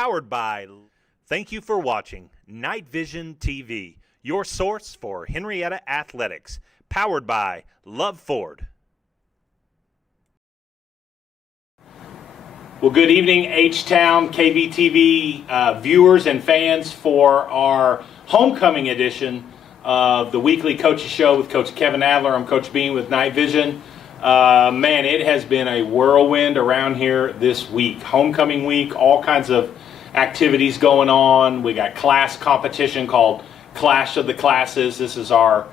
powered by. Thank you for watching Night Vision TV, your source for Henryetta athletics, powered by Love Ford. Well, good evening, H-Town KVTV viewers and fans for our homecoming edition of the weekly Coaches Show with Coach Kevin Adler. I'm Coach Bean with Night Vision. Man, it has been a whirlwind around here this week. Homecoming week, all kinds of activities going on. We got class competition called Clash of the Classes. This is I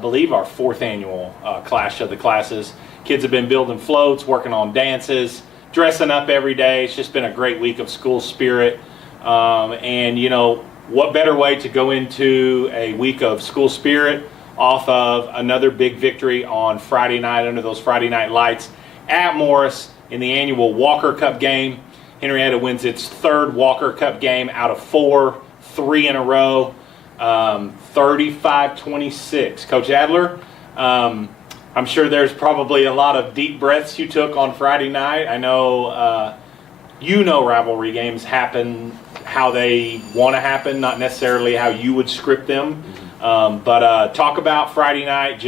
believe our fourth annual Clash of the Classes. Kids have been building floats, working on dances, dressing up every day. It's just been a great week of school spirit. And you know, what better way to go into a week of school spirit off of another big victory on Friday night under those Friday night lights at Morris in the annual Walker Cup game. Henryetta wins its third Walker Cup game out of three in a row, 35-26. Coach Adler, I'm sure there's probably a lot of deep breaths you took on Friday night. I know rivalry games happen how they want to happen, not necessarily how you would script them. But talk about Friday night.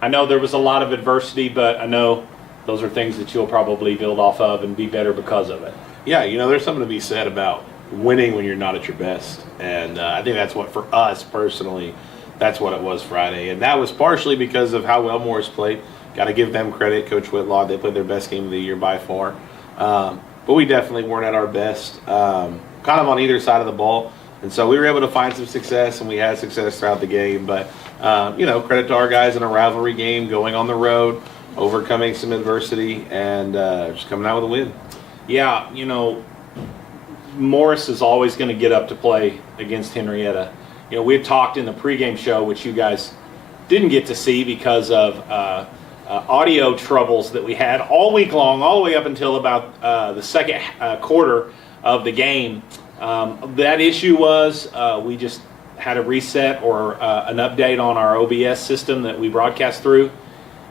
I know there was a lot of adversity, but I know those are things that you'll probably build off of and be better because of it. Yeah, you know, there's something to be said about winning when you're not at your best. And I think that's what, for us personally, that's what it was Friday. And that was partially because of how well Morris played. Got to give them credit. Coach Whitlaw, they played their best game of the year by far. But we definitely weren't at our best, kind of on either side of the ball. And so we were able to find some success, and we had success throughout the game. But, credit to our guys in a rivalry game, going on the road, overcoming some adversity, and just coming out with a win. Yeah, Morris is always going to get up to play against Henryetta. We had talked in the pregame show, which you guys didn't get to see because of audio troubles that we had all week long, all the way up until about the second quarter of the game. That issue was we just had a reset or an update on our OBS system that we broadcast through.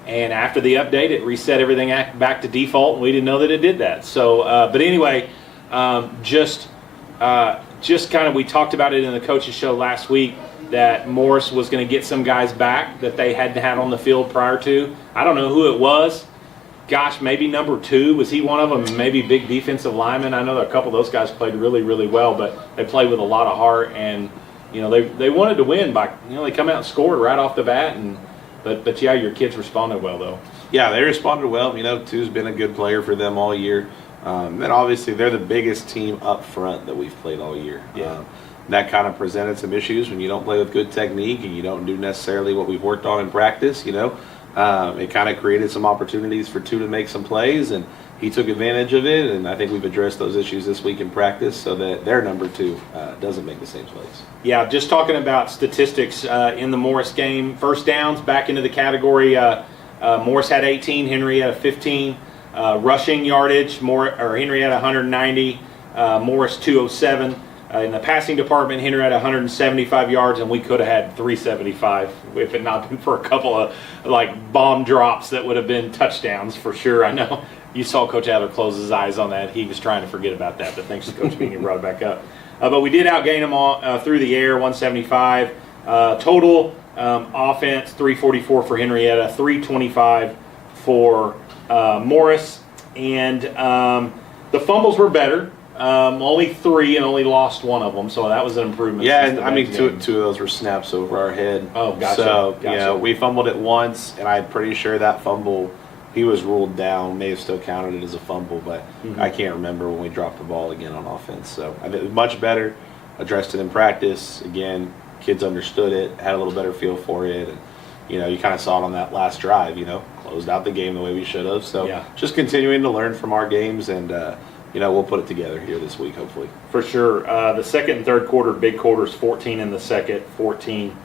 And after the update, it reset everything back to default, and we didn't know that it did that. So, but anyway, just kind of, we talked about it in the coaches show last week that Morris was going to get some guys back that they hadn't had on the field prior to. I don't know who it was. Gosh, maybe number 2. Was he one of them? Maybe big defensive lineman. I know that a couple of those guys played really, really well, but they played with a lot of heart, and they wanted to win by they come out and scored right off the bat. But yeah, your kids responded well, though. Yeah, they responded well. Tu's been a good player for them all year. And obviously, they're the biggest team up front that we've played all year. Yeah. That kind of presented some issues when you don't play with good technique and you don't do necessarily what we've worked on in practice. It kind of created some opportunities for Tu to make some plays, and he took advantage of it. And I think we've addressed those issues this week in practice so that their number 2 doesn't make the same plays. Yeah, just talking about statistics in the Morris game. First downs back into the category. Morris had 18, Henryetta 15. Rushing yardage, Henryetta 190, Morris 207. In the passing department, Henryetta 175 yards, and we could have had 375 if it not been for a couple of bomb drops that would have been touchdowns for sure. I know you saw Coach Adler close his eyes on that. He was trying to forget about that, but thanks to Coach Bean, he brought it back up. But we did outgain them all through the air, 175. Total offense, 344 for Henryetta, 325 for Morris. And the fumbles were better. Only 3 and only lost 1 of them, so that was an improvement. Yeah, and two of those were snaps over our head. Oh, gotcha. So, we fumbled it once, and I'm pretty sure that fumble, he was ruled down, may have still counted it as a fumble, but I can't remember when we dropped the ball again on offense. So I think much better, addressed it in practice. Again, kids understood it, had a little better feel for it, and you kind of saw it on that last drive, closed out the game the way we should have. So just continuing to learn from our games, and we'll put it together here this week, hopefully. For sure. The second and third quarter, big quarters, 14 in the second, 14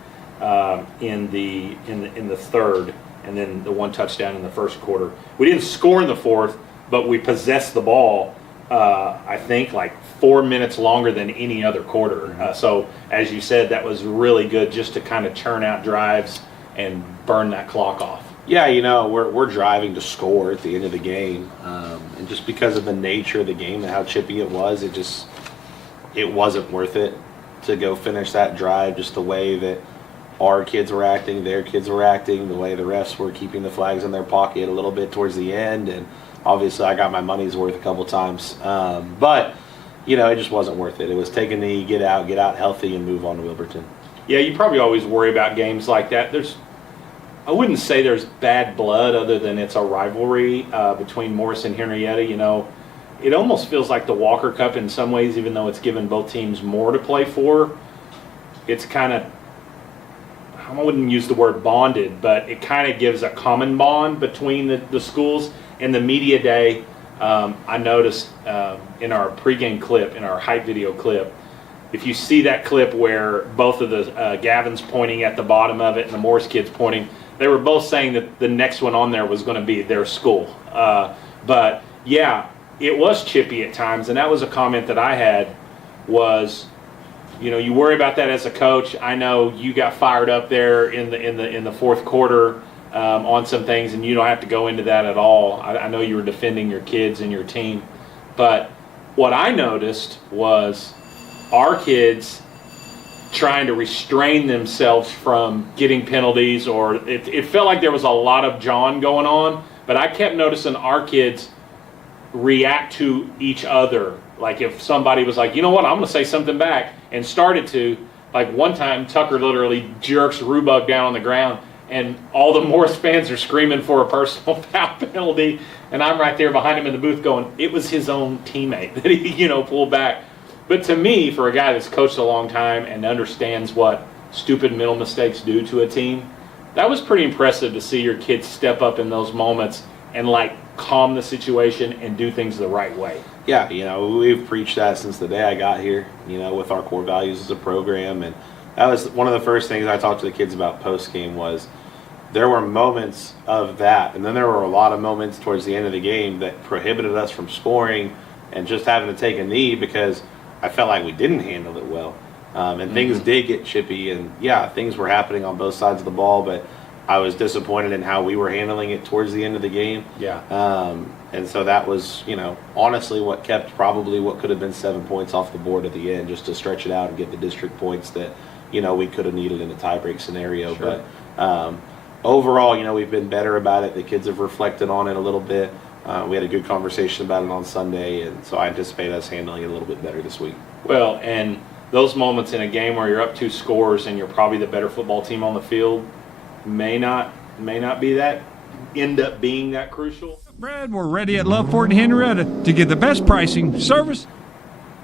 in the third, and then the 1 touchdown in the first quarter. We didn't score in the fourth, but we possessed the ball, I think, 4 minutes longer than any other quarter. So, as you said, that was really good just to kind of churn out drives and burn that clock off. Yeah, we're driving to score at the end of the game, and just because of the nature of the game and how chippy it was, it wasn't worth it to go finish that drive, just the way that our kids were acting, their kids were acting, the way the refs were keeping the flags in their pocket a little bit towards the end. And obviously I got my money's worth a couple times. But, it just wasn't worth it. It was take a knee, get out healthy, and move on to Wilburton. Yeah, you probably always worry about games like that. I wouldn't say there's bad blood other than it's a rivalry between Morris and Henryetta. It almost feels like the Walker Cup in some ways, even though it's given both teams more to play for. It's kind of, I wouldn't use the word bonded, but it kind of gives a common bond between the schools. And the media day, I noticed in our pregame clip, in our hype video clip, if you see that clip where both of the Gavin's pointing at the bottom of it and the Morris kids pointing, they were both saying that the next one on there was going to be their school. But yeah, it was chippy at times, and that was a comment that I had was, you worry about that as a coach. I know you got fired up there in the fourth quarter on some things, and you don't have to go into that at all. I know you were defending your kids and your team, but what I noticed was our kids trying to restrain themselves from getting penalties, or it felt like there was a lot of John going on, but I kept noticing our kids react to each other. Like if somebody was like, you know what, I'm going to say something back, and started to, like one time Tucker literally jerks Rubug down on the ground, and all the Morris fans are screaming for a personal foul penalty, and I'm right there behind him in the booth going, it was his own teammate that he, pulled back. But to me, for a guy that's coached a long time and understands what stupid mental mistakes do to a team, that was pretty impressive to see your kids step up in those moments and calm the situation and do things the right way. Yeah, we've preached that since the day I got here, with our core values as a program. And that was one of the first things I talked to the kids about post-game was there were moments of that. And then there were a lot of moments towards the end of the game that prohibited us from scoring and just having to take a knee because I felt like we didn't handle it well. And things did get chippy. And, yeah, things were happening on both sides of the ball, but I was disappointed in how we were handling it towards the end of the game. Yeah. And so that was, honestly what kept probably what could have been 7 points off the board at the end, just to stretch it out and get the district points that, we could have needed in a tiebreak scenario. Sure. But overall, we've been better about it. The kids have reflected on it a little bit. We had a good conversation about it on Sunday, and so I anticipate us handling it a little bit better this week. Well, and those moments in a game where you're up 2 scores and you're probably the better football team on the field may not end up being that crucial. Brad, we're ready at Love Fort and Henryetta to get the best pricing, service.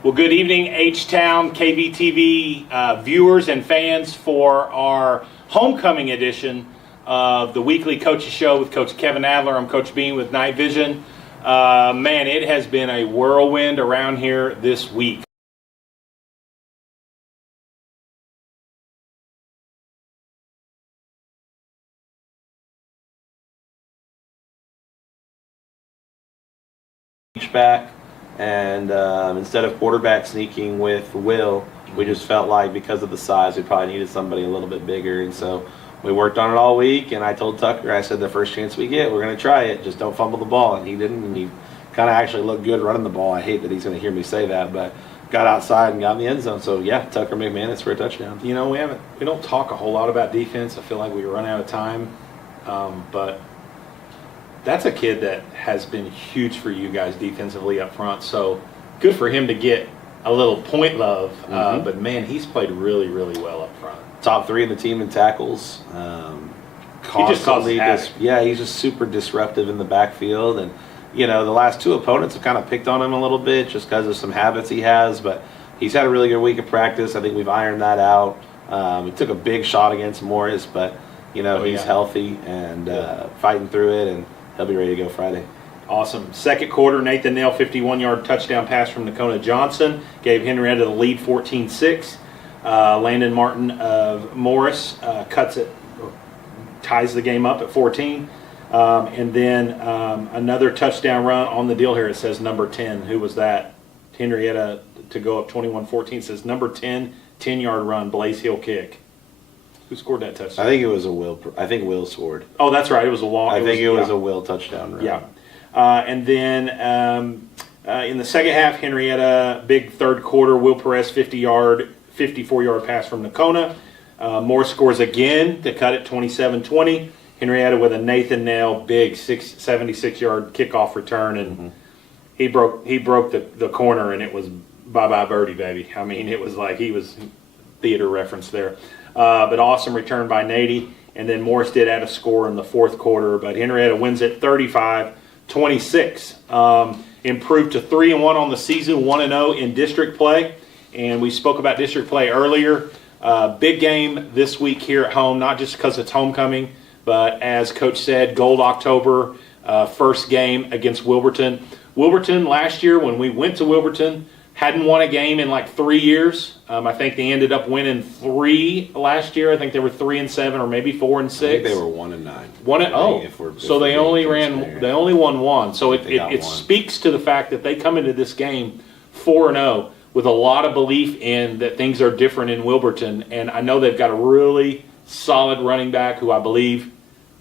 Well, good evening, H-Town KBTV viewers and fans, for our homecoming edition of the weekly Coaches Show with Coach Kevin Adler. I'm Coach Bean with Night Vision. Man, it has been a whirlwind around here this week. Back, and instead of quarterback sneaking with Will, we just felt like because of the size we probably needed somebody a little bit bigger, and so we worked on it all week. And I told Tucker, I said, the first chance we get, we're going to try it, just don't fumble the ball. And he didn't, and he kind of actually looked good running the ball. I hate that he's going to hear me say that, but got outside and got in the end zone. So yeah, Tucker McManus for a touchdown. We don't talk a whole lot about defense. I feel like we run out of time, but that's a kid that has been huge for you guys defensively up front. So good for him to get a little point love. But man, he's played really, really well up front. Top 3 in the team in tackles. He just causes havoc. He's just super disruptive in the backfield. And, the last 2 opponents have kind of picked on him a little bit just because of some habits he has. But he's had a really good week of practice. I think we've ironed that out. He took a big shot against Morris, but, he's healthy and fighting through it. And he'll be ready to go Friday. Awesome. Second quarter, Nathan Nail, 51-yard touchdown pass from Nakona Johnson, gave Henryetta the lead 14-6. Landon Martin of Morris ties the game up at 14. And then another touchdown run on the deal here. It says number 10. Who was that? Henryetta to go up 21-14. Says number 10, 10-yard run, Blaze Hill kick. Who scored that touchdown? I think it was a Will. I think Will scored. Oh, that's right. It was a long. I think it was a Will touchdown run. Yeah. And then In the second half, Henryetta, big third quarter, Will Perez 54-yard pass from Nocona. Moore scores again to cut it 27-20. Henryetta with a Nathan Nail, big 76-yard kickoff return, and he broke the corner, and it was bye-bye birdie, baby. I mean, it was like he was theater reference there. But awesome return by Nady, and then Morris did add a score in the fourth quarter, but Henryetta wins it 35-26. Improved to 3-1 on the season, 1-0 in district play, and we spoke about district play earlier. Big game this week here at home, not just because it's homecoming, but as Coach said, Gold October, first game against Wilburton. Wilburton last year, when we went to Wilburton, hadn't won a game in like 3 years. I think they ended up winning 3 last year. I think they were 3-7 or maybe 4-6. I think they were 1-9. So they only won 1. So it speaks to the fact that they come into this game 4-0 with a lot of belief in that things are different in Wilburton. And I know they've got a really solid running back who I believe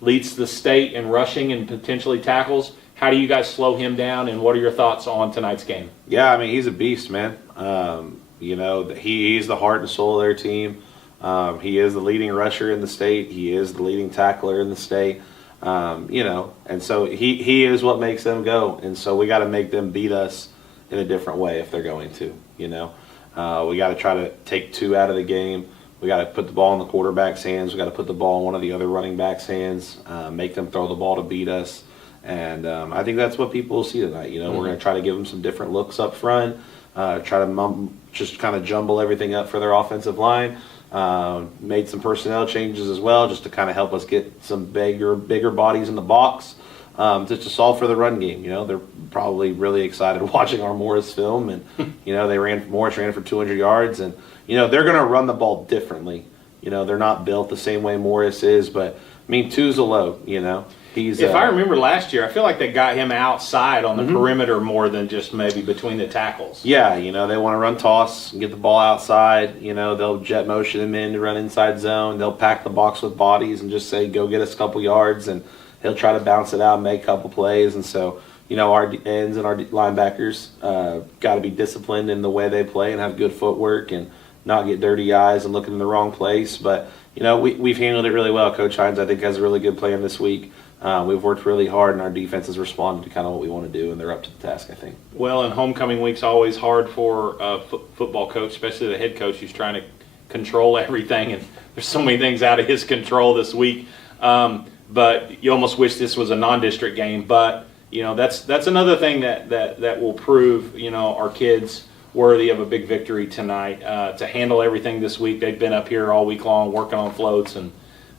leads the state in rushing and potentially tackles. How do you guys slow him down, and what are your thoughts on tonight's game? Yeah, I mean, he's a beast, man. He's the heart and soul of their team. He is the leading rusher in the state. He is the leading tackler in the state. And so he is what makes them go. And so we got to make them beat us in a different way if they're going to. We got to try to take 2 out of the game. We got to put the ball in the quarterback's hands. We got to put the ball in one of the other running backs' hands. Make them throw the ball to beat us. And I think that's what people will see tonight. We're going to try to give them some different looks up front, try to just kind of jumble everything up for their offensive line. Made some personnel changes as well just to kind of help us get some bigger bodies in the box just to solve for the run game. They're probably really excited watching our Morris film. And, Morris ran for 200 yards. And, they're going to run the ball differently. They're not built the same way Morris is. But, I mean, 2's a low, If I remember last year, I feel like they got him outside on the perimeter more than just maybe between the tackles. Yeah, they want to run toss and get the ball outside. They'll jet motion him in to run inside zone. They'll pack the box with bodies and just say, go get us a couple yards, and he'll try to bounce it out and make a couple plays. And so, our ends and our linebackers got to be disciplined in the way they play and have good footwork and not get dirty eyes and look in the wrong place. But, we've handled it really well. Coach Hines, I think, has a really good plan this week. We've worked really hard, and our defense has responded to kind of what we want to do, and they're up to the task, I think. Well, and homecoming week's always hard for a football coach, especially the head coach who's trying to control everything, and there's so many things out of his control this week. But you almost wish this was a non-district game. But that's another thing that will prove our kids worthy of a big victory tonight. To handle everything this week, they've been up here all week long working on floats, and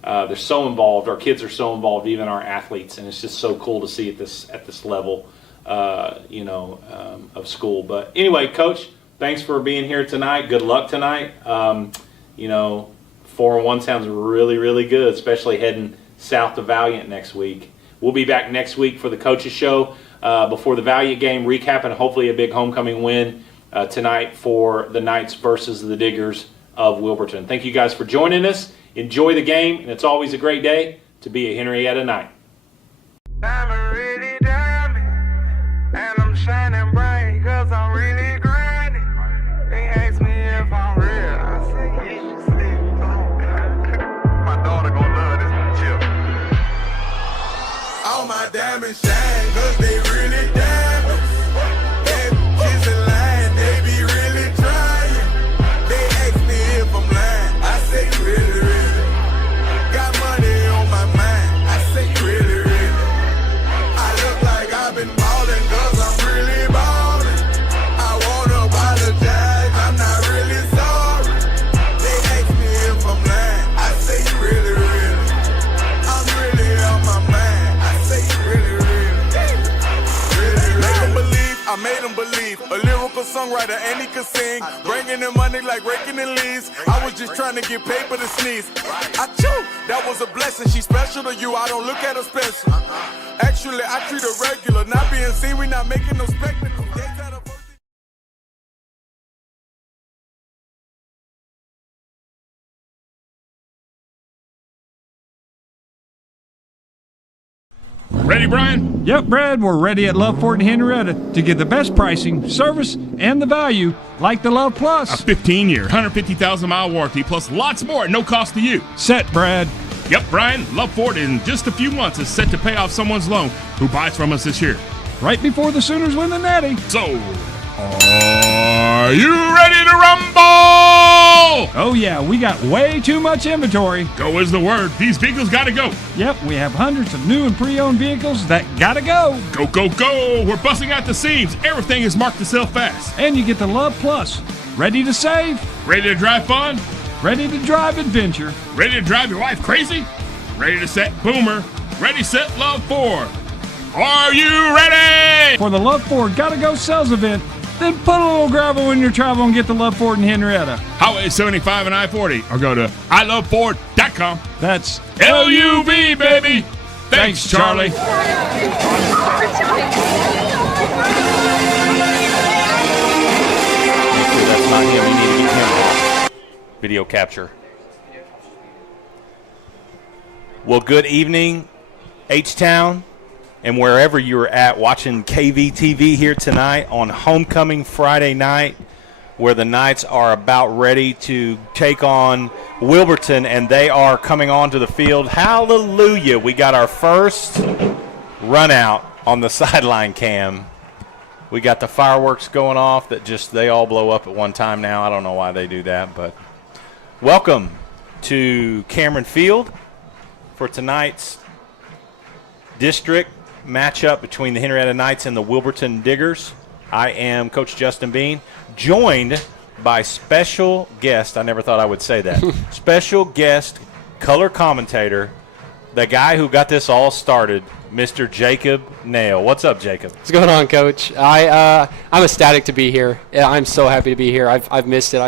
they're so involved. Our kids are so involved, even our athletes, and it's just so cool to see at this level, of school. But anyway, Coach, thanks for being here tonight. Good luck tonight. 4-1 sounds really, really good, especially heading south to Valiant next week. We'll be back next week for the Coaches Show before the Valiant game, recapping hopefully a big homecoming win tonight for the Knights versus the Diggers of Wilburton. Thank you guys for joining us. Enjoy the game, and it's always a great day to be a Henryetta Knight. I'm really diamond, and I'm shining bright, cause I'm really grinding. They ask me if I'm real, I say yes. My daughter gon' love this chip. All my diamonds shine, cause they really diamonds. Bad bitches in line, they be really trying. They ask me if I'm lying, I say really. I made him believe, a lyrical songwriter and he could sing, bringing in money like raking in leaves. I was just trying to get paper to sneeze. I chew, that was a blessing. She special to you, I don't look at her special. Actually, I treat her regular, not being seen, we not making no spectacle. Ready, Brian? Yep, Brad, we're ready at Love Ford and Henryetta to get the best pricing, service, and the value like the Love A Plus. 15-year, 150,000-mile warranty plus lots more at no cost to you. Set, Brad. Yep, Brian, Love Ford in just a few months is set to pay off someone's loan who buys from us this year. Right before the Sooners win the Natty. So, are you ready to rumble? Oh, yeah, we got way too much inventory. Go is the word. These vehicles got to go. Yep, we have hundreds of new and pre-owned vehicles that gotta go. Go, go, go. We're busting out the seams. Everything is marked to sell fast. And you get the Love Plus. Ready to save, Ready to drive fun? ready to drive adventure. Ready to drive your wife crazy? Ready to set boomer? Ready, set, Love Ford. Are you ready? For the Love Ford Gotta Go sales event, then put a little gravel in your travel and get the Love Ford and Henryetta. Highway 75 and I-40 or go to iloveford.com. That's LUV, baby. Thanks, Charlie. That's not him. You need to get him. Video capture. Well, good evening, H-Town, and wherever you're at watching KVTV here tonight on Homecoming Friday night, where the Knights are about ready to take on Wilburton, and they are coming onto the field. Hallelujah. We got our first run out on the sideline cam. We got the fireworks going off that they all blow up at one time now. I don't know why they do that, but welcome to Cameron Field for tonight's district matchup between the Henryetta Knights and the Wilburton Diggers. I am Coach Justin Bean, joined by special guest. I never thought I would say that. Special guest color commentator, the guy who got this all started, Mr. Jacob Nail. What's up, Jacob? What's going on, Coach? I'm ecstatic to be here. Yeah, I'm so happy to be here. I've missed it.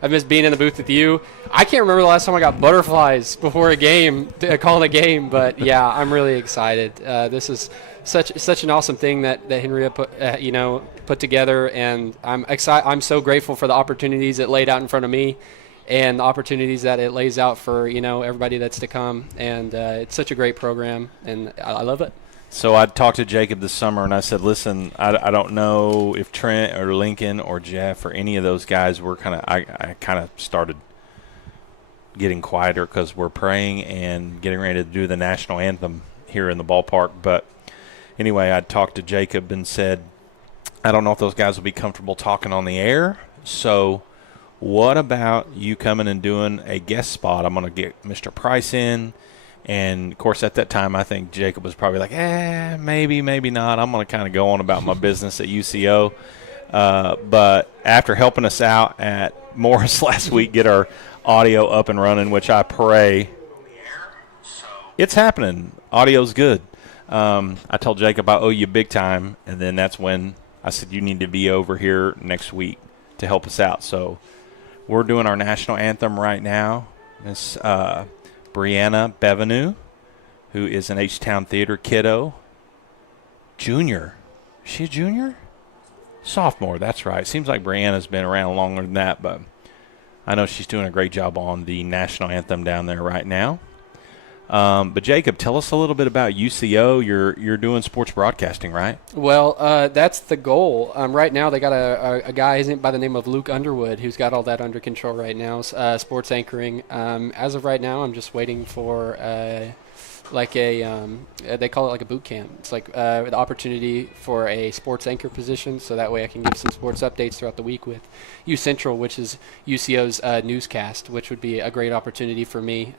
I've missed being in the booth with you. I can't remember the last time I got butterflies before a game, calling a game. But yeah, I'm really excited. This is such an awesome thing that Henryetta put together, and I'm excited. I'm so grateful for the opportunities it laid out in front of me, and the opportunities that it lays out for everybody that's to come. And it's such a great program, and I love it. So I talked to Jacob this summer, and I said, listen, I don't know if Trent or Lincoln or Jeff or any of those guys were I kind of started getting quieter because we're praying and getting ready to do the national anthem here in the ballpark. But anyway, I talked to Jacob and said, I don't know if those guys will be comfortable talking on the air. So what about you coming and doing a guest spot? I'm going to get Mr. Price in. And, of course, at that time, I think Jacob was probably like, maybe, maybe not. I'm going to kind of go on about my business at UCO. But after helping us out at Morris last week, get our audio up and running, which I pray it's happening. Audio's good. I told Jacob I owe you big time, and then that's when I said you need to be over here next week to help us out. So we're doing our national anthem right now. Miss Brianna Bevenu, who is an H-Town Theater kiddo. Junior. Is she a junior? Sophomore, that's right. Seems like Brianna's been around longer than that, but I know she's doing a great job on the national anthem down there right now. But Jacob, tell us a little bit about UCO. You're doing sports broadcasting, right? Well, that's the goal. Right now they got a guy by the name of Luke Underwood who's got all that under control right now, sports anchoring. As of right now, I'm just waiting for they call it like a boot camp. It's like the opportunity for a sports anchor position, so that way I can give some sports updates throughout the week with U Central, which is UCO's newscast, which would be a great opportunity for me.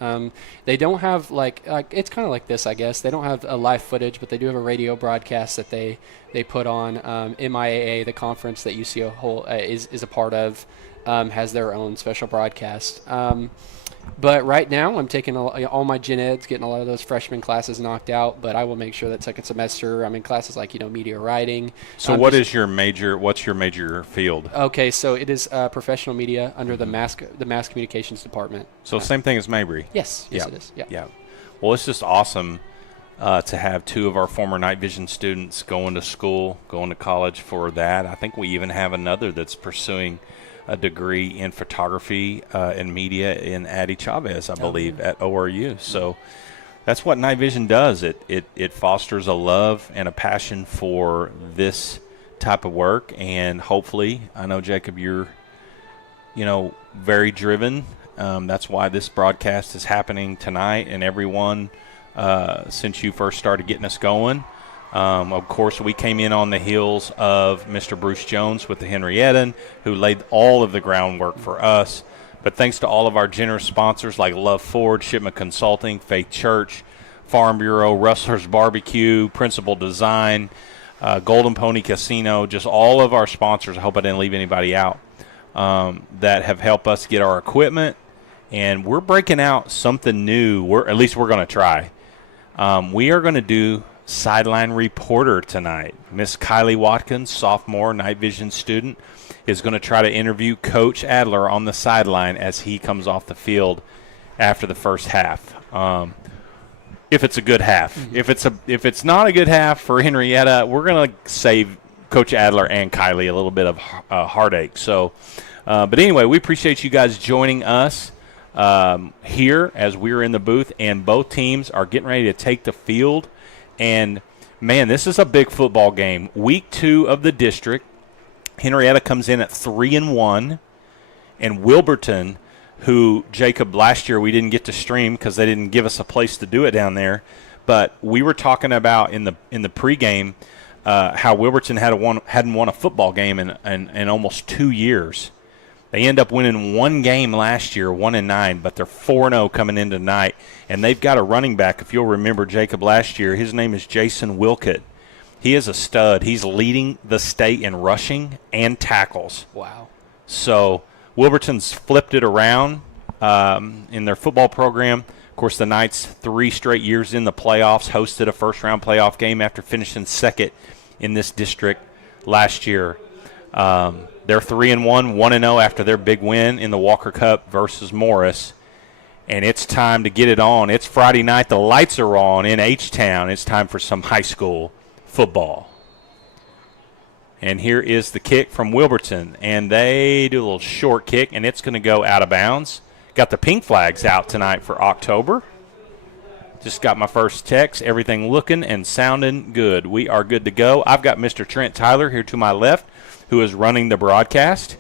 They don't have it's kind of like this, I guess. They don't have a live footage, but they do have a radio broadcast that they put on. MIAA, the conference that UCO is a part of, has their own special broadcast. But right now, I'm taking all my gen eds, getting a lot of those freshman classes knocked out. But I will make sure that second semester, I'm in classes like media writing. So what's your major field? Okay, so it is professional media under the mass communications department. So same thing as Mabry. Yes, it is. Yeah. Well, it's just awesome to have two of our former Night Vision students going to college for that. I think we even have another that's pursuing a degree in photography and media in Addie Chavez, I believe, at ORU. So that's what night vision does. It fosters a love and a passion for this type of work, and hopefully, I know, Jacob, you're very driven. That's why this broadcast is happening tonight, and everyone since you first started getting us going. Of course, we came in on the heels of Mr. Bruce Jones with the Henryetta, who laid all of the groundwork for us. But thanks to all of our generous sponsors like Love Ford, Shipment Consulting, Faith Church, Farm Bureau, Rustler's Barbecue, Principal Design, Golden Pony Casino, just all of our sponsors, I hope I didn't leave anybody out, that have helped us get our equipment. And we're breaking out something new. At least we're going to try. We are going to do Sideline Reporter tonight. Miss Kylie Watkins, sophomore night vision student, is going to try to interview Coach Adler on the sideline as he comes off the field after the first half. If it's a good half. If it's not a good half for Henryetta, we're going to save Coach Adler and Kylie a little bit of heartache. So, but anyway, we appreciate you guys joining us here as we're in the booth, and both teams are getting ready to take the field. And, man, this is a big football game. Week 2 of the district. Henryetta comes in at 3-1, and Wilburton, who, Jacob, last year we didn't get to stream because they didn't give us a place to do it down there. But we were talking about in the pregame how Wilburton hadn't won a football game in almost 2 years. They end up winning one game last year, 1-9, but they're 4-0 coming in tonight. And they've got a running back, if you'll remember Jacob last year. His name is Jason Wilkett. He is a stud. He's leading the state in rushing and tackles. Wow. So Wilburton's flipped it around in their football program. Of course, the Knights 3 straight years in the playoffs, hosted a first-round playoff game after finishing second in this district last year. They're 3-1, 1-0 after their big win in the Walker Cup versus Morris. And it's time to get it on. It's Friday night. The lights are on in H-Town. It's time for some high school football. And here is the kick from Wilburton. And they do a little short kick, and it's going to go out of bounds. Got the pink flags out tonight for October. Just got my first text. Everything looking and sounding good. We are good to go. I've got Mr. Trent Tyler here to my left, who is running the broadcast.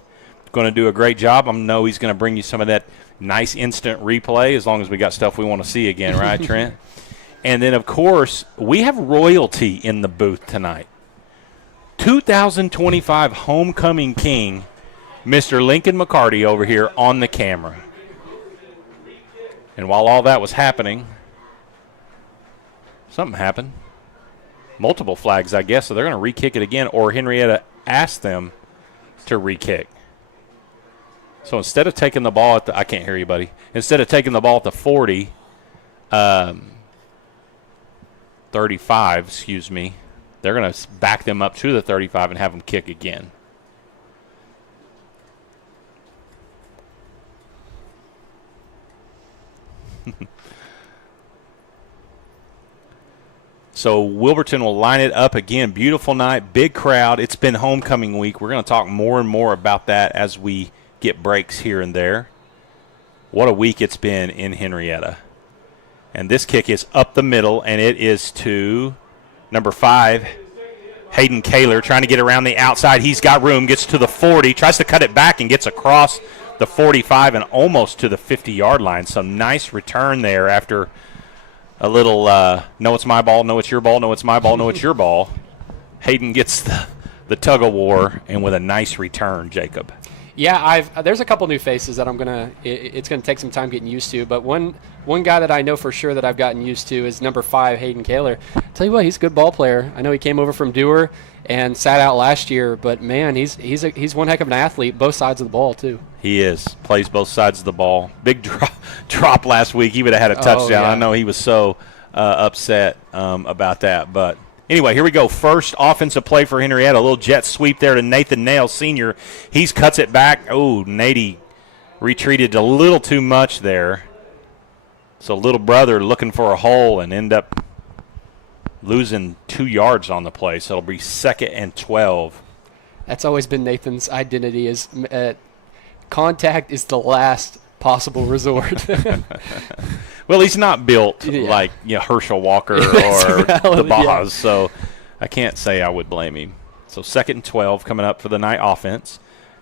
Going to do a great job. I know he's going to bring you some of that nice instant replay as long as we got stuff we want to see again, right, Trent? And then, of course, we have royalty in the booth tonight. 2025 homecoming king, Mr. Lincoln McCarty over here on the camera. And while all that was happening, something happened. Multiple flags, I guess, so they're going to re-kick it again, or Henryetta asked them to re-kick. So instead of taking the ball at the – I can't hear you, buddy. Instead of taking the ball at the 40, 35, excuse me, they're going to back them up to the 35 and have them kick again. So Wilburton will line it up again. Beautiful night, big crowd. It's been homecoming week. We're going to talk more and more about that as we get breaks here and there. What a week it's been in Henryetta. And this kick is up the middle, and it is to number 5, Hayden Kaler, trying to get around the outside. He's got room, gets to the 40, tries to cut it back and gets across the 45 and almost to the 50-yard line. Some nice return there after a little no, it's my ball, no, it's your ball, no, it's my ball, no, it's your ball. Hayden gets the tug-of-war and with a nice return, Jacob. Yeah, there's a couple new faces that it's gonna take some time getting used to. But one guy that I know for sure that I've gotten used to is number 5, Hayden Kaler. Tell you what, he's a good ball player. I know he came over from Dewar and sat out last year, but man, he's one heck of an athlete, both sides of the ball too. He is, plays both sides of the ball. Big drop last week. He would have had a touchdown. Oh, yeah. I know he was so upset about that, but. Anyway, here we go. First offensive play for Henryetta. A little jet sweep there to Nathan Nail Sr. He cuts it back. Oh, Nady retreated a little too much there. So little brother looking for a hole and end up losing 2 yards on the play. So it'll be 2nd and 12. That's always been Nathan's identity is contact is the last possible resort. Well, he's not built Yeah. like Herschel Walker or That's the valid, yeah. Bajas, so I can't say I would blame him. So 2nd and 12 coming up for the night offense.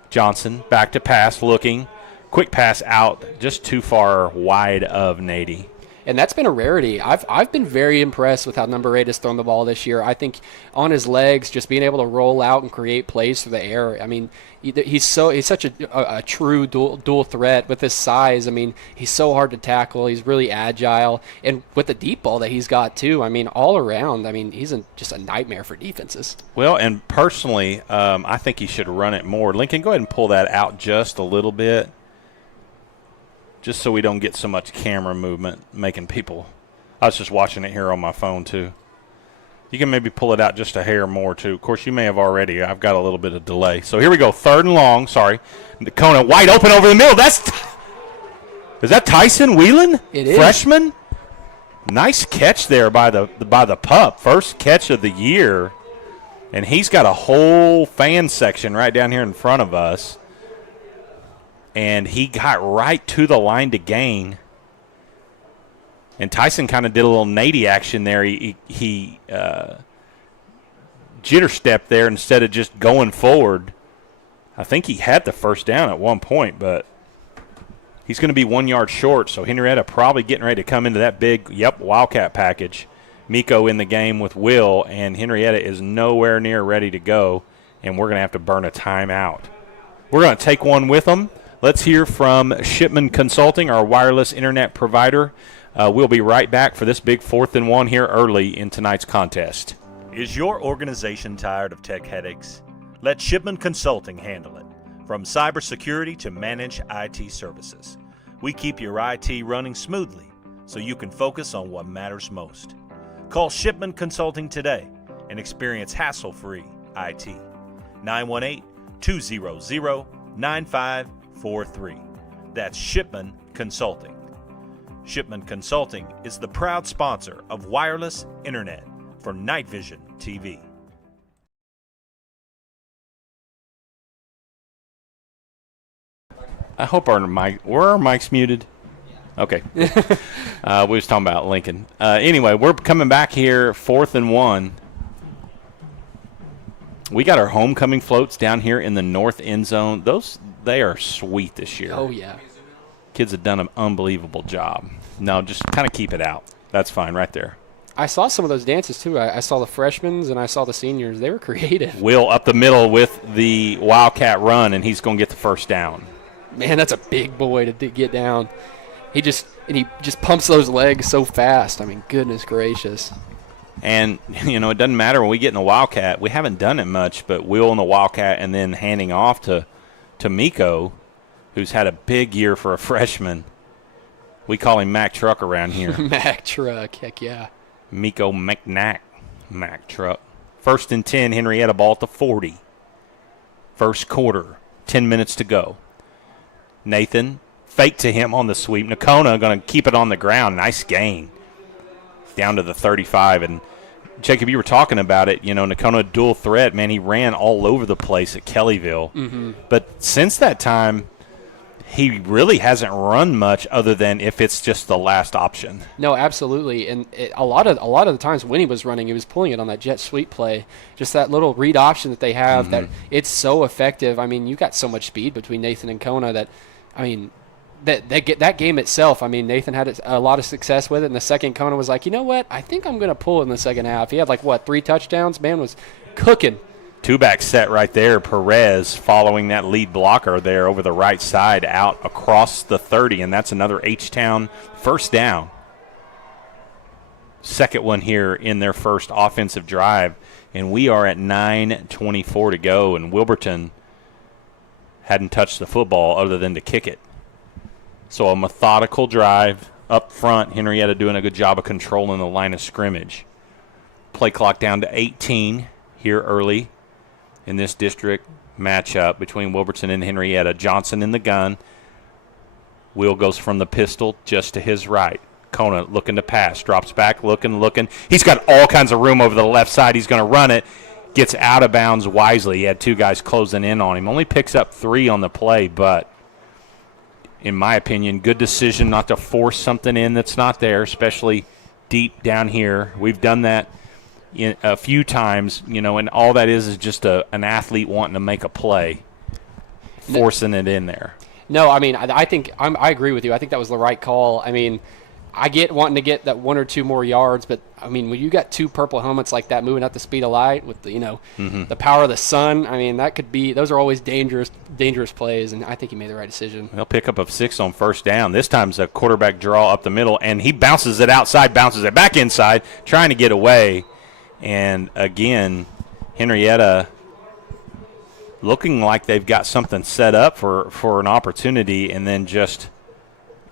Johnson back to pass, looking. Quick pass out, just too far wide of Nady. And that's been a rarity. I've been very impressed with how number 8 has thrown the ball this year. I think on his legs, just being able to roll out and create plays through the air. I mean, he's such a true dual threat with his size. I mean, he's so hard to tackle. He's really agile, and with the deep ball that he's got too. I mean, all around. I mean, he's just a nightmare for defenses. Well, and personally, I think he should run it more. Lincoln, go ahead and pull that out just a little bit, just so we don't get so much camera movement making people. I was just watching it here on my phone too. You can maybe pull it out just a hair more too. Of course, you may have already. I've got a little bit of delay. So here we go, 3rd and long. Sorry, Kona wide open over the middle. Is that Tyson Whelan? It is. Freshman. Nice catch there by the pup. First catch of the year, and he's got a whole fan section right down here in front of us. And he got right to the line to gain. And Tyson kind of did a little Nady action there. He jitter stepped there instead of just going forward. I think he had the first down at one point, but he's going to be 1 yard short. So Henryetta probably getting ready to come into that big, Wildcat package. Miko in the game with Will, and Henryetta is nowhere near ready to go, and we're going to have to burn a timeout. We're going to take one with them. Let's hear from Shipman Consulting, our wireless internet provider. We'll be right back for this big 4th and 1 here early in tonight's contest. Is your organization tired of tech headaches? Let Shipman Consulting handle it. From cybersecurity to managed IT services, we keep your IT running smoothly so you can focus on what matters most. Call Shipman Consulting today and experience hassle-free IT. 918-200-9543. That's Shipman Consulting. Shipman Consulting is the proud sponsor of wireless internet for Night Vision TV. I hope our mics muted? Okay. We was talking about Lincoln. Anyway, we're coming back here, 4th and 1. We got our homecoming floats down here in the north end zone. They are sweet this year. Oh, yeah. Kids have done an unbelievable job. No, just kind of keep it out. That's fine right there. I saw some of those dances, too. I saw the freshmen and I saw the seniors. They were creative. Will up the middle with the Wildcat run, and he's going to get the first down. Man, that's a big boy to get down. He just pumps those legs so fast. I mean, goodness gracious. And, it doesn't matter when we get in the Wildcat. We haven't done it much, but Will in the Wildcat and then handing off to Miko, who's had a big year for a freshman. We call him Mac Truck around here. Mac Truck, heck yeah. Miko McNack, Mac Truck. 1st and 10, Henryetta ball at the 40. First quarter, 10 minutes to go. Nathan, fake to him on the sweep. Nakona going to keep it on the ground. Nice gain. Down to the 35. And, Jacob, you were talking about it. Nakona dual threat. Man, he ran all over the place at Kellyville. Mm-hmm. But since that time, he really hasn't run much other than if it's just the last option. No, absolutely. And a lot of the times when he was running, he was pulling it on that jet sweep play. Just that little read option that they have, that it's so effective. I mean, you got so much speed between Nathan and Kona that, I mean, that game itself, I mean, Nathan had a lot of success with it. And the second, Kona was like, you know what? I think I'm going to pull it in the second half. He had 3 touchdowns. Man was cooking. Two-back set right there. Perez following that lead blocker there over the right side out across the 30, and that's another H-Town first down. Second one here in their first offensive drive, and we are at 9:24 to go, and Wilburton hadn't touched the football other than to kick it. So a methodical drive up front. Henryetta doing a good job of controlling the line of scrimmage. Play clock down to 18 here early in this district matchup between Wilburton and Henryetta. Johnson in the gun. Will goes from the pistol just to his right. Kona looking to pass. Drops back, looking. He's got all kinds of room over the left side. He's going to run it. Gets out of bounds wisely. He had 2 guys closing in on him. Only picks up 3 on the play, but in my opinion, good decision not to force something in that's not there, especially deep down here. We've done that a few times, and all that is just an athlete wanting to make a play, forcing it in there. No, I mean, I think I agree with you. I think that was the right call. I mean, I get wanting to get that 1 or 2 more yards, but I mean, when you got 2 purple helmets like that moving at the speed of light with the, the power of the sun, I mean, those are always dangerous plays, and I think he made the right decision. He'll pick up a 6 on first down. This time's a quarterback draw up the middle, and he bounces it outside, bounces it back inside, trying to get away. And again, Henryetta looking like they've got something set up for an opportunity, and then just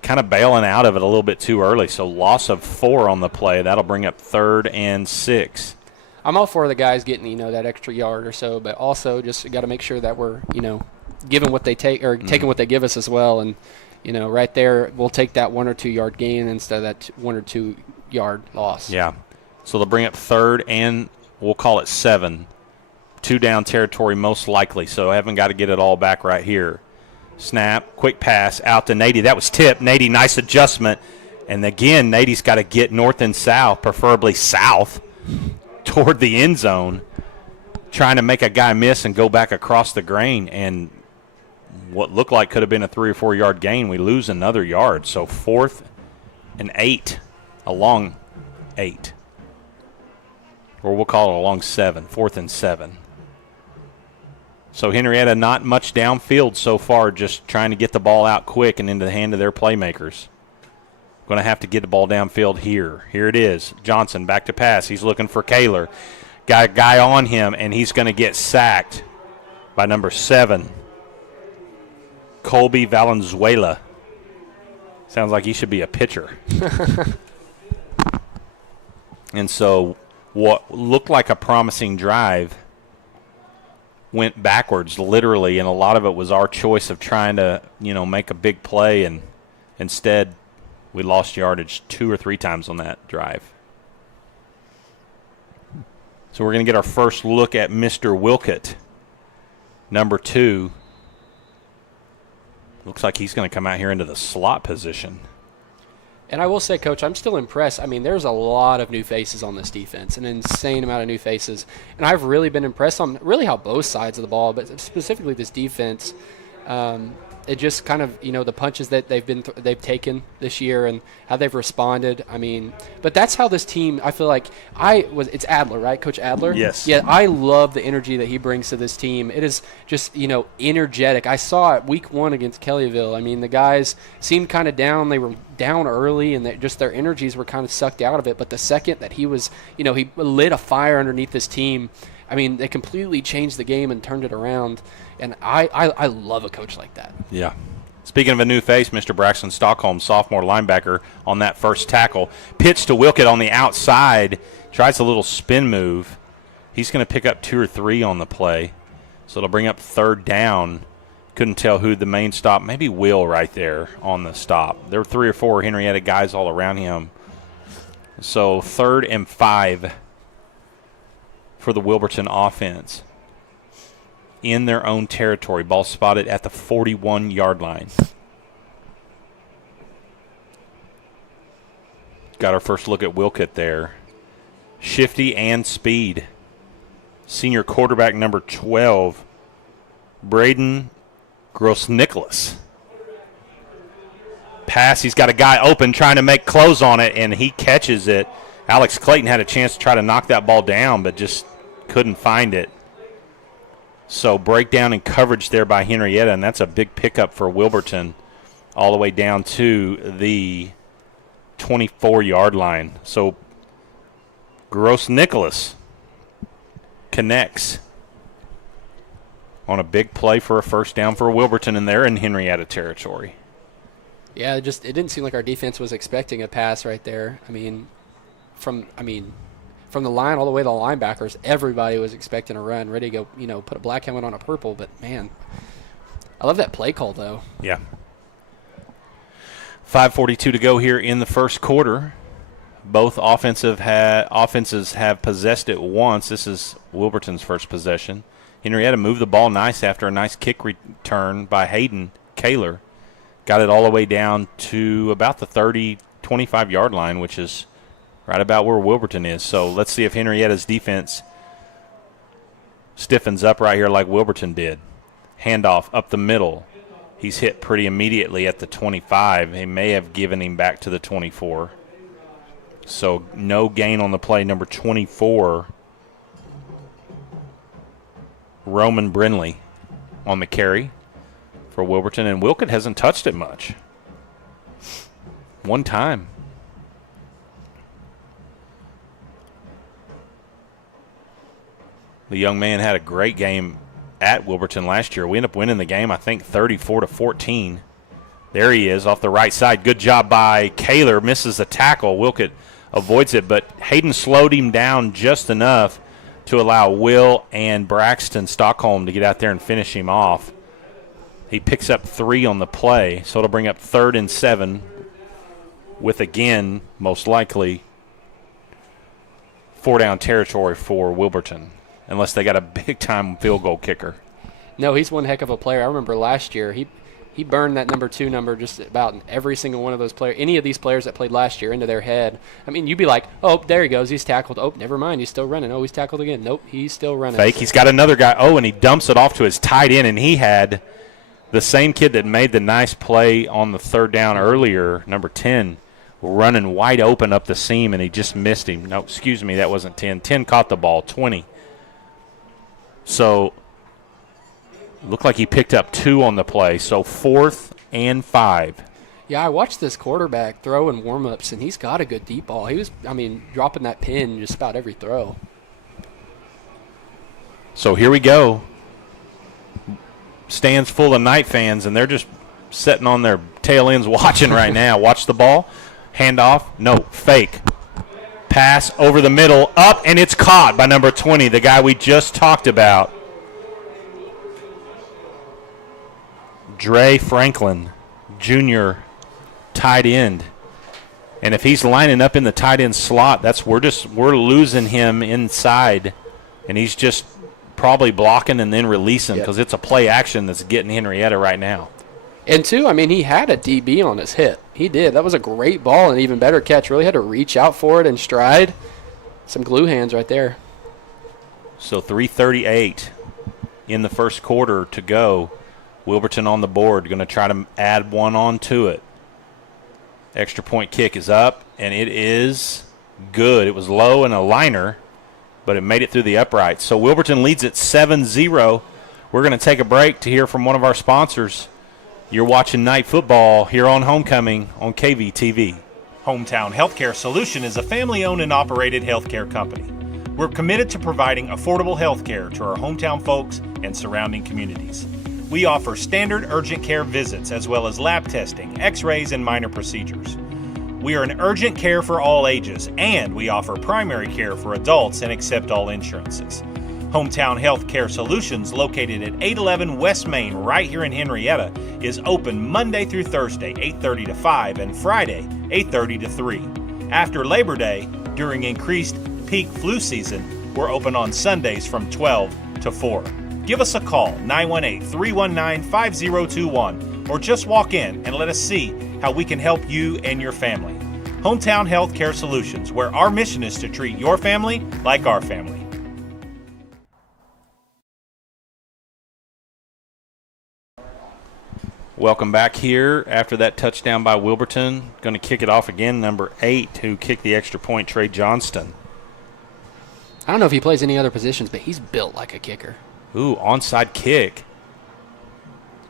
kind of bailing out of it a little bit too early. So loss of 4 on the play. That'll bring up 3rd and 6. I'm all for the guys getting, that extra yard or so, but also just got to make sure that we're, giving what they take or taking what they give us as well. And, right there, we'll take that 1 or 2 yard gain instead of that 1 or 2 yard loss. Yeah. So they'll bring up 3rd and we'll call it 7. 2 down territory most likely. So I haven't got to get it all back right here. Snap, quick pass out to Nady. That was tipped. Nady, nice adjustment. And again, Nady's got to get north and south, preferably south, toward the end zone, trying to make a guy miss and go back across the grain. And what looked like could have been a 3 or 4 yard gain, we lose another yard. So 4th and 8, a long 8. Or we'll call it a long 7, 4th and 7. So Henryetta not much downfield so far, just trying to get the ball out quick and into the hand of their playmakers. Going to have to get the ball downfield here. Here it is. Johnson back to pass. He's looking for Kaler. Got a guy on him, and he's going to get sacked by number 7, Colby Valenzuela. Sounds like he should be a pitcher. And so what looked like a promising drive went backwards, literally, and a lot of it was our choice of trying to, make a big play, and instead we lost yardage 2 or 3 times on that drive. So we're going to get our first look at Mr. Wilkett, number 2. Looks like he's going to come out here into the slot position. And I will say, Coach, I'm still impressed. I mean, there's a lot of new faces on this defense, an insane amount of new faces. And I've really been impressed on really how both sides of the ball, but specifically this defense, it just kind of, the punches that they've taken this year and how they've responded. I mean, but that's how this team, I feel like it's Adler, right? Coach Adler? Yes. Yeah, I love the energy that he brings to this team. It is just, energetic. I saw it week 1 against Kellyville. I mean, the guys seemed kind of down. They were down early, and their energies were kind of sucked out of it. But the second that he was, he lit a fire underneath this team, I mean, they completely changed the game and turned it around. And I love a coach like that. Yeah. Speaking of a new face, Mr. Braxton Stockholm, sophomore linebacker on that first tackle. Pitch to Wilkett on the outside. Tries a little spin move. He's going to pick up 2 or 3 on the play. So it'll bring up 3rd down. Couldn't tell who the main stop. Maybe Will right there on the stop. There were 3 or 4 Henryetta guys all around him. So 3rd and 5 for the Wilburton offense. In their own territory. Ball spotted at the 41-yard line. Got our first look at Wilkett there. Shifty and speed. Senior quarterback number 12, Braden Gross-Nicholas. Pass, he's got a guy open trying to make close on it, and he catches it. Alex Clayton had a chance to try to knock that ball down, but just couldn't find it. So breakdown and coverage there by Henryetta, and that's a big pickup for Wilburton all the way down to the 24-yard line. So Gross-Nicholas connects on a big play for a first down for Wilburton, and they're in Henryetta territory. Yeah, it didn't seem like our defense was expecting a pass right there. From the line all the way to the linebackers, everybody was expecting a run, ready to go, put a black helmet on a purple. But, man, I love that play call, though. Yeah. 5:42 to go here in the first quarter. Both offenses have possessed it once. This is Wilburton's first possession. Henryetta moved the ball nice after a nice kick return by Hayden Kaler. got it all the way down to about the 30, 25-yard line, which is right about where Wilburton is. So let's see if Henrietta's defense stiffens up right here like Wilburton did. Handoff up the middle. He's hit pretty immediately at the 25. He may have given him back to the 24. So no gain on the play. Number 24, Roman Brinley on the carry for Wilburton. And Wilkett hasn't touched it much. One time. The young man had a great game at Wilburton last year. We ended up winning the game, I think, 34-14. There he is off the right side. Good job by Kaler. Misses the tackle. Wilkett avoids it, but Hayden slowed him down just enough to allow Will and Braxton Stockholm to get out there and finish him off. He picks up 3 on the play, so it'll bring up 3rd and 7 with, again, most likely 4-down territory for Wilburton, unless they got a big-time field goal kicker. No, he's one heck of a player. I remember last year he burned that number 2 number just about in every single one of those players, any of these players that played last year, into their head. I mean, you'd be like, oh, there he goes. He's tackled. Oh, never mind. He's still running. Oh, he's tackled again. Nope, he's still running. Fake. He's got another guy. Oh, and he dumps it off to his tight end, and he had the same kid that made the nice play on the 3rd down earlier, number 10, running wide open up the seam, and he just missed him. No, excuse me, that wasn't 10. 10 caught the ball, 20. So looked like he picked up 2 on the play, so 4th and 5. Yeah, I watched this quarterback throw in warm-ups, and he's got a good deep ball. He was, dropping that pin just about every throw. So here we go. Stands full of Knight fans, and they're just sitting on their tail ends watching right now. Watch the ball. Handoff. No, fake. Pass over the middle, up, and it's caught by number 20, the guy we just talked about. Dre Franklin, junior tight end. And if he's lining up in the tight end slot, we're losing him inside, and he's just probably blocking and then releasing because it's a play action that's getting Henryetta right now. And, 2, he had a DB on his hip. He did. That was a great ball and even better catch. Really had to reach out for it in stride. Some glue hands right there. So 3:38 in the first quarter to go. Wilburton on the board, going to try to add one on to it. Extra point kick is up, and it is good. It was low and a liner, but it made it through the uprights. So Wilburton leads at 7-0. We're going to take a break to hear from one of our sponsors. You're watching Night Football here on Homecoming on KVTV. Hometown Healthcare Solution is a family-owned and operated healthcare company. We're committed to providing affordable healthcare to our hometown folks and surrounding communities. We offer standard urgent care visits as well as lab testing, x-rays, and minor procedures. We are an urgent care for all ages, and we offer primary care for adults and accept all insurances. Hometown Healthcare Solutions, located at 811 West Main right here in Henryetta, is open Monday through Thursday, 8:30 to 5, and Friday, 8:30 to 3. After Labor Day, during increased peak flu season, we're open on Sundays from 12 to 4. Give us a call, 918-319-5021, or just walk in and let us see how we can help you and your family. Hometown Healthcare Solutions, where our mission is to treat your family like our family. Welcome back here after that touchdown by Wilburton. Going to kick it off again, number 8, who kicked the extra point, Trey Johnston. I don't know if he plays any other positions, but he's built like a kicker. Ooh, onside kick.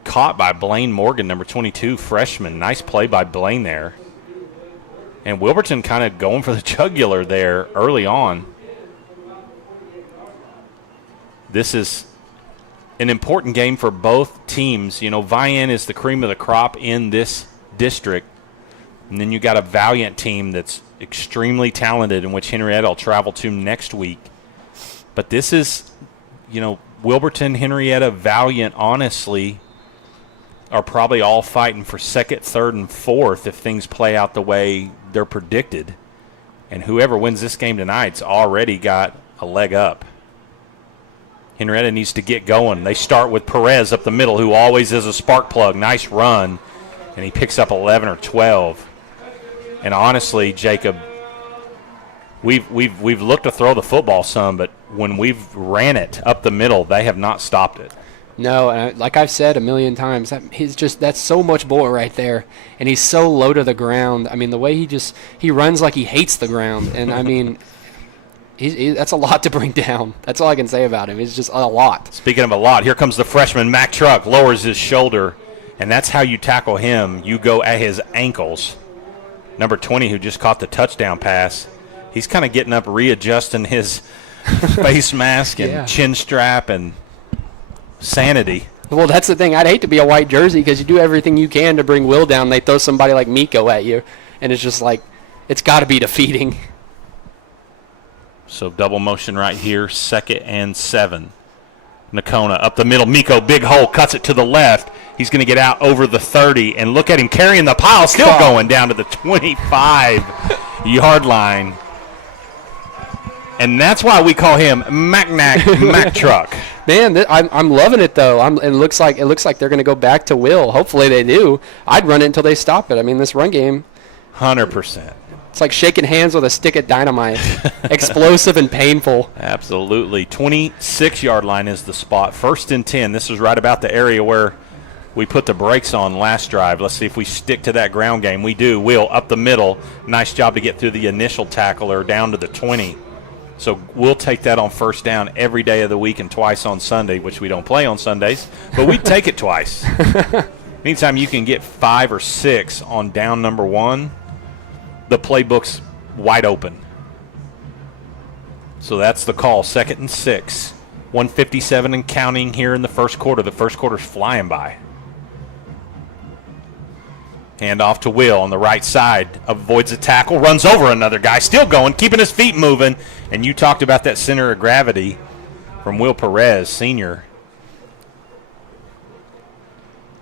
Caught by Blaine Morgan, number 22, freshman. Nice play by Blaine there. And Wilburton kind of going for the jugular there early on. This is an important game for both teams. You know, Vian is the cream of the crop in this district. And then you got a Valiant team that's extremely talented, in which Henryetta will travel to next week. But this is, you know, Wilburton, Henryetta, Valiant, honestly, are probably all fighting for 2nd, 3rd, and 4th if things play out the way they're predicted. And whoever wins this game tonight's already got a leg up. Henryetta needs to get going. They start with Perez up the middle, who always is a spark plug. Nice run. and he picks up 11 or 12. And honestly, Jacob, we've looked to throw the football some, but when we've ran it up the middle, they have not stopped it. No, and like I've said a million times, that's so much ball right there, and he's so low to the ground. I mean, the way he runs like he hates the ground, and I mean, that's a lot to bring down. That's all I can say about him. It's just a lot. Speaking of a lot, here comes the freshman Mac Truck, lowers his shoulder, and that's how you tackle him. You go at his ankles. Number 20, who just caught the touchdown pass, he's kind of getting up, readjusting his face mask and chin strap and sanity. Well, that's the thing. I'd hate to be a white jersey because you do everything you can to bring Will down. They throw somebody like Miko at you, and it's just like it's got to be defeating. So double motion right here, 2nd and 7. Nakona up the middle. Miko, big hole, cuts it to the left. He's going to get out over the 30, and look at him carrying the pile, still going down to the 25-yard line. And that's why we call him Mac Truck. Man, I'm loving it though. It looks like they're going to go back to Will. Hopefully they do. I'd run it until they stop it. I mean, this run game, 100%. It's like shaking hands with a stick of dynamite. Explosive and painful. Absolutely. 26-yard line is the spot. 1st and 10. This is right about the area where we put the brakes on last drive. Let's see if we stick to that ground game. We do. Will up the middle. Nice job to get through the initial tackler down to the 20. So we'll take that on 1st down every day of the week and twice on Sunday, which we don't play on Sundays, but we take it twice. Anytime you can get 5 or 6 on down number 1, the playbook's wide open. So that's the call. 2nd and 6. 1:57 and counting here in the first quarter. The first quarter's flying by. Hand off to Will on the right side. Avoids a tackle. Runs over another guy. Still going. Keeping his feet moving. And you talked about that center of gravity from Will Perez, senior.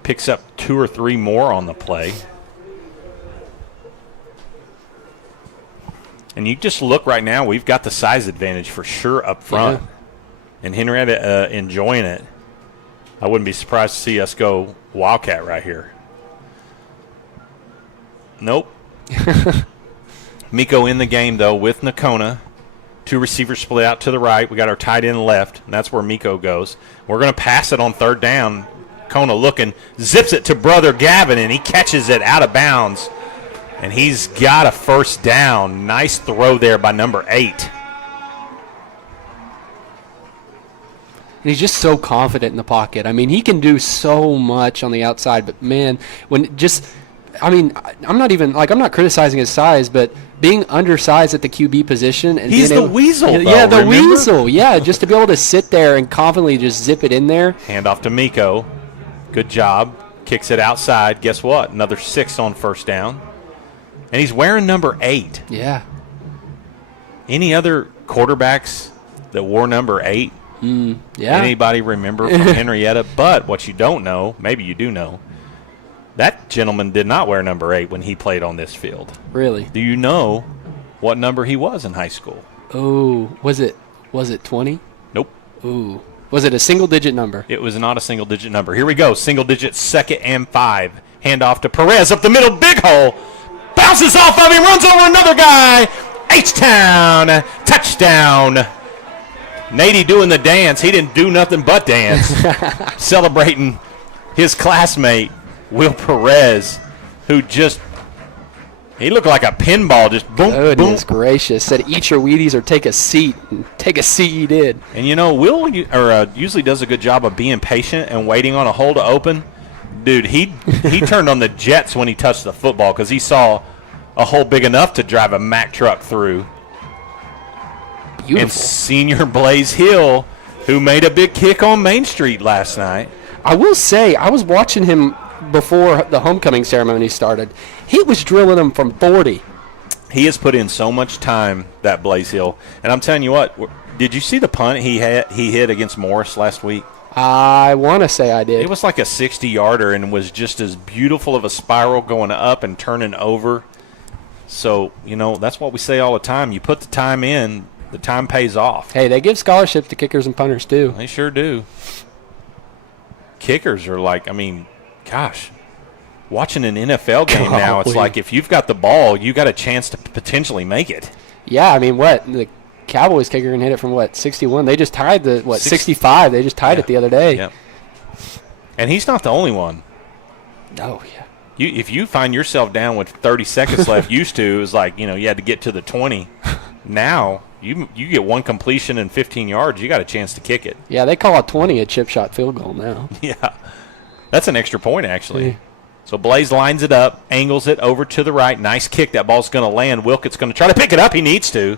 Picks up 2 or 3 more on the play. And you just look right now, we've got the size advantage for sure up front. Yeah. And Henryetta enjoying it. I wouldn't be surprised to see us go Wildcat right here. Nope. Miko in the game, though, with Nakona. 2 receivers split out to the right. We got our tight end left, and that's where Miko goes. We're going to pass it on 3rd down. Kona looking, zips it to brother Gavin, and he catches it out of bounds. And he's got a 1st down. Nice throw there by number 8. And he's just so confident in the pocket. I mean, he can do so much on the outside, but man, I'm not criticizing his size, but being undersized at the QB position and he's the weasel. Yeah, the weasel. Yeah, just to be able to sit there and confidently just zip it in there. Hand off to Miko. Good job. Kicks it outside. Guess what? Another 6 on 1st down. And he's wearing number 8. Yeah. Any other quarterbacks that wore number 8? Yeah. Anybody remember from Henryetta? But what you don't know, maybe you do know, that gentleman did not wear number 8 when he played on this field. Really? Do you know what number he was in high school? Oh, was it 20? Nope. Ooh. Was it a single-digit number? It was not a single-digit number. Here we go. Single-digit, 2nd and 5. Hand off to Perez up the middle, big hole. Bounces off of him, runs over another guy. H-Town, touchdown. Nady doing the dance. He didn't do nothing but dance. Celebrating his classmate, Will Perez, who he looked like a pinball, just boom, Goodness gracious. Said, eat your Wheaties or take a seat. And take a seat he did. And, Will usually does a good job of being patient and waiting on a hole to open. Dude, he turned on the jets when he touched the football because he saw a hole big enough to drive a Mack truck through. Beautiful. And senior Blaze Hill, who made a big kick on Main Street last night. I will say, I was watching him before the homecoming ceremony started. He was drilling them from 40. He has put in so much time, that Blaze Hill. And I'm telling you what, did you see the punt he hit against Morris last week? I want to say I did. It was like a 60-yarder and was just as beautiful of a spiral going up and turning over. So, that's what we say all the time. You put the time in, the time pays off. Hey, they give scholarships to kickers and punters too. They sure do. Kickers are like, gosh, watching an NFL game now, it's like if you've got the ball, you got a chance to potentially make it. Yeah, I mean, the Cowboys kicker can hit it from 61. They just tied 65. They just tied it the other day. Yep. And he's not the only one. Oh yeah. If you find yourself down with 30 seconds left, used to, it was like, you had to get to the 20. Now, you get one completion and 15 yards, you got a chance to kick it. Yeah, they call a 20 a chip shot field goal now. Yeah. That's an extra point, actually. Yeah. So Blaze lines it up, angles it over to the right. Nice kick. That ball's going to land. Wilkett's going to try to pick it up. He needs to.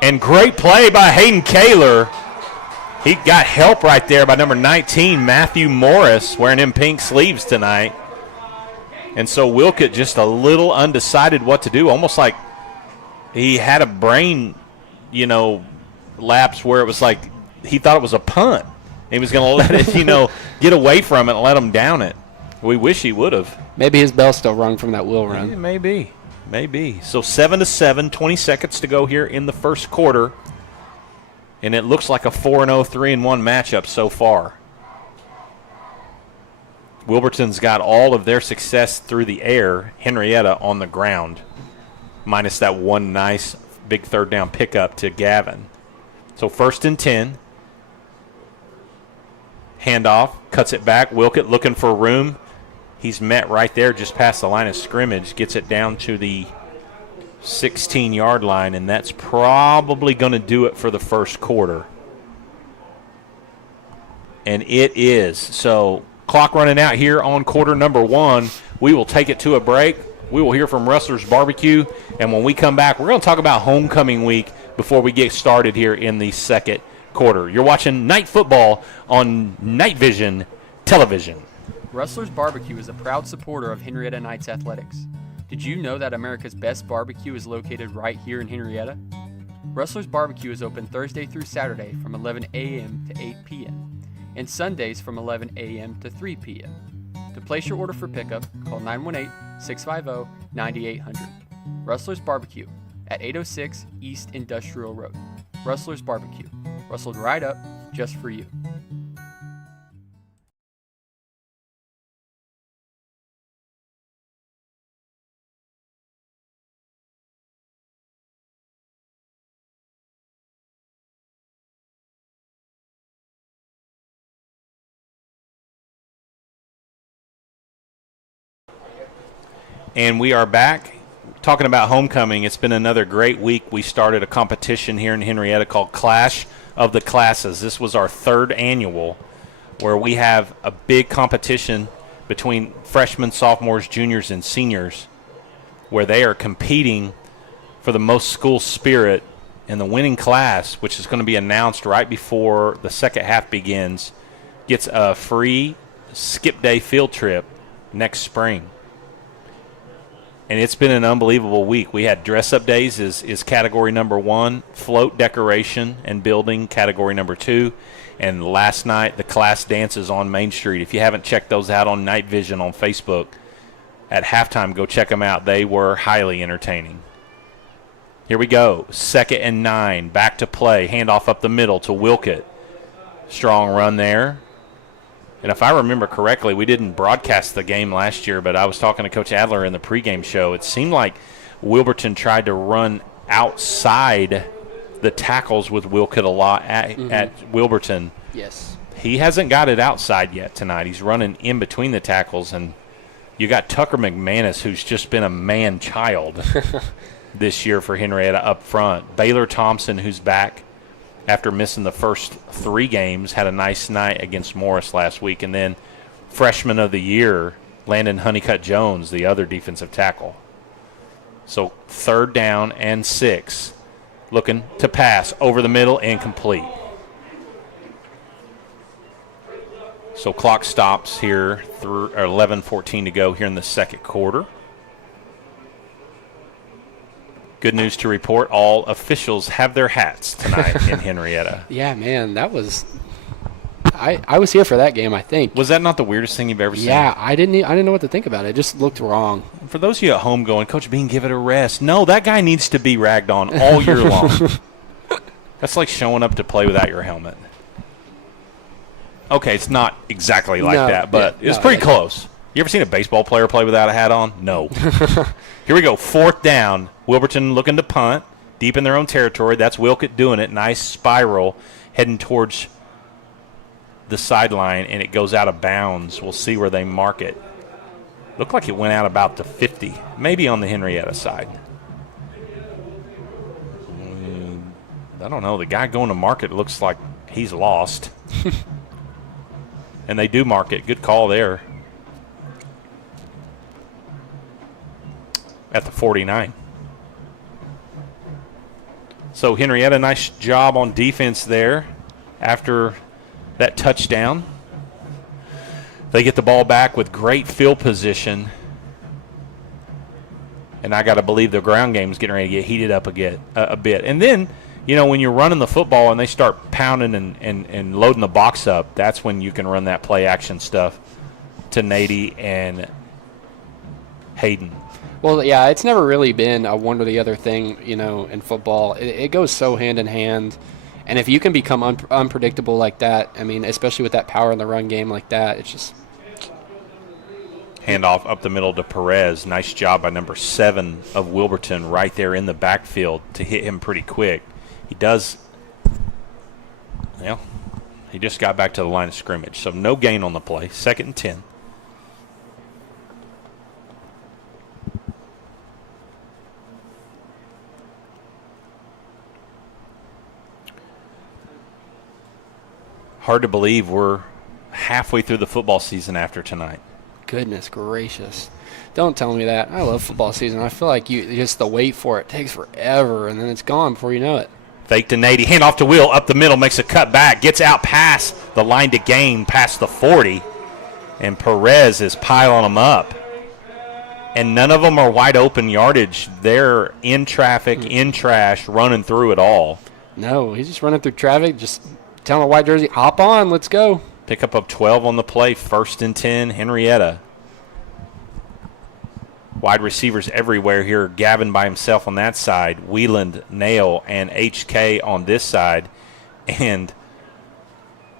And great play by Hayden Kaler. He got help right there by number 19, Matthew Morris, wearing them pink sleeves tonight. And so Wilkett just a little undecided what to do, almost like he had a brain, lapse where it was like he thought it was a punt. He was going to let it, get away from it and let him down it. We wish he would have. Maybe his bell still rung from that wheel run. Maybe. So 7-7, 20 seconds to go here in the first quarter. And it looks like a 4-0, 3-1 matchup so far. Wilburton's got all of their success through the air. Henryetta on the ground, minus that one nice big third down pickup to Gavin. So 1st and 10. Handoff, cuts it back. Wilkett looking for room. He's met right there just past the line of scrimmage. Gets it down to the 16-yard line, and that's probably going to do it for the first quarter. And it is. So clock running out here on quarter number 1. We will take it to a break. We will hear from Rustler's Barbecue, and when we come back, we're going to talk about homecoming week before we get started here in the second quarter. You're watching Night Football on Night Vision Television. Rustler's Barbecue is a proud supporter of Henryetta Knights Athletics. Did you know that America's best barbecue is located right here in Henryetta? Rustler's Barbecue is open Thursday through Saturday from 11 a.m. to 8 p.m. and Sundays from 11 a.m. to 3 p.m. To place your order for pickup, call 918-650-9800. Rustler's Barbecue at 806 East Industrial Road. Rustler's Barbecue. Rustled right up just for you. And we are back talking about homecoming. It's been another great week. We started a competition here in Henryetta called Clash of the Classes. This was our 3rd annual, where we have a big competition between freshmen, sophomores, juniors, and seniors, where they are competing for the most school spirit. And the winning class, which is going to be announced right before the second half begins, gets a free skip day field trip next spring. And it's been an unbelievable week. We had dress-up days is category number 1, float decoration and building category number 2, and last night the class dances on Main Street. If you haven't checked those out on Night Vision on Facebook, at halftime, go check them out. They were highly entertaining. Here we go. 2nd and 9, back to play. Handoff up the middle to Wilkett. Strong run there. And if I remember correctly, we didn't broadcast the game last year, but I was talking to Coach Adler in the pregame show. It seemed like Wilburton tried to run outside the tackles with Wilkett a lot at Wilburton. Yes. He hasn't got it outside yet tonight. He's running in between the tackles, and you got Tucker McManus, who's just been a man-child this year for Henryetta up front. Baylor Thompson, who's back after missing the first 3 games, had a nice night against Morris last week. And then freshman of the year, Landon Honeycutt-Jones, the other defensive tackle. So 3rd down and 6. Looking to pass over the middle and complete. So clock stops here through 11:14 to go here in the second quarter. Good news to report, all officials have their hats tonight in Henryetta. Yeah, man, that was I was here for that game, I think. Was that not the weirdest thing you've ever seen? Yeah, I didn't know what to think about it. It just looked wrong. For those of you at home going, Coach Bean, give it a rest. No, that guy needs to be ragged on all year long. That's like showing up to play without your helmet. Okay, it's not exactly like that, but it's pretty close. You ever seen a baseball player play without a hat on? No. Here we go. 4th down. Wilburton looking to punt. Deep in their own territory. That's Wilkett doing it. Nice spiral heading towards the sideline, and it goes out of bounds. We'll see where they mark it. Looked like it went out about the 50, maybe on the Henryetta side. I don't know. The guy going to mark it looks like he's lost. And they do mark it. Good call there. At the 49. So Henryetta, nice job on defense there after that touchdown. They get the ball back with great field position. And I got to believe the ground game is getting ready to get heated up a bit. And then, you know, when you're running the football and they start pounding and loading the box up, that's when you can run that play action stuff to Nady and Hayden. Well, yeah, it's never really been a one or the other thing, you know, in football. It goes so hand in hand. And if you can become unpredictable like that, I mean, especially with that power in the run game like that, it's just... Handoff up the middle to Perez. Nice job by number 7 of Wilburton right there in the backfield to hit him pretty quick. He does, well, he just got back to the line of scrimmage. So no gain on the play. 2nd and 10. Hard to believe we're halfway through the football season after tonight. Goodness gracious. Don't tell me that. I love football season. I feel like just the wait for it takes forever, and then it's gone before you know it. Fake to Nady. Hand off to Will. Up the middle. Makes a cut back. Gets out past the line to gain, past the 40. And Perez is piling them up. And none of them are wide open yardage. They're in traffic, in trash, running through it all. No, he's just running through traffic, just telling a white jersey, hop on, let's go. Pickup of 12 on the play. 1st and 10, Henryetta. Wide receivers everywhere here. Gavin by himself on that side. Wieland, Nail, and HK on this side. And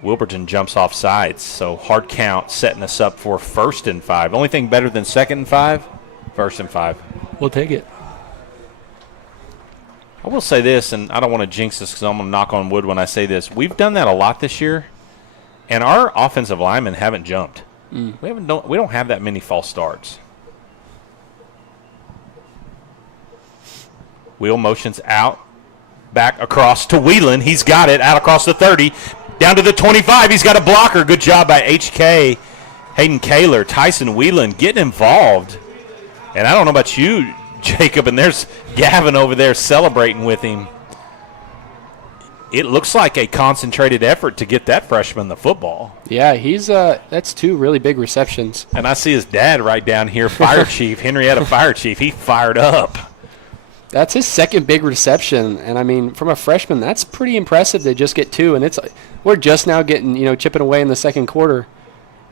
Wilburton jumps off sides. So hard count setting us up for 1st and 5. Only thing better than 2nd and 5? 1st and 5. We'll take it. I will say this, and I don't want to jinx this because I'm going to knock on wood when I say this. We've done that a lot this year, and our offensive linemen haven't jumped. We don't have that many false starts. Wheel motions out, back across to Whelan. He's got it out across the 30, down to the 25. He's got a blocker. Good job by HK, Hayden Kaler, Tyson Whelan getting involved. And I don't know about you, Jacob, and there's Gavin over there celebrating with him. It looks like a concentrated effort to get that freshman the football. Yeah, he's that's 2 really big receptions. And I see his dad right down here, Fire Chief, Henryetta Fire Chief. He fired up. That's his 2nd big reception, and I mean, from a freshman, that's pretty impressive to just get 2. And we're just now getting, you know, chipping away in the 2nd quarter,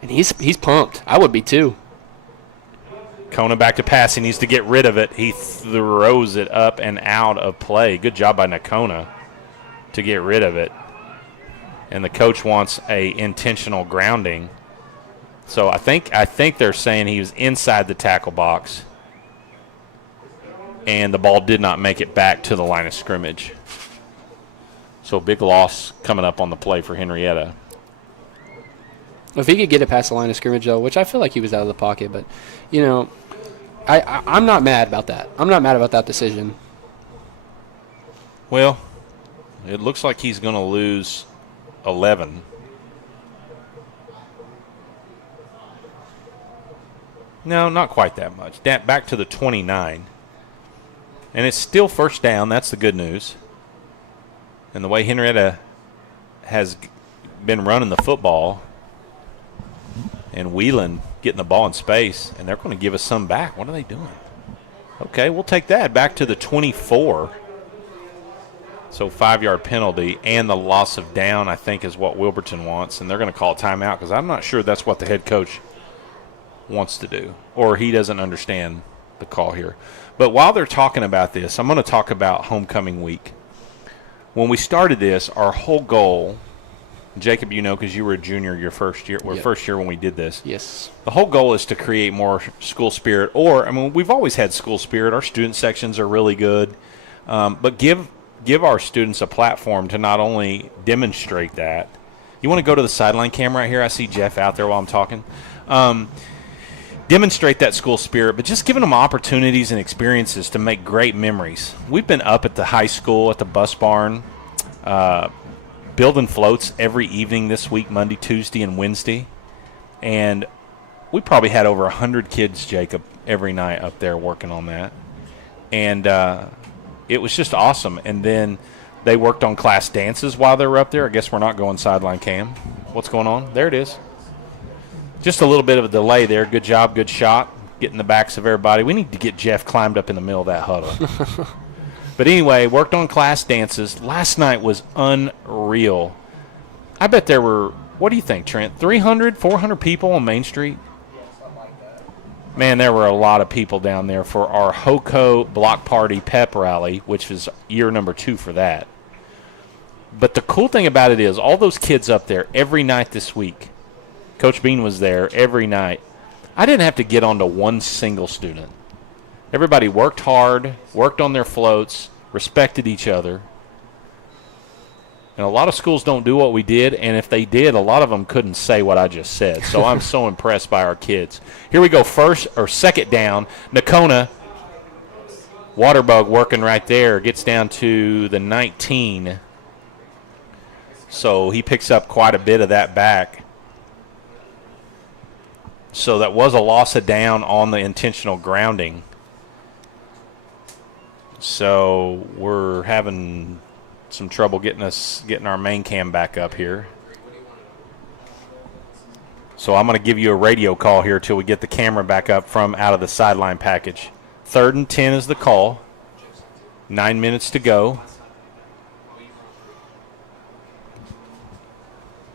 and he's pumped. I would be too. Kona back to pass. He needs to get rid of it. He throws it up and out of play. Good job by Nakona to get rid of it. And the coach wants a intentional grounding. So I think they're saying he was inside the tackle box, and the ball did not make it back to the line of scrimmage. So big loss coming up on the play for Henryetta. If he could get it past the line of scrimmage, though, which I feel like he was out of the pocket, but, you know, I'm not mad about that. I'm not mad about that decision. Well, it looks like he's going to lose 11. No, not quite that much. Back to the 29. And it's still 1st down. That's the good news. And the way Henryetta has been running the football, and Whelan getting the ball in space, and they're going to give us some back. What are they doing? Okay, we'll take that back to the 24. So 5-yard penalty and the loss of down, I think, is what Wilburton wants. And they're going to call a timeout because I'm not sure that's what the head coach wants to do, or he doesn't understand the call here. But while they're talking about this, I'm going to talk about homecoming week. When we started this, our whole goal Jacob, because you were a junior your first year, first year when we did this. Yes. The whole goal is to create more school spirit. We've always had school spirit. Our student sections are really good, but give our students a platform to not only demonstrate that. You want to go to the sideline cam right here? I see Jeff out there while I'm talking. Demonstrate that school spirit, but just giving them opportunities and experiences to make great memories. We've been up at the high school at the bus barn, building floats every evening this week, Monday, Tuesday, and Wednesday. And we probably had over 100 kids, Jacob, every night up there working on that. And it was just awesome. And then they worked on class dances while they were up there. I guess we're not going sideline cam. What's going on? There it is. Just a little bit of a delay there. Good job, good shot. Getting the backs of everybody. We need to get Jeff climbed up in the middle of that huddle. But anyway, worked on class dances. Last night was unreal. I bet there were, what do you think, Trent, 300, 400 people on Main Street? Man, there were a lot of people down there for our HOCO Block Party Pep Rally, which is year number 2 for that. But the cool thing about it is all those kids up there every night this week, Coach Bean was there every night. I didn't have to get onto one single student. Everybody worked hard, worked on their floats, respected each other. And a lot of schools don't do what we did, and if they did, a lot of them couldn't say what I just said. So I'm so impressed by our kids. Here we go, second down. Nakona, Waterbug working right there, gets down to the 19. So he picks up quite a bit of that back. So that was a loss of down on the intentional grounding. So we're having some trouble getting our main cam back up here. So I'm going to give you a radio call here till we get the camera back up from out of the sideline package. 3rd and 10 is the call. 9 minutes to go.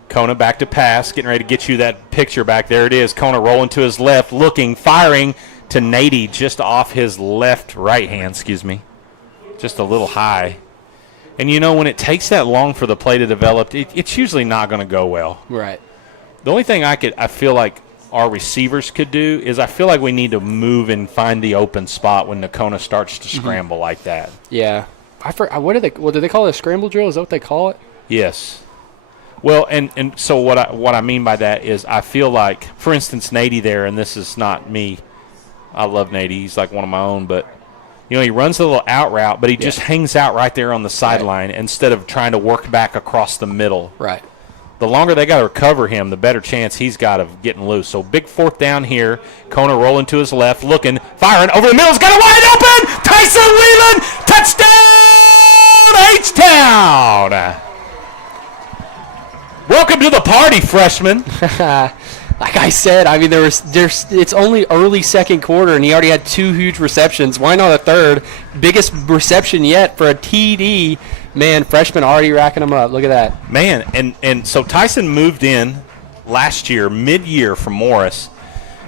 Kona back to pass, getting ready to get you that picture back. There it is. Kona rolling to his left, looking, firing to Nady just off his right hand, just a little high. And, when it takes that long for the play to develop, it's usually not going to go well. Right. The only thing I feel like our receivers could do is I feel like we need to move and find the open spot when Nakona starts to scramble like that. Yeah. What do they call it, a scramble drill? Is that what they call it? Yes. Well, and so what I mean by that is I feel like, for instance, Nady there, and this is not me. I love Nady. He's like one of my own, but he runs a little out route, but he just hangs out right there on the sideline instead of trying to work back across the middle. Right. The longer they got to recover him, the better chance he's got of getting loose. So big 4th down here. Kona rolling to his left, looking, firing over the middle. Got it wide open. Tyson Whelan, touchdown, H-Town. Welcome to the party, freshman. Like I said, it's only early second quarter, and he already had 2 huge receptions. Why not a third? Biggest reception yet for a TD. Man, freshman already racking them up. Look at that. Man, and so Tyson moved in last year, mid-year from Morris.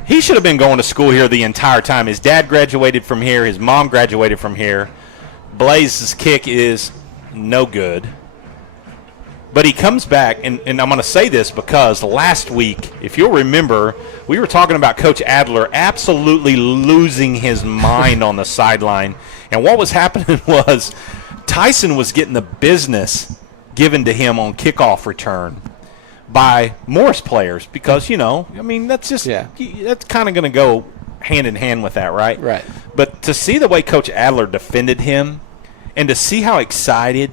He should have been going to school here the entire time. His dad graduated from here. His mom graduated from here. Blaze's kick is no good. But he comes back, and I'm going to say this because last week, if you'll remember, we were talking about Coach Adler absolutely losing his mind on the sideline. And what was happening was Tyson was getting the business given to him on kickoff return by Morris players because, that's just that's kind of going to go hand in hand with that, right? Right. But to see the way Coach Adler defended him and to see how excited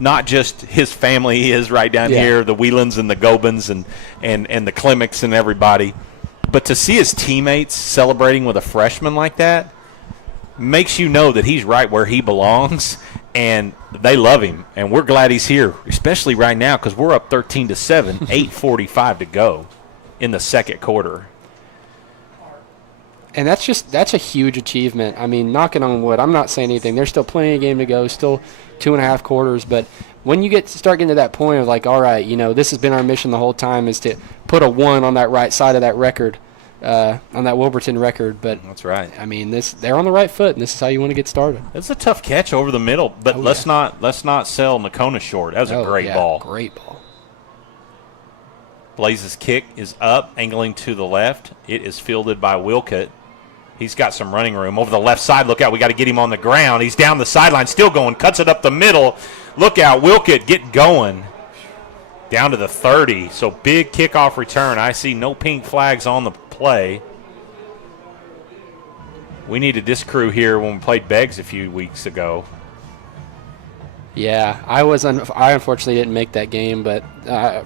not just his family is right down here, the Whelans and the Gobins and the Klimicks and everybody, but to see his teammates celebrating with a freshman like that makes you know that he's right where he belongs, and they love him, and we're glad he's here, especially right now because we're up 13-7, 8:45 to go in the second quarter. And that's a huge achievement. I mean, knocking on wood, I'm not saying anything. There's still plenty of game to go, still 2.5 quarters. But when you start getting to that point of like, all right, this has been our mission the whole time is to put a 1 on that right side of that record, on that Wilburton record. But that's right. I mean, they're on the right foot, and this is how you want to get started. It's a tough catch over the middle, but let's not sell Nakona short. That was a great ball. Great ball. Blaze's kick is up, angling to the left. It is fielded by Wilcott. He's got some running room. Over the left side, look out, we got to get him on the ground. He's down the sideline, still going, cuts it up the middle. Look out, Wilcott, get going. Down to the 30, so big kickoff return. I see no pink flags on the play. We needed this crew here when we played Beggs a few weeks ago. Yeah, I unfortunately didn't make that game, but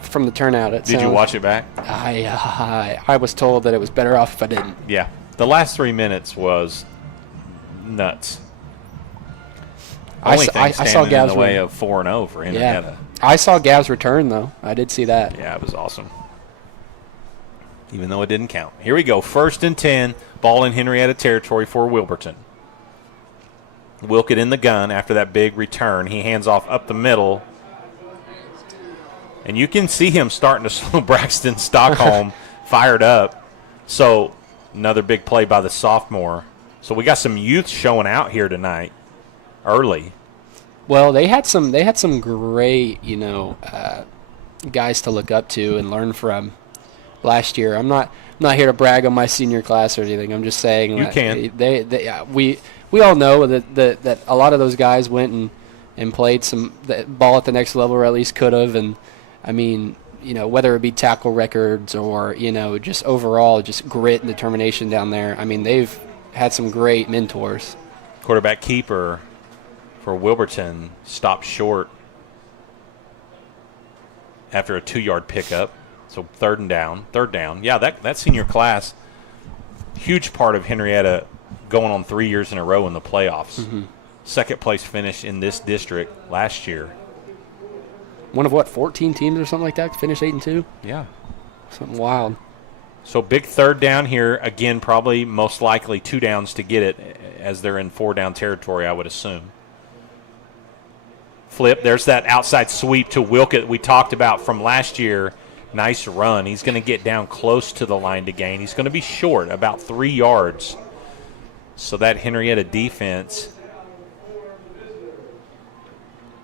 from the turnout, Did you watch it back? I was told that it was better off if I didn't. Yeah, the last 3 minutes was nuts. Only thing standing in the way of 4-0 for Henryetta. Yeah. I saw Gav's return, though. I did see that. Yeah, it was awesome. Even though it didn't count. Here we go. 1st and 10. Ball in Henryetta territory for Wilburton. Wilcott in the gun after that big return. He hands off up the middle. And you can see him starting to slow Braxton Stockholm fired up. So another big play by the sophomore. So we got some youth showing out here tonight early. Well, they had some great, guys to look up to and learn from last year. I'm not here to brag on my senior class or anything. I'm just saying you can. We all know that a lot of those guys went and played some ball at the next level, or at least could have. And I mean, whether it be tackle records or just overall just grit and determination down there. I mean, they've had some great mentors. Quarterback keeper for Wilburton stopped short after a 2-yard pickup. So third down. Yeah, that senior class, huge part of Henryetta going on 3 years in a row in the playoffs. Mm-hmm. Second place finish in this district last year. One of 14 teams or something like that to finish 8-2? Yeah. Something wild. So big third down here. Again, probably most likely 2 downs to get it as they're in 4-down territory, I would assume. Flip. There's that outside sweep to Wilcott we talked about from last year. Nice run. He's going to get down close to the line to gain. He's going to be short, about 3 yards. So that Henryetta defense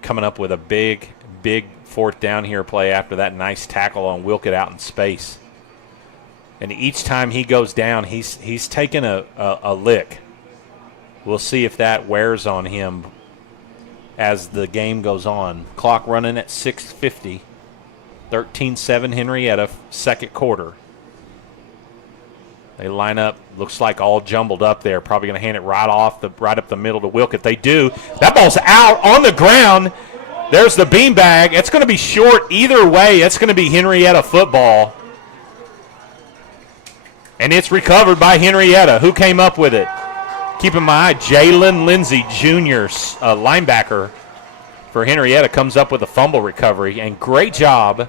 coming up with a big 4th down here play after that nice tackle on Wilcott out in space. And each time he goes down, he's taking a lick. We'll see if that wears on him as the game goes on. Clock running at 6:50. 13-7 Henryetta, second quarter. They line up, looks like all jumbled up there. Probably going to hand it right up the middle to Wilcott. They do. That ball's out on the ground. There's the beanbag. It's going to be short either way. It's going to be Henryetta football. And it's recovered by Henryetta. Who came up with it? Keep in mind, Jalen Lindsey Jr., linebacker for Henryetta, comes up with a fumble recovery. And great job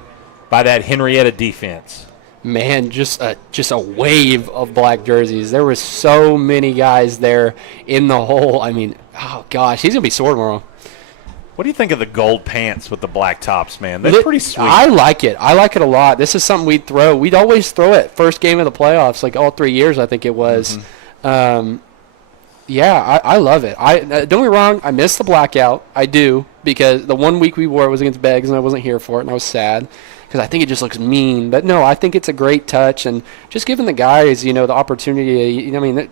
by that Henryetta defense. Man, just a wave of black jerseys. There were so many guys there in the hole. I mean, oh, gosh, he's going to be sore tomorrow. What do you think of the gold pants with the black tops, man? They're pretty sweet. I like it. I like it a lot. This is something we'd throw. We'd always throw it first game of the playoffs, like all 3 years, I think it was. Mm-hmm. Yeah, I love it. Don't get me wrong, I miss the blackout. I do, because the 1 week we wore it was against Beggs, and I wasn't here for it, and I was sad because I think it just looks mean. But, no, I think it's a great touch, and just giving the guys, the opportunity,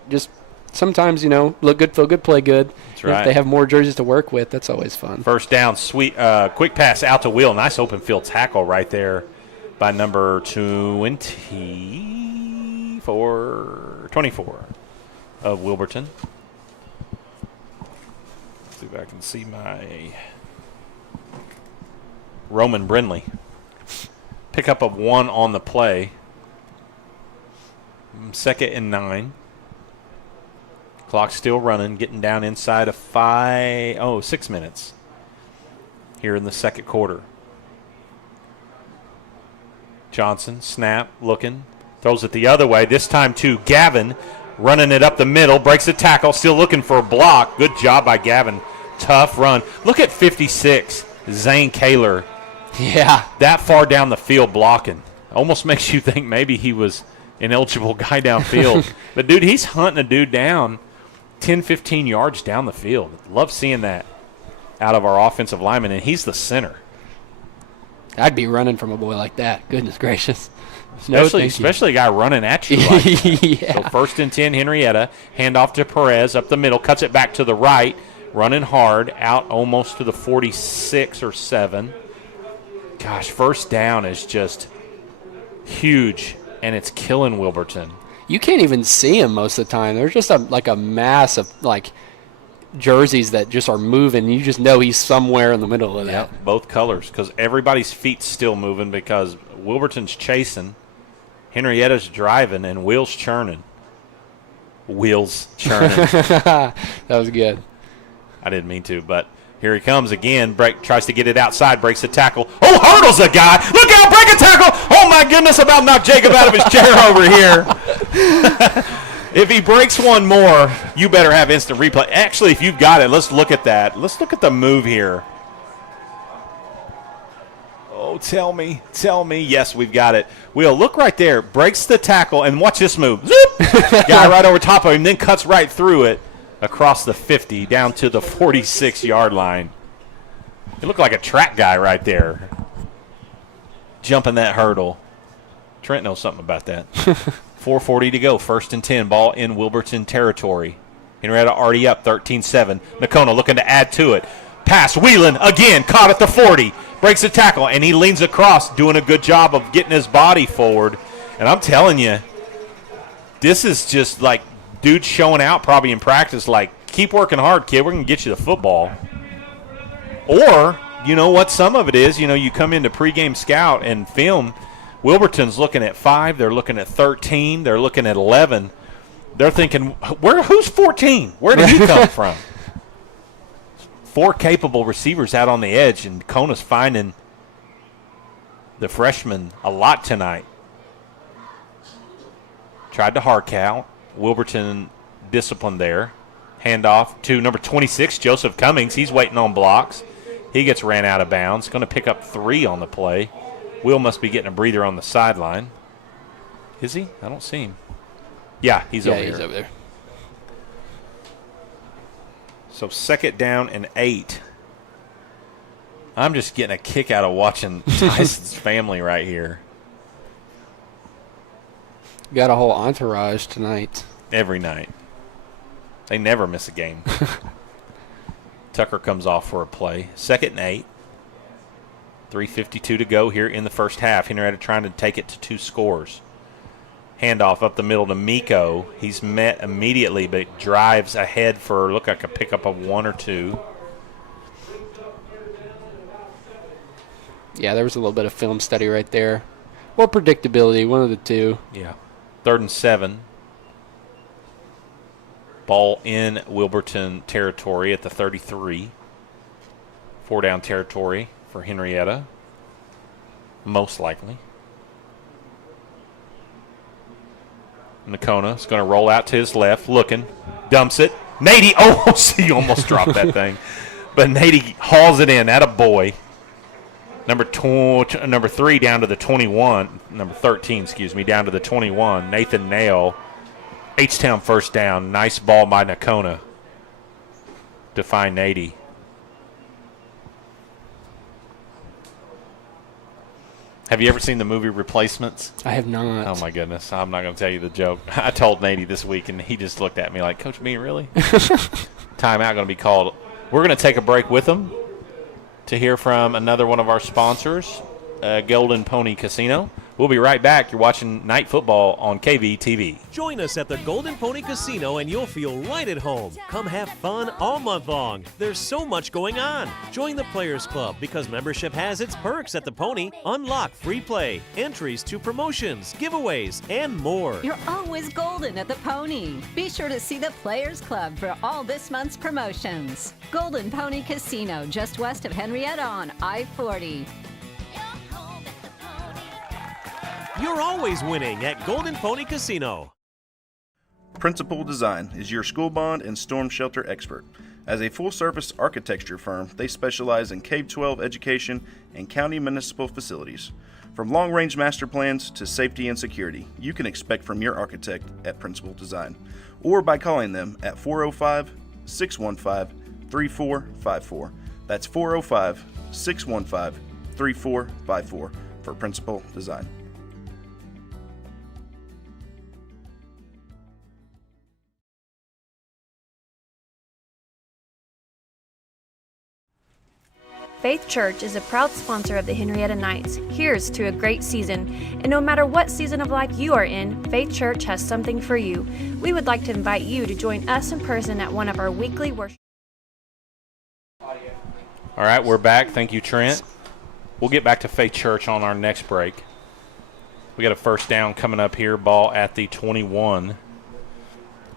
just sometimes, look good, feel good, play good. That's right. If they have more jerseys to work with, that's always fun. First down, sweet, quick pass out to Will. Nice open field tackle right there by number 24 of Wilburton. Let's see if I can see my Roman Brindley. Pickup of 1 on the play. 2nd and 9. Clock still running, getting down inside of 6 minutes here in the second quarter. Johnson, snap, looking, throws it the other way, this time to Gavin, running it up the middle, breaks a tackle, still looking for a block. Good job by Gavin. Tough run. Look at 56, Zane Kaler. Yeah. That far down the field blocking. Almost makes you think maybe he was an eligible guy downfield. But, dude, he's hunting a dude down 10, 15 yards down the field. Love seeing that out of our offensive lineman, and he's the center. I'd be running from a boy like that. Goodness gracious. No, thank you. Especially a guy running at you like that. Yeah. So 1st and 10, Henryetta. Hand off to Perez up the middle. Cuts it back to the right. Running hard. Out almost to the 46 or 7. Gosh, first down is just huge, and it's killing Wilburton. You can't even see him most of the time. There's just a mass of jerseys that just are moving. You just know he's somewhere in the middle of that. Yep, both colors, because everybody's feet's still moving because Wilburton's chasing, Henrietta's driving, and Will's churning. Wheels churning. That was good. I didn't mean to, but here he comes again. Tries to get it outside, breaks the tackle. Oh, hurdles a guy. Look out, break a tackle. Oh, my goodness, about knocked Jacob out of his chair over here. If he breaks one more, you better have instant replay. Actually, if you've got it, let's look at that. Let's look at the move here. Oh, tell me. Yes, we've got it. Will, look right there. Breaks the tackle, and watch this move. Zoop! Guy right over top of him, then cuts right through it across the 50 down to the 46-yard line. He looked like a track guy right there, jumping that hurdle. Trent knows something about that. 4:40 to go, 1st and 10, ball in Wilburton territory. Henryetta already up 13-7. Nakona looking to add to it. Pass, Whelan again, caught at the 40. Breaks the tackle, and he leans across, doing a good job of getting his body forward. And I'm telling you, this is just like dude showing out probably in practice, like, keep working hard, kid. We're going to get you the football. Or, you know what some of it is, you come into pregame scout and film, Wilburton's looking at 5, they're looking at 13, they're looking at 11. They're thinking, who's 14? Where did he come from? 4 capable receivers out on the edge, and Kona's finding the freshman a lot tonight. Tried to hard count. Wilburton disciplined there. Handoff to number 26, Joseph Cummings. He's waiting on blocks. He gets ran out of bounds. Going to pick up 3 on the play. Will must be getting a breather on the sideline. Is he? I don't see him. Yeah, he's over here. He's over there. So 2nd down and 8. I'm just getting a kick out of watching Tyson's family right here. Got a whole entourage tonight. Every night. They never miss a game. Tucker comes off for a play. 2nd and 8. 3:52 to go here in the first half. Henryetta trying to take it to 2 scores. Handoff up the middle to Miko. He's met immediately, but drives ahead for, look like a pickup of 1 or 2. Yeah, there was a little bit of film study right there. Or predictability, one of the two. Yeah. 3rd and 7. Ball in Wilburton territory at the 33. 4-down territory for Henryetta, most likely. Nakona is going to roll out to his left, looking, dumps it. Nady, oh, see, you almost dropped that thing. But Nady hauls it in, at a boy. Number 3 down to the 21, number 13, down to the 21. Nathan Nail, H-Town first down. Nice ball by Nakona to find Nady. Have you ever seen the movie Replacements? I have not. Oh, my goodness. I'm not going to tell you the joke. I told Nady this week, and he just looked at me like, Coach B, really? Timeout going to be called. We're going to take a break with him to hear from another one of our sponsors, Golden Pony Casino. We'll be right back. You're watching Night Football on KVTV. Join us at the Golden Pony Casino and you'll feel right at home. Come have fun all month long. There's so much going on. Join the Players Club because membership has its perks at the Pony. Unlock free play, entries to promotions, giveaways, and more. You're always golden at the Pony. Be sure to see the Players Club for all this month's promotions. Golden Pony Casino, just west of Henryetta on I-40. You're always winning at Golden Pony Casino. Principal Design is your school bond and storm shelter expert. As a full-service architecture firm, they specialize in K-12 education and county municipal facilities. From long-range master plans to safety and security, you can expect from your architect at Principal Design, or by calling them at 405-615-3454. That's 405-615-3454. 3454 for Principal Design. Faith Church is a proud sponsor of the Henryetta Knights. Here's to a great season. And no matter what season of life you are in, Faith Church has something for you. We would like to invite you to join us in person at one of our weekly worship. All right, we're back. Thank you, Trent. We'll get back to Faith Church on our next break. We got a first down coming up here. Ball at the 21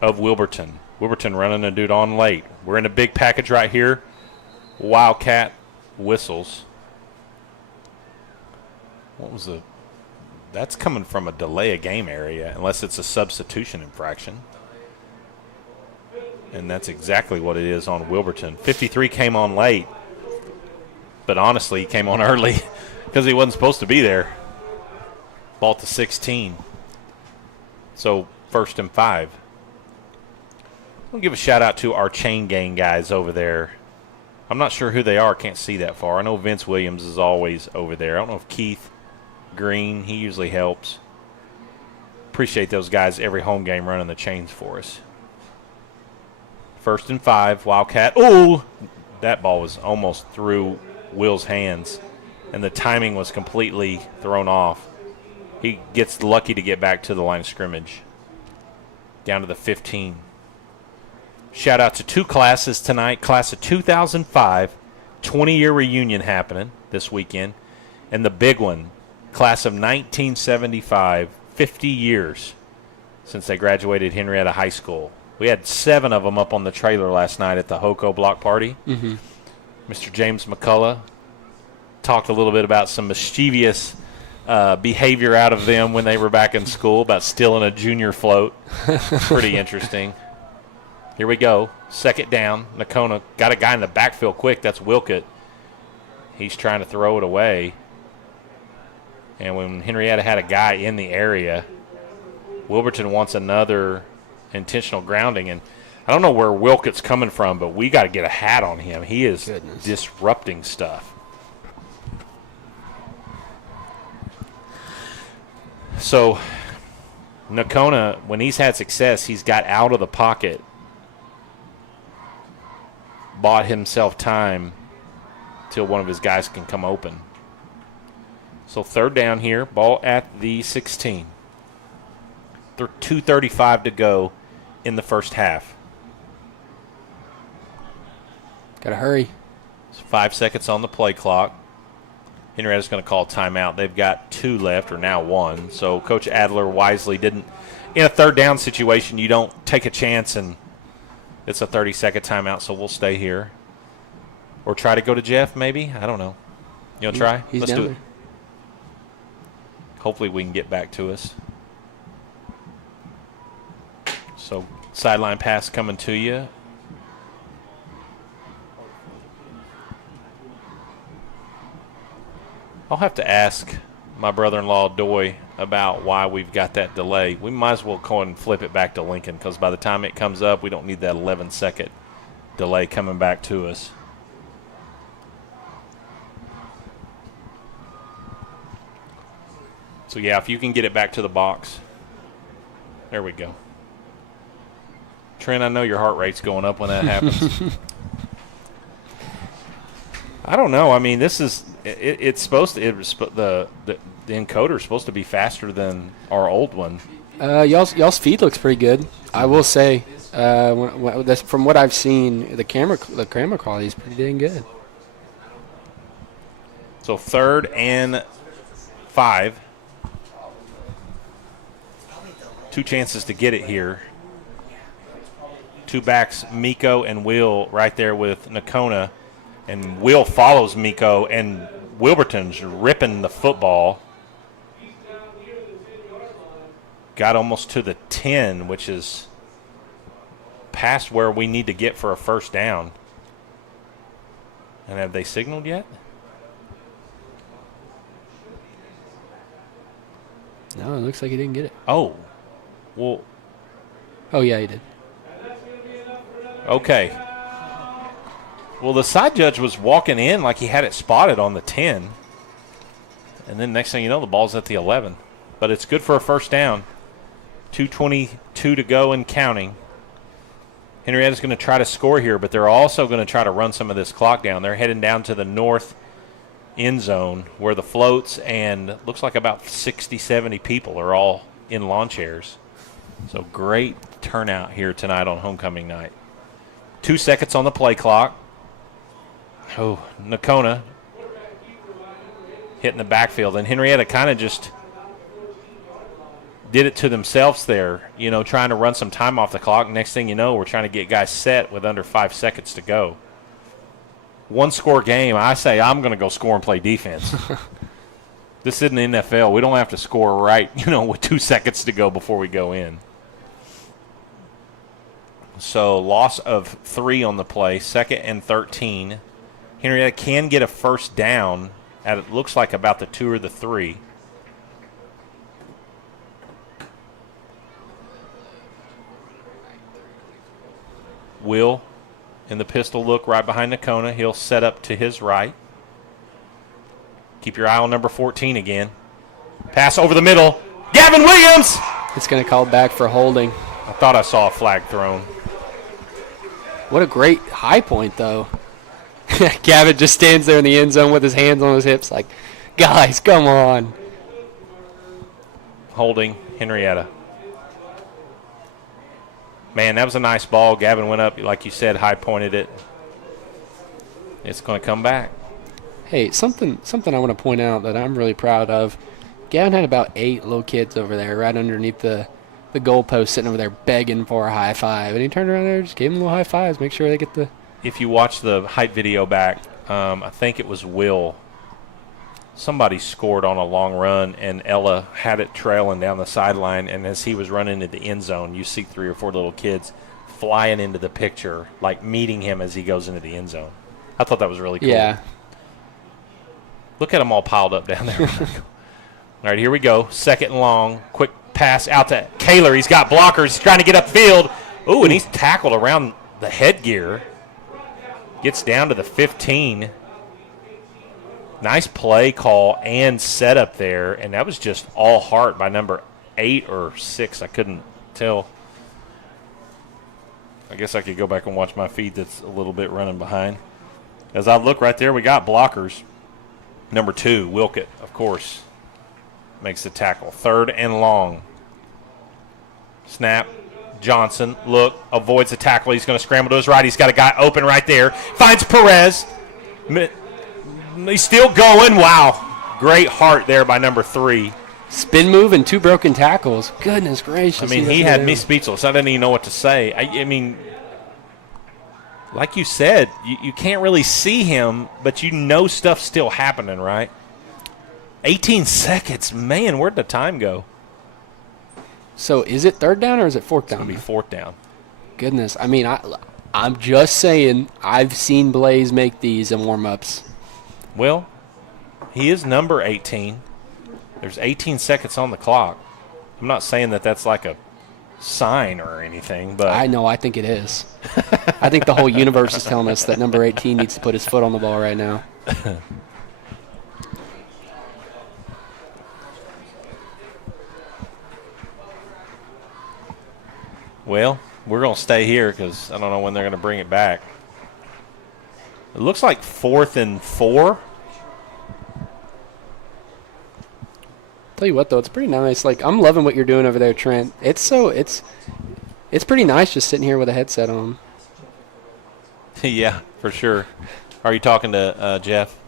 of Wilburton. Wilburton running a dude on late. We're in a big package right here. Wildcat whistles. What was the... That's coming from a delay of game area, unless it's a substitution infraction. And that's exactly what it is on Wilburton. 53 came on late, but honestly, he came on early because he wasn't supposed to be there. Ball to 16. So, 1st and 5. I'll give a shout-out to our chain gang guys over there. I'm not sure who they are. Can't see that far. I know Vince Williams is always over there. I don't know if Keith Green, he usually helps. Appreciate those guys every home game running the chains for us. 1st and 5, Wildcat. Oh, that ball was almost through Will's hands, and the timing was completely thrown off. He gets lucky to get back to the line of scrimmage. Down to the 15. Shout out to 2 classes tonight. Class of 2005, 20-year reunion happening this weekend. And the big one, class of 1975, 50 years since they graduated Henryetta High School. We had 7 of them up on the trailer last night at the HOCO block party. Mm-hmm. Mr. James McCullough talked a little bit about some mischievous behavior out of them when they were back in school, about stealing a junior float. Pretty interesting. Here we go. 2nd down. Nakona got a guy in the backfield quick. That's Wilkett. He's trying to throw it away. And when Henryetta had a guy in the area, Wilburton wants another intentional grounding. And I don't know where Wilkett's coming from, but we got to get a hat on him. He is disrupting stuff. So Nakona, when he's had success, he's got out of the pocket, bought himself time till one of his guys can come open. So 3rd down here, ball at the 16. 2:35 to go in the first half. Gotta hurry. It's 5 seconds on the play clock. Henrietta's going to call timeout. They've got 2 left, or now 1. So Coach Adler wisely didn't. In a 3rd down situation, you don't take a chance, and it's a 30-second timeout, so we'll stay here. Or try to go to Jeff, maybe? I don't know. You want to try? He's Let's down do it. there. Hopefully we can get back to us. So sideline pass coming to you. I'll have to ask my brother-in-law, Doy, about why we've got that delay. We might as well go and flip it back to Lincoln, because by the time it comes up, we don't need that 11-second delay coming back to us. So, yeah, if you can get it back to the box. There we go. Trent, I know your heart rate's going up when that happens. I don't know. I mean, this is it's supposed to the encoder's supposed to be faster than our old one. Y'all's feed looks pretty good. I will say, that's from what I've seen, the camera quality is pretty dang good. So 3rd and 5. 2 chances to get it here. 2 backs, Miko and Will, right there with Nakona. And Will follows Miko, and Wilburton's ripping the football. Got almost to the 10, which is past where we need to get for a first down. And have they signaled yet? No, it looks like he didn't get it. Oh. Well. Oh, yeah, he did. Okay. Well, the side judge was walking in like he had it spotted on the 10. And then next thing you know, the ball's at the 11. But it's good for a first down. 2:22 to go and counting. Henrietta's going to try to score here, but they're also going to try to run some of this clock down. They're heading down to the north end zone where the floats and looks like about 60, 70 people are all in lawn chairs. So great turnout here tonight on homecoming night. 2 seconds on the play clock. Oh, Nakona hitting the backfield. And Henrietta kind of just did it to themselves there, trying to run some time off the clock. Next thing you know, we're trying to get guys set with under 5 seconds to go. One-score game, I say I'm going to go score and play defense. This isn't the NFL. We don't have to score right, with 2 seconds to go before we go in. So loss of 3 on the play, 2nd and 13. Henrietta can get a first down at it looks like about the 2 or the 3. Will in the pistol look right behind Nakona. He'll set up to his right. Keep your eye on number 14 again. Pass over the middle. Gavin Williams! It's going to call back for holding. I thought I saw a flag thrown. What a great high point, though. Gavin just stands there in the end zone with his hands on his hips like, guys, come on. Holding Henrietta. Man, that was a nice ball. Gavin went up, like you said, high-pointed it. It's going to come back. Hey, something I want to point out that I'm really proud of. Gavin had about 8 little kids over there right underneath the goalpost sitting over there begging for a high five. And he turned around there and just gave them little high fives, make sure they get the... If you watch the hype video back, I think it was Will. Somebody scored on a long run, and Ella had it trailing down the sideline, and as he was running into the end zone, you see 3 or 4 little kids flying into the picture, like meeting him as he goes into the end zone. I thought that was really cool. Yeah. Look at them all piled up down there. All right, here we go. 2nd and long. Quick pass out to Kaler. He's got blockers. He's trying to get upfield. Ooh, and he's tackled around the headgear. Gets down to the 15. Nice play call and setup there, and that was just all heart by number 8 or 6. I couldn't tell. I guess I could go back and watch my feed that's a little bit running behind. As I look right there, we got blockers. Number 2, Wilkett, of course, makes the tackle. 3rd and long. Snap. Johnson, look, avoids the tackle. He's going to scramble to his right. He's got a guy open right there. Finds Perez. He's still going. Wow. Great heart there by number 3. Spin move and 2 broken tackles. Goodness gracious. I mean, he had me speechless. I didn't even know what to say. I mean, like you said, you can't really see him, but you know stuff's still happening, right? 18 seconds. Man, where'd the time go? So is it 3rd down or is it 4th down? It's going to be 4th down. Goodness. I mean, I'm just saying I've seen Blaze make these in warm-ups. Well, he is number 18. There's 18 seconds on the clock. I'm not saying that that's like a sign or anything, but I know. I think it is. I think the whole universe is telling us that number 18 needs to put his foot on the ball right now. Well, we're going to stay here because I don't know when they're going to bring it back. It looks like 4th and 4. Tell you what, though, it's pretty nice. Like, I'm loving what you're doing over there, Trent. It's pretty nice just sitting here with a headset on. Yeah, for sure. Are you talking to Jeff?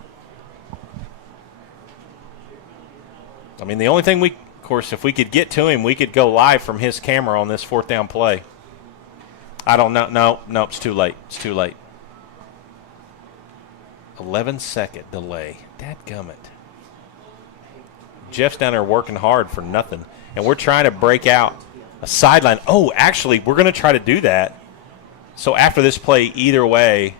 I mean, the only thing of course, if we could get to him, we could go live from his camera on this 4th down play. I don't know. No, it's too late. It's too late. 11-second delay. Dadgummit. Jeff's down there working hard for nothing. And we're trying to break out a sideline. Oh, actually, we're going to try to do that. So after this play, either way,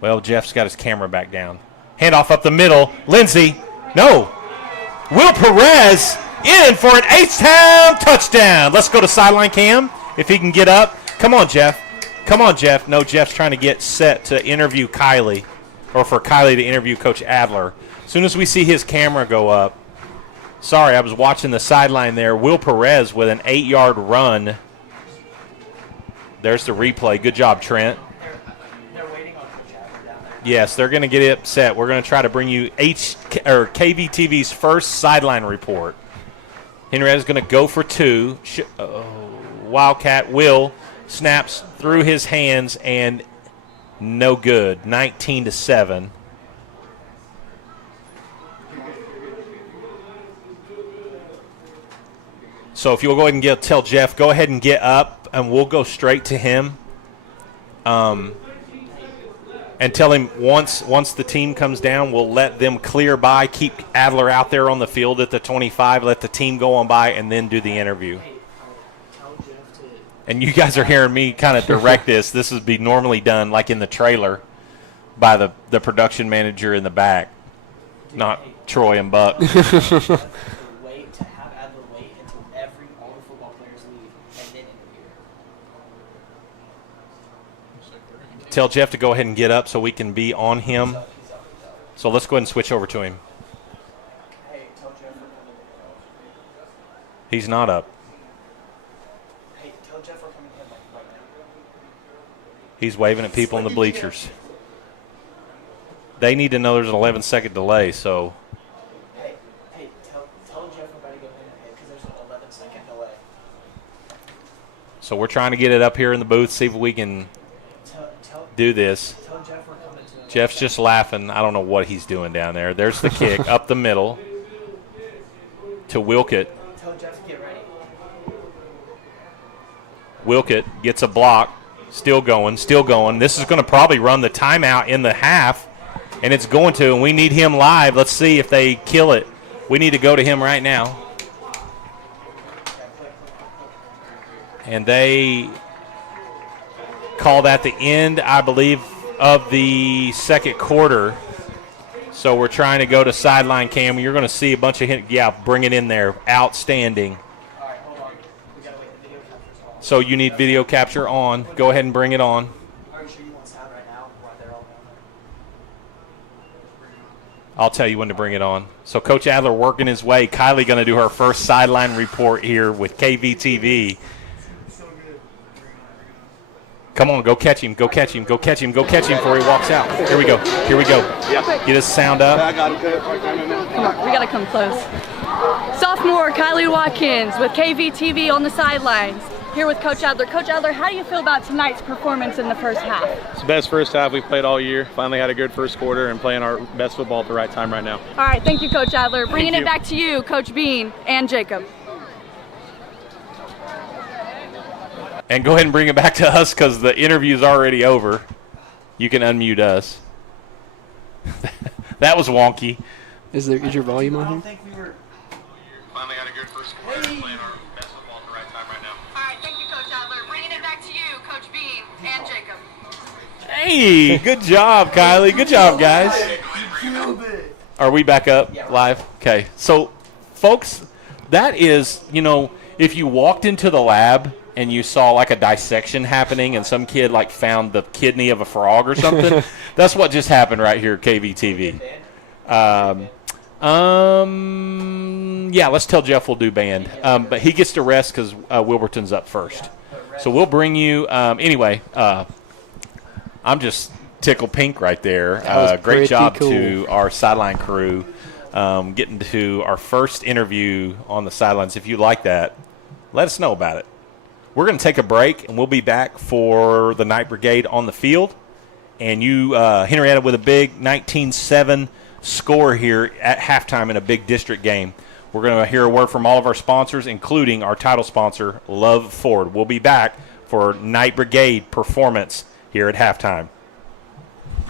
well, Jeff's got his camera back down. Handoff up the middle. Lindsey. No. Will Perez in for an H-Town touchdown. Let's go to sideline cam if he can get up. Come on, Jeff. Come on, Jeff. No, Jeff's trying to get set to interview Kylie, or for Kylie to interview Coach Adler. As soon as we see his camera go up, sorry, I was watching the sideline there. Will Perez with an 8-yard run. There's the replay. Good job, Trent. Yes, they're going to get upset. We're going to try to bring you KVTV's first sideline report. Henrietta's going to go for 2. Wildcat Will snaps through his hands and no good. 19-7. So if you'll go ahead and tell Jeff, go ahead and get up, and we'll go straight to him. And tell him once the team comes down, we'll let them clear by, keep Adler out there on the field at the 25, let the team go on by, and then do the interview. And you guys are hearing me kind of direct this. This would be normally done like in the trailer by the production manager in the back, not Troy and Buck. Tell Jeff to go ahead and get up so we can be on him. So let's go ahead and switch over to him. He's not up. He's waving at people in the bleachers. They need to know there's an 11-second delay, so. Tell Jeff we're about to go in because there's an 11-second delay. So we're trying to get it up here in the booth, see if we can do this. Jeff's just laughing. I don't know what he's doing down there. There's the kick up the middle to Wilkett. Tell Jeff to get ready. Wilkett gets a block. Still going. This is going to probably run the timeout in the half, and it's going to, and we need him live. Let's see if they kill it. We need to go to him right now. And they call that the end, I believe, of the second quarter. So we're trying to go to sideline cam. You're going to see a bunch of bring it in there. Outstanding. All right, hold on. We got to wait. The video capture's on. So you need video capture on. Go ahead and bring it on. Are you sure you want sound right now while they're all down there? I'll tell you when to bring it on. So Coach Adler working his way. Kylie going to do her first sideline report here with KVTV. Come on, go catch him before he walks out. Here we go. Get his sound up. Come on, we got to come close. Sophomore Kylie Watkins with KVTV on the sidelines. Here with Coach Adler. Coach Adler, how do you feel about tonight's performance in the first half? It's the best first half we've played all year. Finally had a good first quarter and playing our best football at the right time right now. All right, thank you, Coach Adler. Bringing it back to you, Coach Bean and Jacob. And go ahead and bring it back to us because the interview's already over. You can unmute us. That was wonky. Is your volume on here? I don't think we were. Finally had a good first quarter and playing our best football at the right time right now. All right, thank you, Coach Adler. Bringing it back to you, Coach Bean and Jacob. Hey, good job, Kylie. Good job, guys. Are we back up live? Okay. So, folks, that is, if you walked into the lab and you saw like a dissection happening and some kid like found the kidney of a frog or something, that's what just happened right here at KVTV. Let's tell Jeff we'll do band. But he gets to rest because Wilburton's up first. So we'll bring you, I'm just tickled pink right there. Great job to our sideline crew getting to our first interview on the sidelines. If you like that, let us know about it. We're going to take a break, and we'll be back for the Night Brigade on the field. And Henryetta with a big 19-7 score here at halftime in a big district game. We're going to hear a word from all of our sponsors, including our title sponsor, Love Ford. We'll be back for Night Brigade performance here at halftime.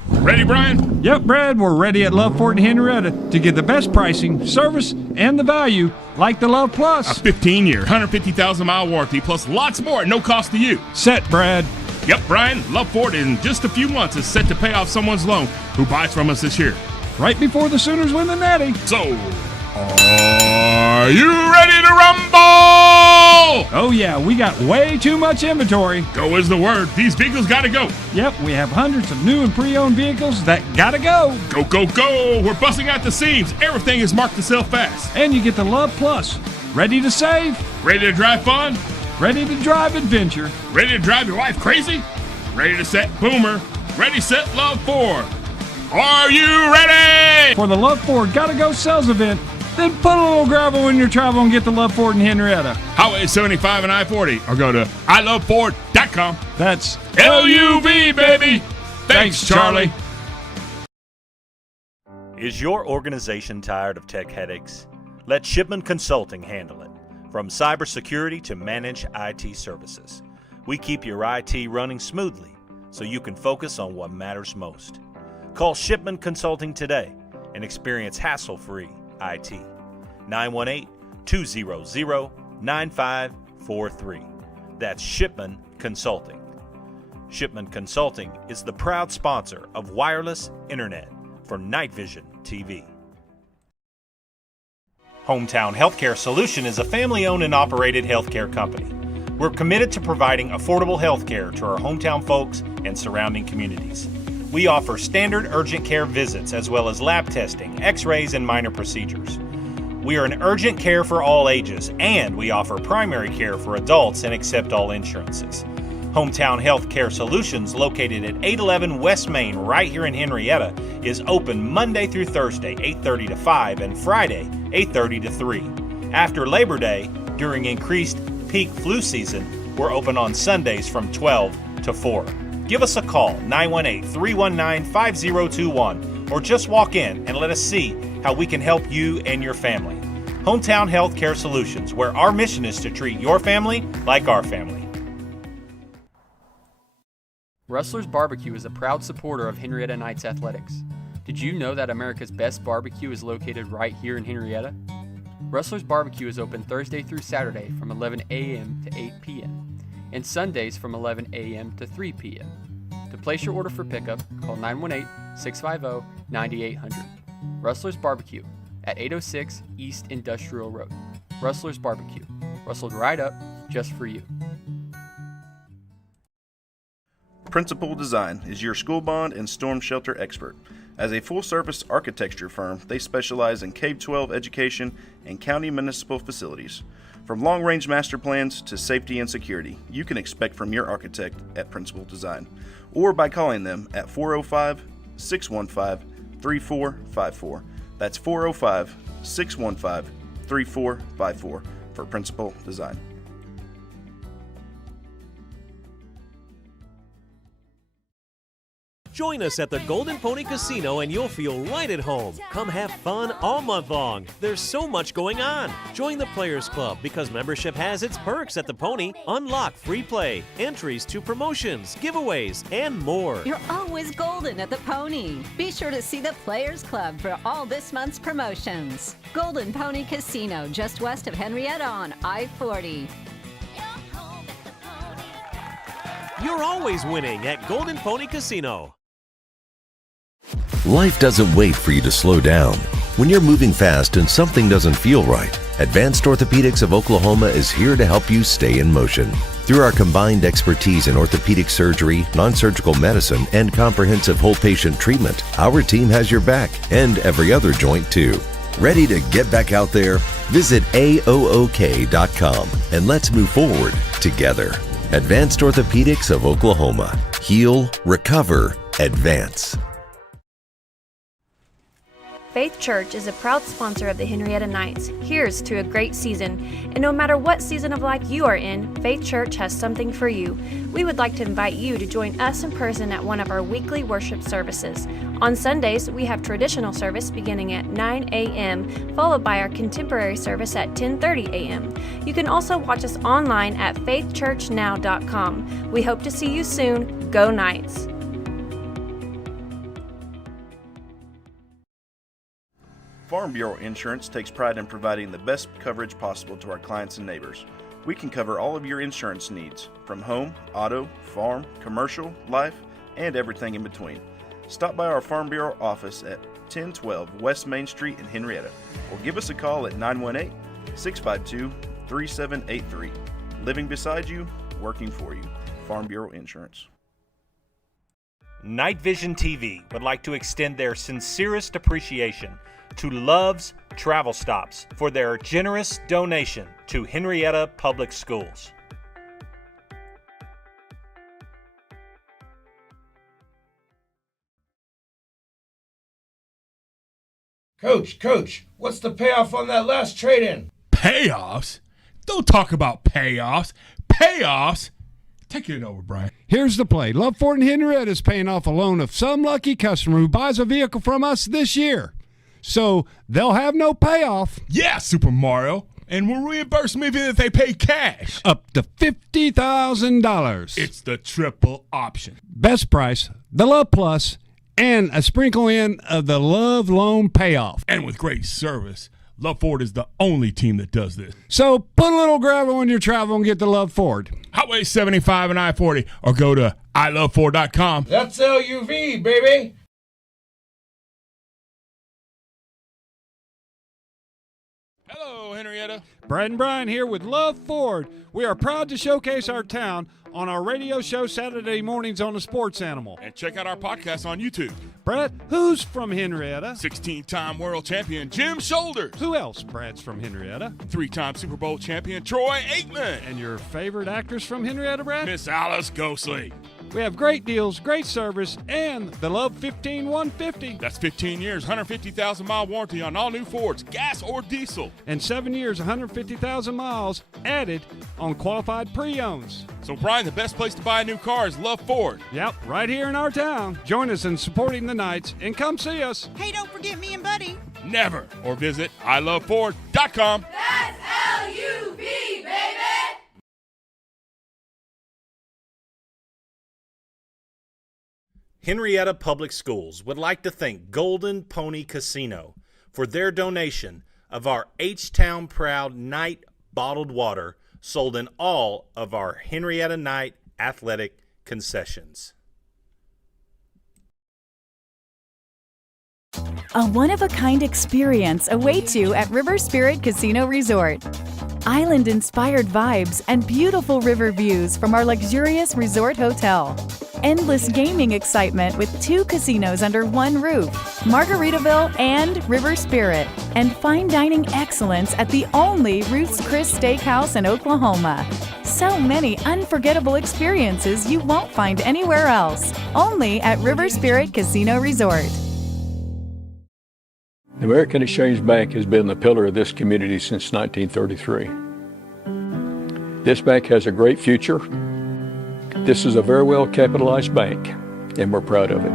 Ready, Brian? Yep, Brad, we're ready at Love Ford and Henryetta to get the best pricing, service, and the value like the Love Plus. A 15-year, 150,000-mile warranty plus lots more at no cost to you. Set, Brad. Yep, Brian, Love Ford in just a few months is set to pay off someone's loan who buys from us this year. Right before the Sooners win the Natty. So, are you ready to rumble? Oh yeah, we got way too much inventory. Go is the word. These vehicles gotta go. Yep, we have hundreds of new and pre-owned vehicles that gotta go. Go, go, go. We're busting out the seams. Everything is marked to sell fast. And you get the Love Plus. Ready to save? Ready to drive fun? Ready to drive adventure? Ready to drive your wife crazy? Ready to set boomer? Ready, set, love 4. Are you ready? For the Love Ford Gotta Go sales event, then put a little gravel in your travel and get to Love Ford in Henryetta. Highway 75 and I-40, or go to iloveford.com. That's LUV, baby. Thanks, Charlie. Is your organization tired of tech headaches? Let Shipman Consulting handle it. From cybersecurity to managed IT services, we keep your IT running smoothly so you can focus on what matters most. Call Shipman Consulting today and experience hassle-free IT. 918-200-9543. That's Shipman Consulting. Shipman Consulting is the proud sponsor of wireless internet for Night Vision TV. Hometown Healthcare Solution is a family-owned and operated healthcare company. We're committed to providing affordable healthcare to our hometown folks and surrounding communities. We offer standard urgent care visits as well as lab testing, x-rays, and minor procedures. We are an urgent care for all ages, and we offer primary care for adults and accept all insurances. Hometown Healthcare Solutions, located at 811 West Main right here in Henryetta, is open Monday through Thursday, 8:30 to 5, and Friday, 8:30 to 3. After Labor Day, during increased peak flu season, we're open on Sundays from 12 to 4. Give us a call, 918-319-5021, or just walk in and let us see how we can help you and your family. Hometown Healthcare Solutions, where our mission is to treat your family like our family. Rustler's Barbecue is a proud supporter of Henryetta Knights Athletics. Did you know that America's best barbecue is located right here in Henryetta? Rustler's Barbecue is open Thursday through Saturday from 11 a.m. to 8 p.m. and Sundays from 11 a.m. to 3 p.m. To place your order for pickup, call 918-650-9800. Rustler's Barbecue at 806 East Industrial Road. Rustler's Barbecue. Rustled right up just for you. Principal Design is your school bond and storm shelter expert. As a full-service architecture firm, they specialize in K-12 education and county municipal facilities. From long-range master plans to safety and security, you can expect from your architect at Principal Design, or by calling them at 405-615-3454. That's 405-615-3454 for Principal Design. Join us at the Golden Pony Casino and you'll feel right at home. Come have fun all month long. There's so much going on. Join the Players Club because membership has its perks at the Pony. Unlock free play, entries to promotions, giveaways, and more. You're always golden at the Pony. Be sure to see the Players Club for all this month's promotions. Golden Pony Casino, just west of Henryetta on I-40. You're always winning at Golden Pony Casino. Life doesn't wait for you to slow down. When you're moving fast and something doesn't feel right, Advanced Orthopedics of Oklahoma is here to help you stay in motion. Through our combined expertise in orthopedic surgery, non-surgical medicine, and comprehensive whole patient treatment, our team has your back and every other joint too. Ready to get back out there? Visit AOOK.com and let's move forward together. Advanced Orthopedics of Oklahoma. Heal, recover, advance. Faith Church is a proud sponsor of the Henryetta Knights. Here's to a great season. And no matter what season of life you are in, Faith Church has something for you. We would like to invite you to join us in person at one of our weekly worship services. On Sundays, we have traditional service beginning at 9 a.m., followed by our contemporary service at 10:30 a.m. You can also watch us online at faithchurchnow.com. We hope to see you soon. Go Knights! Farm Bureau Insurance takes pride in providing the best coverage possible to our clients and neighbors. We can cover all of your insurance needs, from home, auto, farm, commercial, life, and everything in between. Stop by our Farm Bureau office at 1012 West Main Street in Henryetta, or give us a call at 918-652-8255. 3783. Living beside you, working for you. Farm Bureau Insurance. Night Vision TV would like to extend their sincerest appreciation to Love's Travel Stops for their generous donation to Henryetta Public Schools. Coach, what's the payoff on that last trade-in? Payoffs? Don't talk about payoffs. Payoffs? Take it over, Brian. Here's the play. Love Ford and Henryetta is paying off a loan of some lucky customer who buys a vehicle from us this year. So they'll have no payoff. Yeah, Super Mario. And we'll reimburse them even if they pay cash. Up to $50,000. It's the triple option. Best price, the Love Plus, and a sprinkle in of the Love Loan payoff. And with great service, Love Ford is the only team that does this. So put a little gravel on your travel and get to Love Ford. Highway 75 and I-40 or go to iloveford.com. That's LUV, baby. Hello, Henryetta. Brad and Brian here with Love Ford. We are proud to showcase our town on our radio show Saturday mornings on the Sports Animal. And check out our podcast on YouTube. Brad, who's from Henryetta? 16-time world champion Jim Shoulders. Who else, Brad's from Henryetta? 3-time Super Bowl champion Troy Aikman. And your favorite actress from Henryetta, Brad? Miss Alice Ghostley. We have great deals, great service, and the Love 15-150. That's 15 years, 150,000-mile warranty on all new Fords, gas or diesel. And 7 years, 150,000 miles added on qualified pre-owns. So, Brian, the best place to buy a new car is Love Ford. Yep, right here in our town. Join us in supporting the Knights and come see us. Hey, don't forget me and Buddy. Never. Or visit iloveford.com. That's L-U-V, baby. Henryetta Public Schools would like to thank Golden Pony Casino for their donation of our H-Town Proud Night bottled water sold in all of our Henryetta Night athletic concessions. A one-of-a-kind experience awaits you at River Spirit Casino Resort. Island-inspired vibes and beautiful river views from our luxurious resort hotel. Endless gaming excitement with 2 casinos under one roof, Margaritaville and River Spirit, and fine dining excellence at the only Ruth's Chris Steakhouse in Oklahoma. So many unforgettable experiences you won't find anywhere else, only at River Spirit Casino Resort. The American Exchange Bank has been the pillar of this community since 1933. This bank has a great future. This is a very well capitalized bank, and we're proud of it.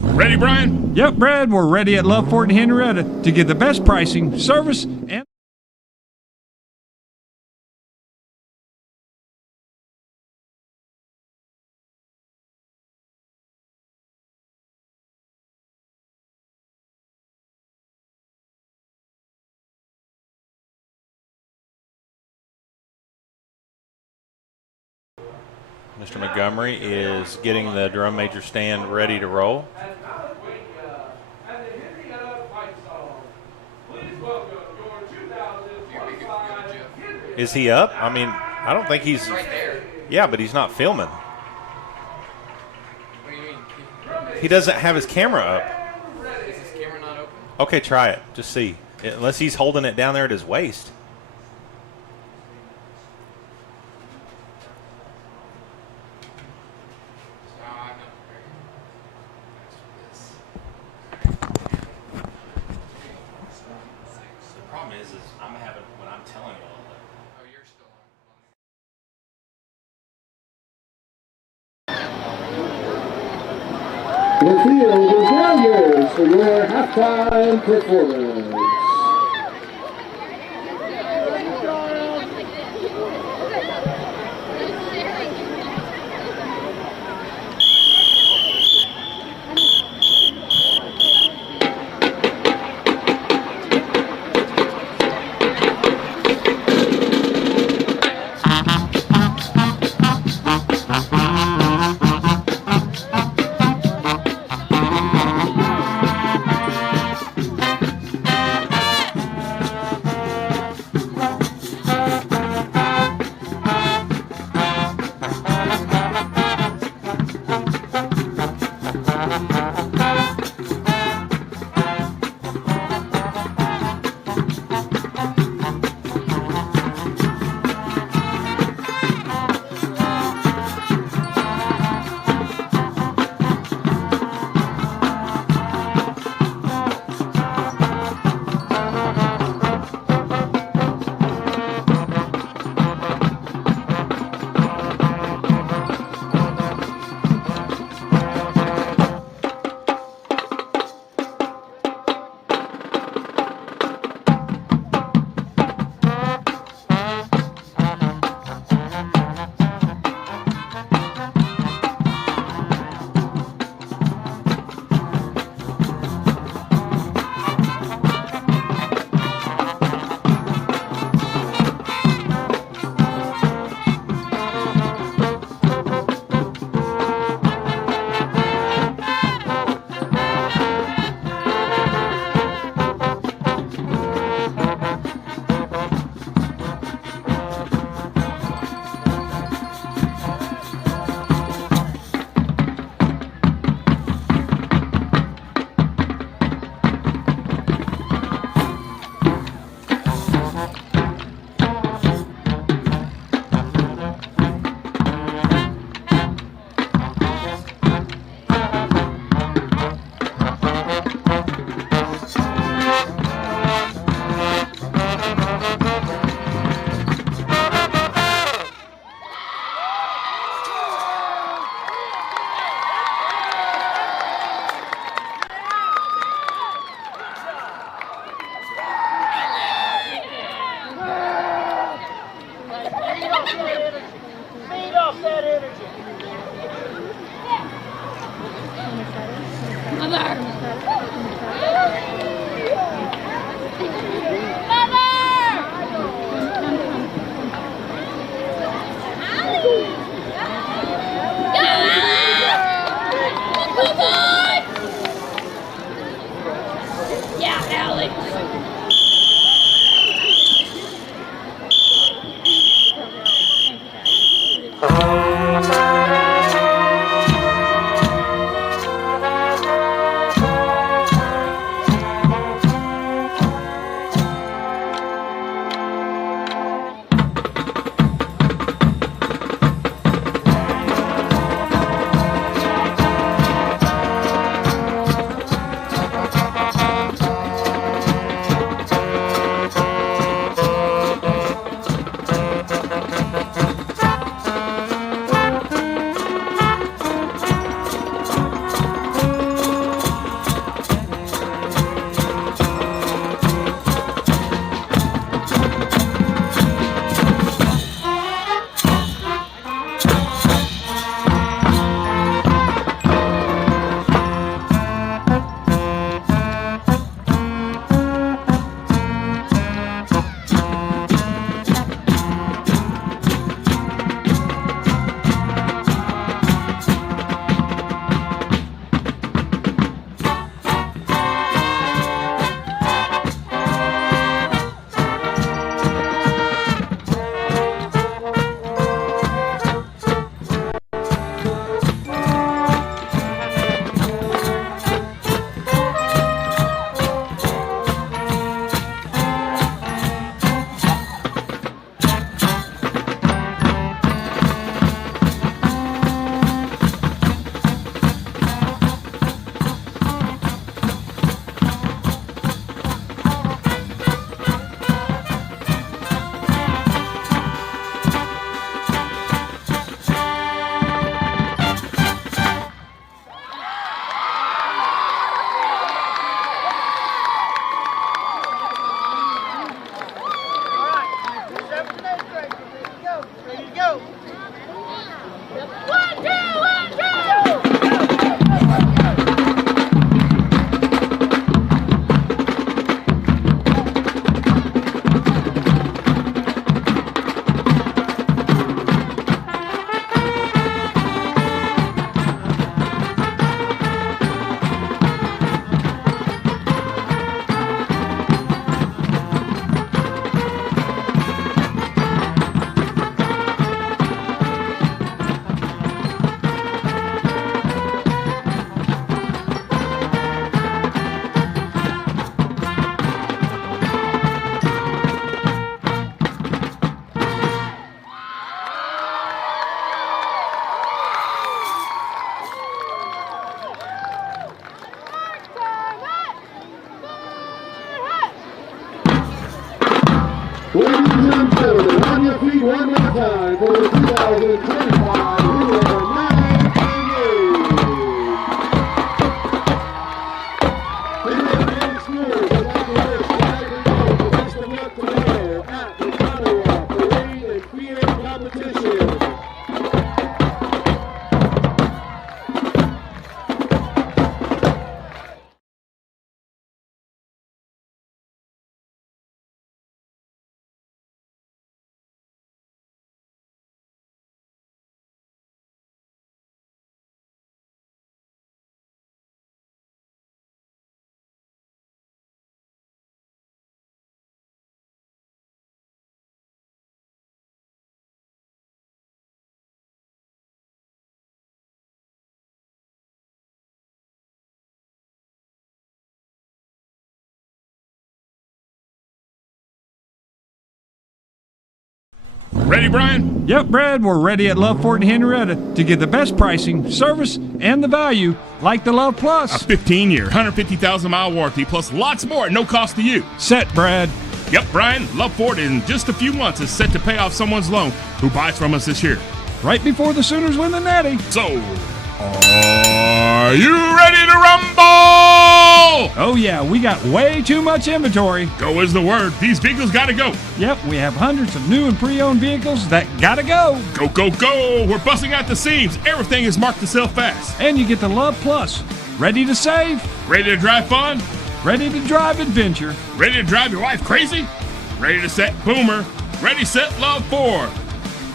Ready, Brian? Yep, Brad, we're ready at Love Ford and Henryetta to get the best pricing, service, and... Mr. Montgomery is getting the drum major stand ready to roll. Is he up? I mean, I don't think he's right there. Yeah, but he's not filming. What do you mean? He doesn't have his camera up. Is his camera not open? Okay, try it. Just see. Unless he's holding it down there at his waist. The field is now yours for your halftime performance. one more time for the 2025 Henryetta Knights in Henryetta Public Schools would like to wish everyone the best of luck tomorrow at the Ottawa Parade and Theater Competition. Ready, Brian? Yep, Brad, we're ready at Love Ford and Henryetta to get the best pricing, service, and the value like the Love Plus. A 15-year, 150,000-mile warranty plus lots more at no cost to you. Set, Brad. Yep, Brian, Love Ford in just a few months is set to pay off someone's loan who buys from us this year. Right before the Sooners win the Natty. So, are you ready to rumble? Oh yeah, we got way too much inventory. Go is the word. These vehicles gotta go. Yep, we have hundreds of new and pre-owned vehicles that gotta go. Go, go, go. We're busting out the seams. Everything is marked to sell fast. And you get the Love Plus. Ready to save? Ready to drive fun? Ready to drive adventure? Ready to drive your wife crazy? Ready to set Boomer? Ready, set, Love Ford.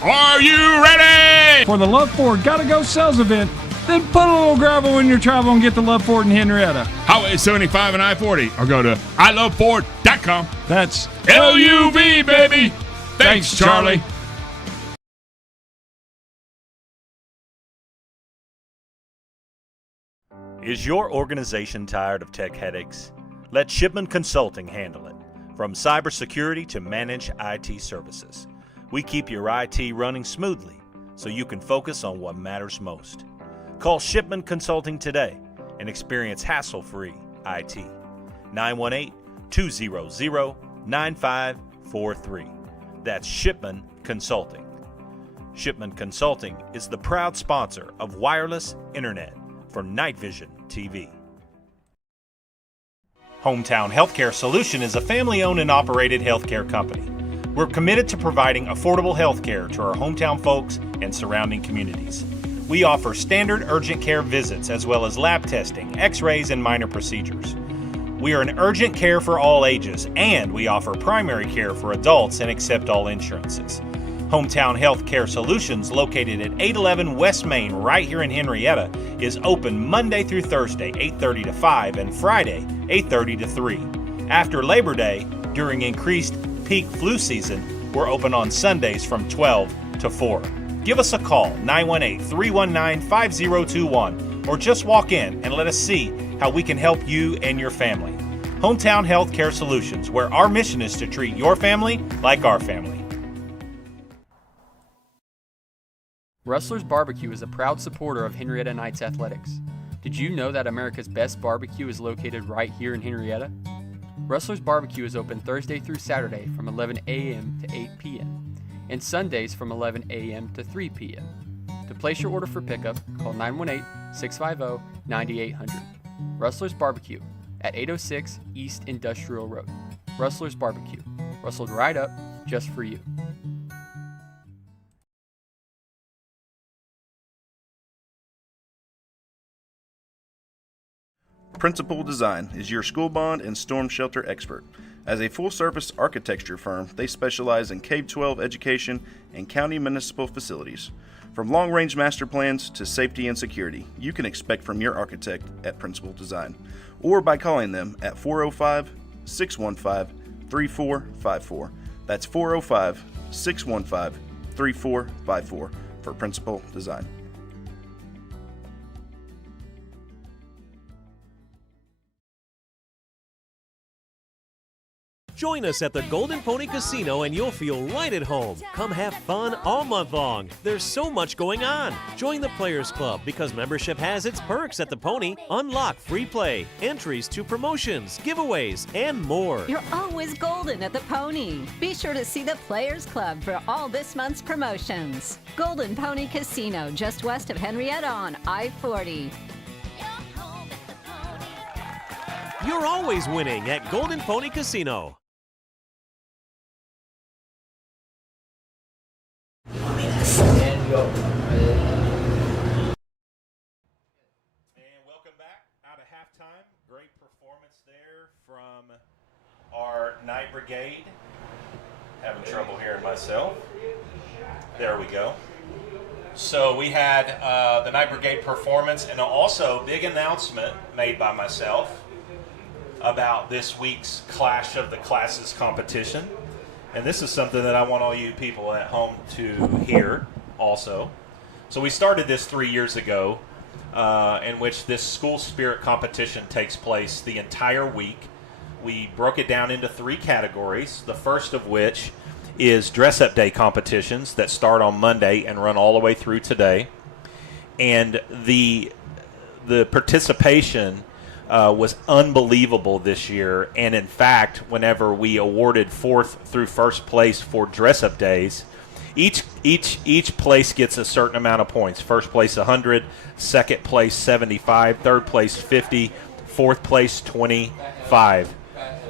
Are you ready? For the Love Ford Gotta Go sales event, then put a little gravel in your travel and get to Love Ford and Henryetta. Highway 75 and I-40 or go to iloveford.com. That's LUV, baby. Thanks, Charlie. Is your organization tired of tech headaches? Let Shipman Consulting handle it. From cybersecurity to managed IT services, we keep your IT running smoothly so you can focus on what matters most. Call Shipman Consulting today and experience hassle-free IT. 918-200-9543. That's Shipman Consulting. Shipman Consulting is the proud sponsor of wireless internet for Night Vision TV. Hometown Healthcare Solution is a family-owned and operated healthcare company. We're committed to providing affordable healthcare to our hometown folks and surrounding communities. We offer standard urgent care visits as well as lab testing, x-rays, and minor procedures. We are an urgent care for all ages, and we offer primary care for adults and accept all insurances. Hometown Healthcare Solutions, located at 811 West Main right here in Henryetta, is open Monday through Thursday, 8:30 to 5, and Friday, 8:30 to 3. After Labor Day, during increased peak flu season, we're open on Sundays from 12 to 4. Give us a call, 918-319-5021, or just walk in and let us see how we can help you and your family. Hometown Healthcare Solutions, where our mission is to treat your family like our family. Rustler's Barbecue is a proud supporter of Henryetta Knights Athletics. Did you know that America's best barbecue is located right here in Henryetta? Rustler's Barbecue is open Thursday through Saturday from 11 a.m. to 8 p.m. and Sundays from 11 a.m. to 3 p.m. To place your order for pickup, call 918-650-9800. Rustler's Barbecue at 806 East Industrial Road. Rustler's Barbecue. Rustled right up just for you. Principal Design is your school bond and storm shelter expert. As a full-service architecture firm, they specialize in K-12 education and county municipal facilities. From long-range master plans to safety and security, you can expect from your architect at Principal Design, or by calling them at 405-615-3454. That's 405-615-3454 for Principal Design. Join us at the Golden Pony Casino and you'll feel right at home. Come have fun all month long. There's so much going on. Join the Players Club because membership has its perks at the Pony. Unlock free play, entries to promotions, giveaways, and more. You're always golden at the Pony. Be sure to see the Players Club for all this month's promotions. Golden Pony Casino, just west of Henryetta on I-40. You're always winning at Golden Pony Casino. And welcome back out of halftime. Great performance there from our Night Brigade. Having trouble hearing myself. There we go. So we had the Night Brigade performance and also big announcement made by myself about this week's Clash of the Classes competition. And this is something that I want all you people at home to hear also. So we started this 3 years ago, in which this school spirit competition takes place the entire week. We broke it down into 3 categories, the first of which is dress-up day competitions that start on Monday and run all the way through today. And the participation was unbelievable this year, and in fact, whenever we awarded 4th through 1st place for dress-up days, each place gets a certain amount of points. 1st place 100, 2nd place 75, 3rd place 50, 4th place 25.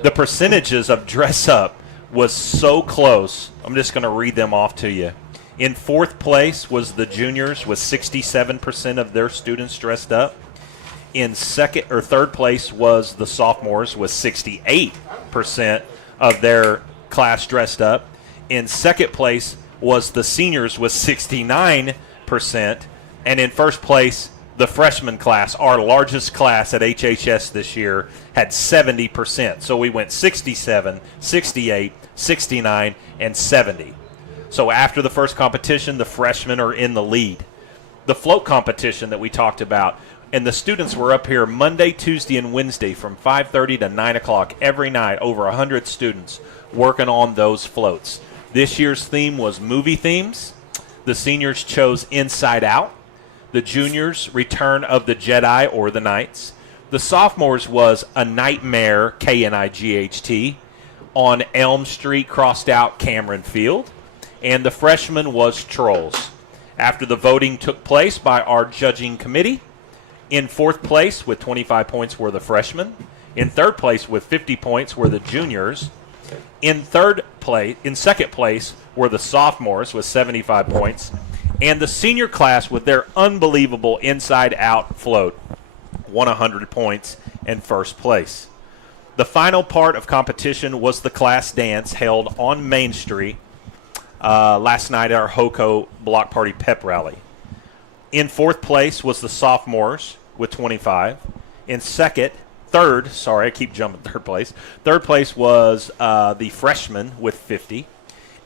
The percentages of dress-up was so close. I'm just going to read them off to you. In 4th place was the juniors with 67% of their students dressed up. In 2nd or 3rd place was the sophomores with 68% of their class dressed up. In 2nd place was the seniors with 69%. And in 1st place, the freshman class, our largest class at HHS this year, had 70%. So we went 67, 68, 69, and 70. So after the first competition, the freshmen are in the lead. The float competition that we talked about, and the students were up here Monday, Tuesday, and Wednesday from 5:30 to 9 o'clock every night, over 100 students working on those floats. This year's theme was movie themes. The seniors chose Inside Out. The juniors, Return of the Jedi or the Knights. The sophomores was A Nightmare, K-N-I-G-H-T, on Elm Street, crossed out Cameron Field. And the freshmen was Trolls. After the voting took place by our judging committee, in 4th place with 25 points were the freshmen. In 3rd place with 50 points were the juniors. In 2nd place were the sophomores with 75 points. And the senior class with their unbelievable inside-out float won 100 points in 1st place. The final part of competition was the class dance held on Main Street last night at our HOCO Block Party Pep Rally. In 4th place was the sophomores with 25. In 3rd place. 3rd place was the freshmen with 50.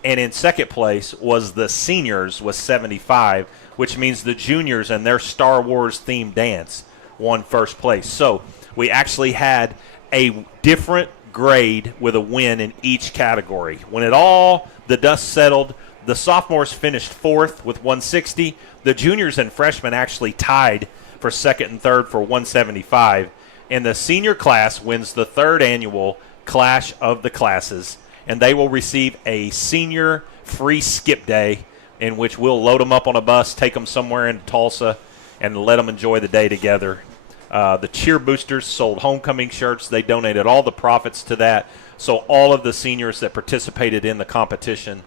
And in 2nd place was the seniors with 75, which means the juniors and their Star Wars themed dance won 1st place. So we actually had a different grade with a win in each category. When the dust settled, the sophomores finished 4th with 160. The juniors and freshmen actually tied for 2nd and 3rd for 175. And the senior class wins the 3rd annual Clash of the Classes. And they will receive a senior free skip day in which we'll load them up on a bus, take them somewhere in Tulsa, and let them enjoy the day together. The cheer boosters sold homecoming shirts. They donated all the profits to that. So all of the seniors that participated in the competition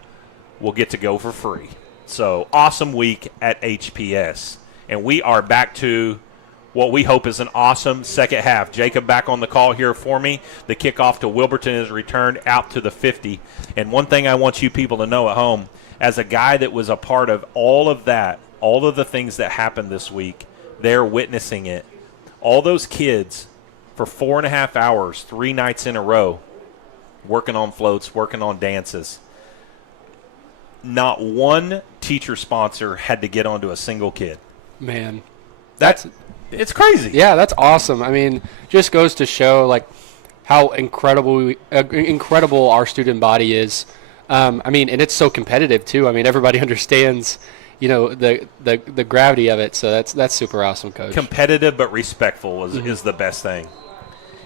will get to go for free. So awesome week at HPS. And we are back to what we hope is an awesome second half. Jacob back on the call here for me. The kickoff to Wilburton is returned out to the 50. And one thing I want you people to know at home, as a guy that was a part of all of that, all of the things that happened this week, they're witnessing it. All those kids for 4.5 hours, 3 nights in a row, working on floats, working on dances. Not one teacher sponsor had to get onto a single kid. Man, it's crazy. Yeah, that's awesome. I mean, just goes to show, like, how incredible our student body is. I mean, and it's so competitive too. I mean, everybody understands, the gravity of it. So that's super awesome, Coach. Competitive but respectful is the best thing.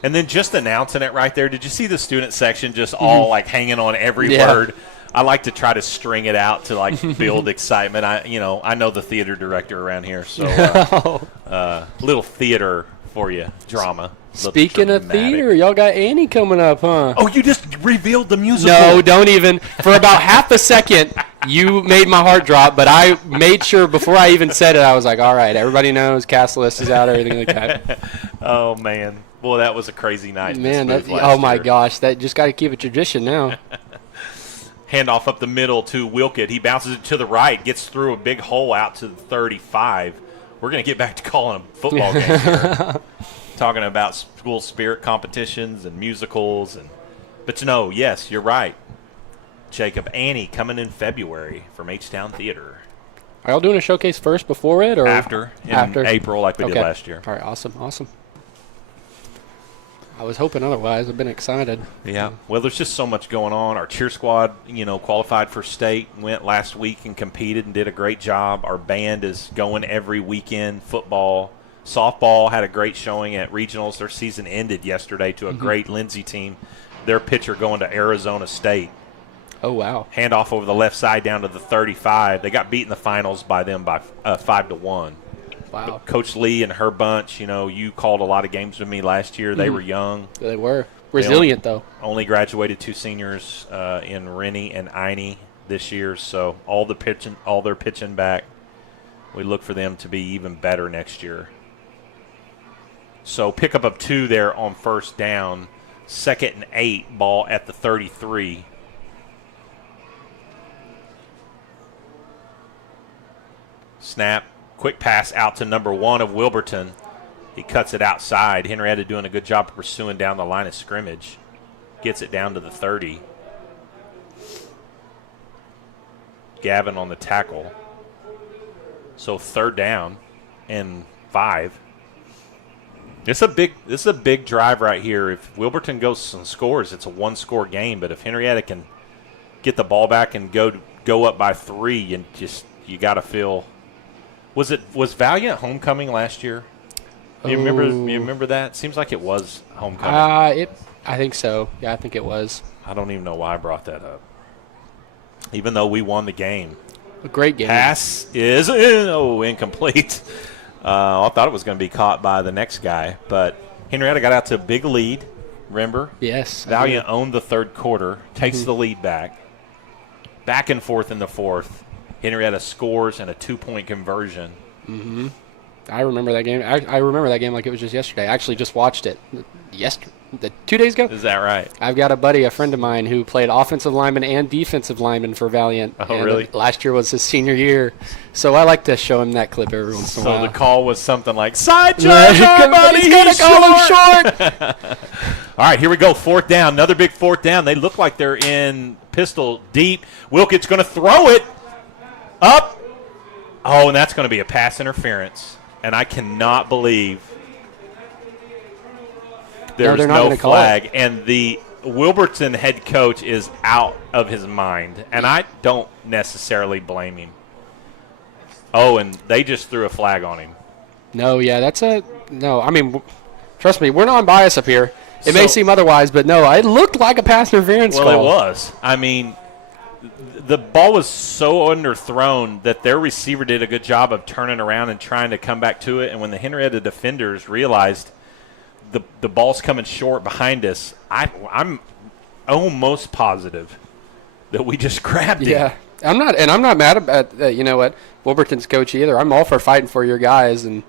And then just announcing it right there. Did you see the student section just all like hanging on every word? I like to try to string it out to like build excitement. I know the theater director around here, so little theater for you, drama. Speaking of theater, y'all got Annie coming up, huh? Oh, you just revealed the musical. No, don't even. For about half a second, you made my heart drop, but I made sure before I even said it, I was like, all right, everybody knows, cast list is out, everything like that. Oh, man. Boy, that was a crazy night. Man, my gosh, that just got to keep a tradition now. Handoff up the middle to Wilkett. He bounces it to the right, gets through a big hole out to the 35. We're going to get back to calling a football game here. Talking about school spirit competitions and musicals. But yes, you're right. Jacob, Annie coming in February from H-Town Theater. Are y'all doing a showcase first before it? Or after April like we did last year. All right, awesome. I was hoping otherwise. I've been excited. Yeah. Well, there's just so much going on. Our cheer squad, qualified for state, went last week and competed and did a great job. Our band is going every weekend. Football, softball had a great showing at regionals. Their season ended yesterday to a great Lindsay team. Their pitcher going to Arizona State. Oh, wow. Handoff over the left side down to the 35. They got beat in the finals by them by 5-1. Wow. But Coach Lee and her bunch, you called a lot of games with me last year. They were young. They were. Resilient, though. Only graduated 2 seniors in Rennie and Iney this year, so all their pitching back. We look for them to be even better next year. So pickup of 2 there on first down. 2nd and 8, ball at the 33. Snap. Quick pass out to number 1 of Wilburton. He cuts it outside. Henryetta doing a good job of pursuing down the line of scrimmage. Gets it down to the 30. Gavin on the tackle. So 3rd down and 5. This is a big drive right here. If Wilburton goes and scores, it's a 1-score game. But if Henryetta can get the ball back and go up by 3, and you got to feel. Was Valiant homecoming last year? You remember that? Seems like it was homecoming. I think so. Yeah, I think it was. I don't even know why I brought that up. Even though we won the game. A great game. Pass is incomplete. I thought it was going to be caught by the next guy, but Henryetta got out to a big lead. Remember? Yes. Valiant owned the 3rd quarter, takes the lead back. Back and forth in the 4th. Henryetta scores and a 2-point conversion. Mm-hmm. I remember that game. I remember that game like it was just yesterday. I actually just watched it 2 days ago. Is that right? I've got a friend of mine, who played offensive lineman and defensive lineman for Valiant. Oh, really? Last year was his senior year. So I like to show him that clip every once in a while. So the call was something like, side charge, he's going to call him short. All right, here we go. 4th down. Another big 4th down. They look like they're in pistol deep. Wilkett's going to throw it up. Oh, and that's going to be a pass interference. And I cannot believe there's no flag. And the Wilburton head coach is out of his mind. And I don't necessarily blame him. Oh, and they just threw a flag on him. No, yeah, I mean, trust me, we're non-biased up here. It may seem otherwise, but no, it looked like a pass interference call. Well, it was. I mean, the ball was so underthrown that their receiver did a good job of turning around and trying to come back to it. And when the Henryetta defenders realized the ball's coming short behind us, I'm almost positive that we just grabbed it. Yeah, I'm not mad about Wilburton's coach either. I'm all for fighting for your guys, and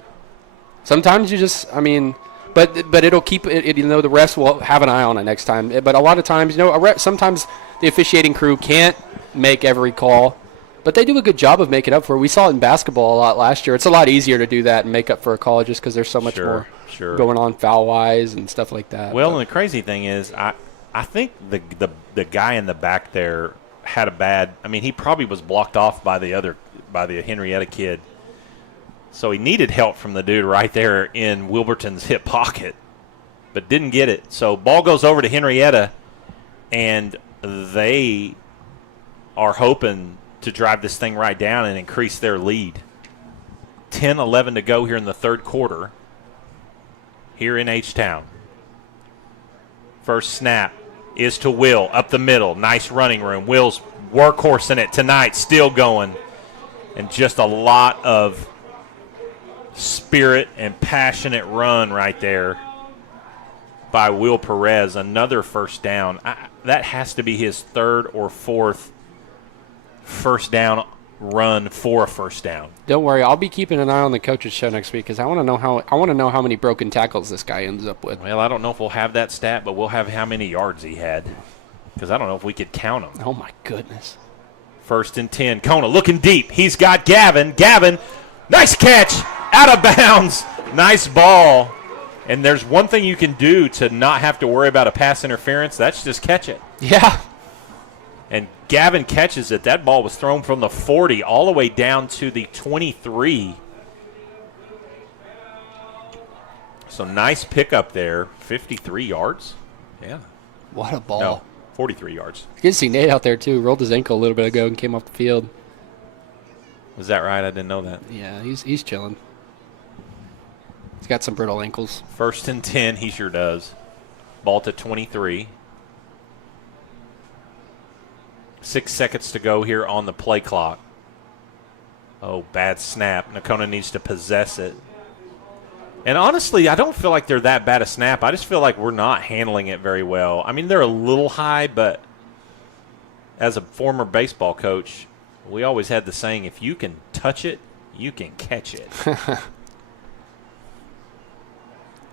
sometimes you just, but it'll keep it. The refs will have an eye on it next time. But a lot of times, sometimes the officiating crew can't make every call, but they do a good job of making up for it. We saw it in basketball a lot last year. It's a lot easier to do that and make up for a call just because there's so much more going on foul-wise and stuff like that. Well, and the crazy thing is, I think the guy in the back there had a bad. He probably was blocked off by the Henryetta kid. So he needed help from the dude right there in Wilburton's hip pocket. but didn't get it. So ball goes over to Henryetta, and they are hoping to drive this thing right down and increase their lead. 10-11 to go here in the third quarter here in H-Town. First snap is to Will up the middle. Nice running room. Will's workhorsing it tonight, still going. And just a lot of spirit and passionate run right there by Will Perez. Another first down. That has to be his third or fourth first down run for a first down. Don't worry, I'll be keeping an eye on the coaches show next week because I want to know how many broken tackles this guy ends up with. Well, I don't know if we'll have that stat, but we'll have how many yards he had because I don't know if we could count them. Oh my goodness! First and 10. Kona looking deep. He's got Gavin. Gavin, nice catch, out of bounds. Nice ball. And there's one thing you can do to not have to worry about a pass interference. That's just catch it. Yeah. And Gavin catches it. That ball was thrown from the 40 all the way down to the 23. So nice pickup there. 53 yards. Yeah. What a ball. No, 43 yards. You can see Nate out there, too. Rolled his ankle a little bit ago and came off the field. Was that right? I didn't know that. Yeah, he's chilling. He's got some brittle ankles. First and 10, he sure does. Ball to 23. 6 seconds to go here on the play clock. Oh, bad snap. Nakona needs to possess it. And honestly, I don't feel like they're that bad a snap. I just feel like we're not handling it very well. I mean, they're a little high, but as a former baseball coach, we always had the saying, if you can touch it, you can catch it.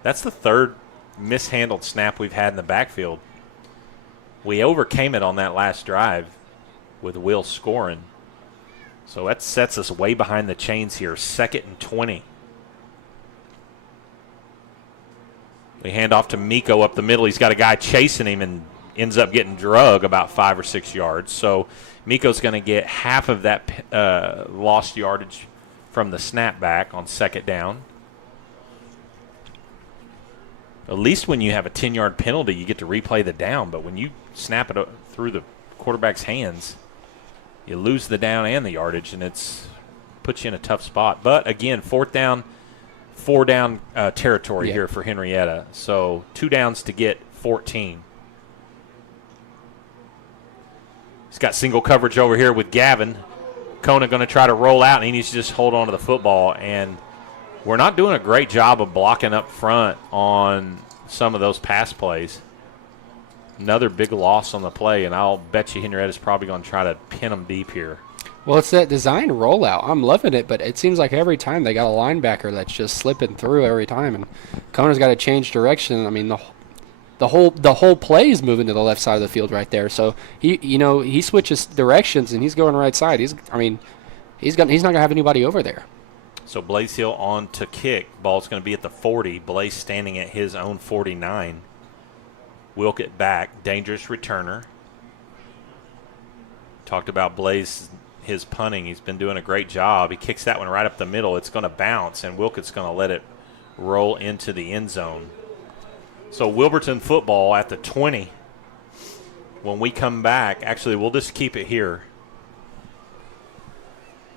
That's the third mishandled snap we've had in the backfield. We overcame it on that last drive with Will scoring. So that sets us way behind the chains here. 2nd and 20. We hand off to Miko up the middle. He's got a guy chasing him and ends up getting drug about 5 or 6 yards. So Miko's going to get half of that lost yardage from the snapback on 2nd down. At least when you have a 10-yard penalty, you get to replay the down. But when you snap it through the quarterback's hands, you lose the down and the yardage, and it's puts you in a tough spot. But, again, 4th down, 4-down territory here for Henryetta. So 2 downs to get 14. He's got single coverage over here with Gavin. Kona going to try to roll out, and he needs to just hold on to the football. And we're not doing a great job of blocking up front on some of those pass plays. Another big loss on the play, and I'll bet you Henrietta's probably going to try to pin them deep here. Well, it's that design rollout. I'm loving it, but it seems like every time they got a linebacker that's just slipping through every time, and Kona's got to change direction. I mean, the whole play is moving to the left side of the field right there. So he switches directions and he's going right side. He's not going to have anybody over there. So Blaze Hill on to kick. Ball's going to be at the 40. Blaze standing at his own 49. Wilk it back. Dangerous returner. Talked about Blaze, his punting. He's been doing a great job. He kicks that one right up the middle. It's going to bounce, and Wilkett's going to let it roll into the end zone. So Wilburton football at the 20. When we come back, actually, we'll just keep it here.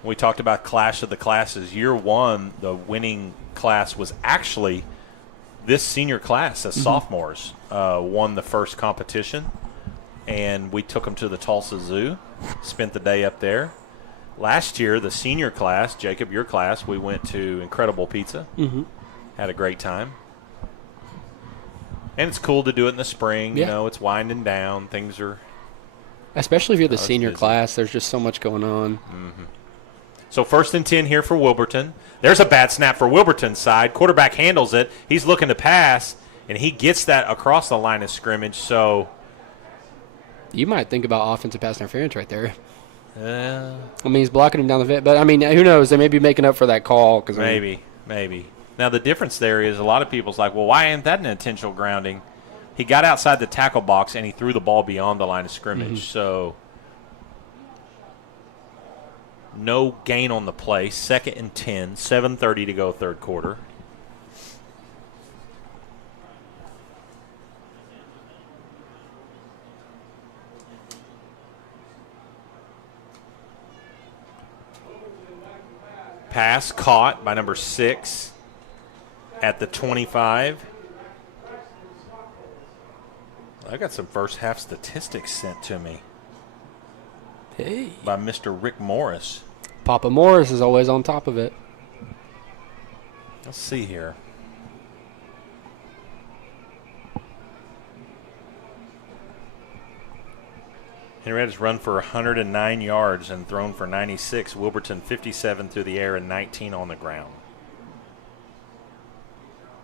We talked about clash of the classes. Year one, the winning class was actually this senior class as sophomores won the first competition. And we took them to the Tulsa Zoo, spent the day up there. Last year, the senior class, Jacob, your class, we went to Incredible Pizza. Had a great time. And it's cool to do it in the spring. Yeah. You know, it's winding down. Things are... Especially if you're the senior class, there's just so much going on. So 1st and 10 here for Wilburton. There's a bad snap for Wilburton's side. Quarterback handles it. He's looking to pass, and he gets that across the line of scrimmage. So you might think about offensive pass interference right there. I mean, he's blocking him down the field. But, I mean, who knows? They may be making up for that call. Maybe. Now, the difference there is a lot of people's like, well, why ain't that an intentional grounding? He got outside the tackle box, and he threw the ball beyond the line of scrimmage. So no gain on the play. 2nd and 10, 7:30 to go third quarter. Pass caught by number 6 at the 25. I got some first half statistics sent to me. Hey. By Mr. Rick Morris. Papa Morris is always on top of it. Let's see here. Henrietta's run for 109 yards and thrown for 96. Wilburton 57 through the air and 19 on the ground.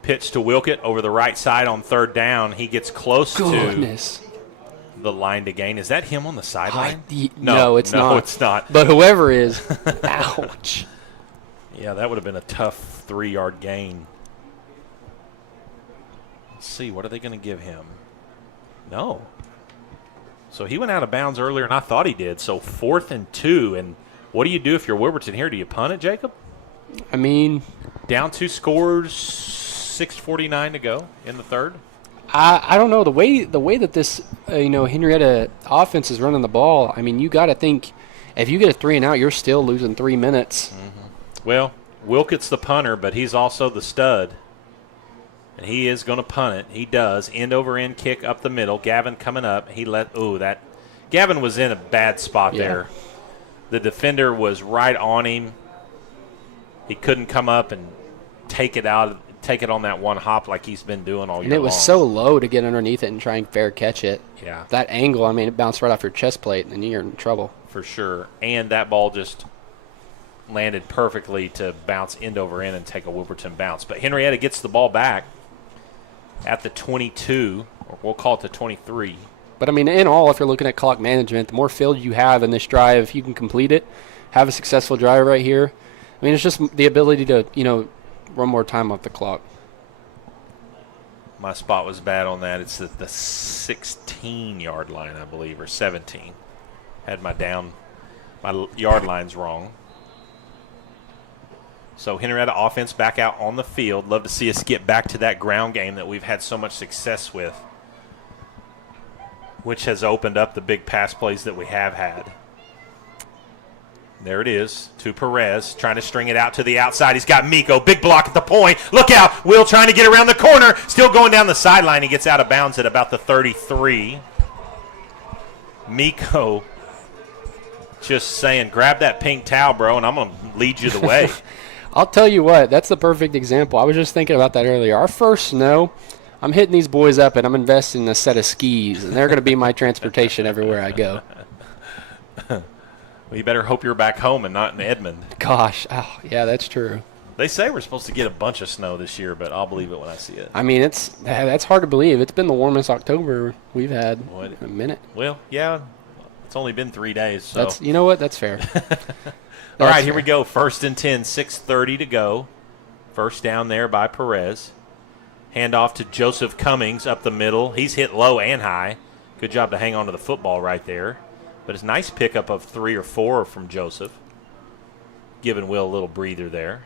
Pitch to Wilkett over the right side on third down. He gets close to the line to gain. Is that him on the sideline? No, it's not. No, it's not. But whoever is, ouch. Yeah, that would have been a tough 3-yard gain. Let's see, what are they going to give him? No. So he went out of bounds earlier, and I thought he did. So 4th and 2. And what do you do if you're Wilburton here? Do you punt it, Jacob? I mean, down 2 scores, 6:49 to go in the third. I don't know the way that this Henryetta offense is running the ball. I mean, you got to think if you get a 3 and out, you're still losing 3 minutes. Mm-hmm. Well, Wilkett's the punter, but he's also the stud. And he is going to punt it. He does. End over end kick up the middle. Gavin coming up. Gavin was in a bad spot there. The defender was right on him. He couldn't come up and take it on that one hop like he's been doing all year long. And it was so low to get underneath it and try and fair catch it. Yeah. That angle, I mean, it bounced right off your chest plate, and then you're in trouble. For sure. And that ball just landed perfectly to bounce end over end and take a Wilburton bounce. But Henryetta gets the ball back at the 22, or we'll call it the 23. But, I mean, in all, if you're looking at clock management, the more field you have in this drive, if you can complete it, have a successful drive right here. I mean, it's just the ability to, run more time off the clock. My spot was bad on that. It's at the 16-yard line, I believe, or 17. Had my yard lines wrong. So Henryetta offense back out on the field. Love to see us get back to that ground game that we've had so much success with, which has opened up the big pass plays that we have had. There it is to Perez, trying to string it out to the outside. He's got Miko, big block at the point. Look out, Will trying to get around the corner, still going down the sideline. He gets out of bounds at about the 33. Miko just saying, grab that pink towel, bro, and I'm going to lead you the way. I'll tell you what, that's the perfect example. I was just thinking about that earlier. Our first snow, I'm hitting these boys up, and I'm investing in a set of skis, and they're going to be my transportation everywhere I go. Well, you better hope you're back home and not in Edmond. Gosh, yeah, that's true. They say we're supposed to get a bunch of snow this year, but I'll believe it when I see it. I mean, that's hard to believe. It's been the warmest October we've had in a minute. Well, yeah, it's only been 3 days. So. You know what? That's fair. All right, here we go. 1st and 10, 6:30 to go. First down there by Perez. Handoff to Joseph Cummings up the middle. He's hit low and high. Good job to hang on to the football right there. But it's a nice pickup of 3 or 4 from Joseph. Giving Will a little breather there.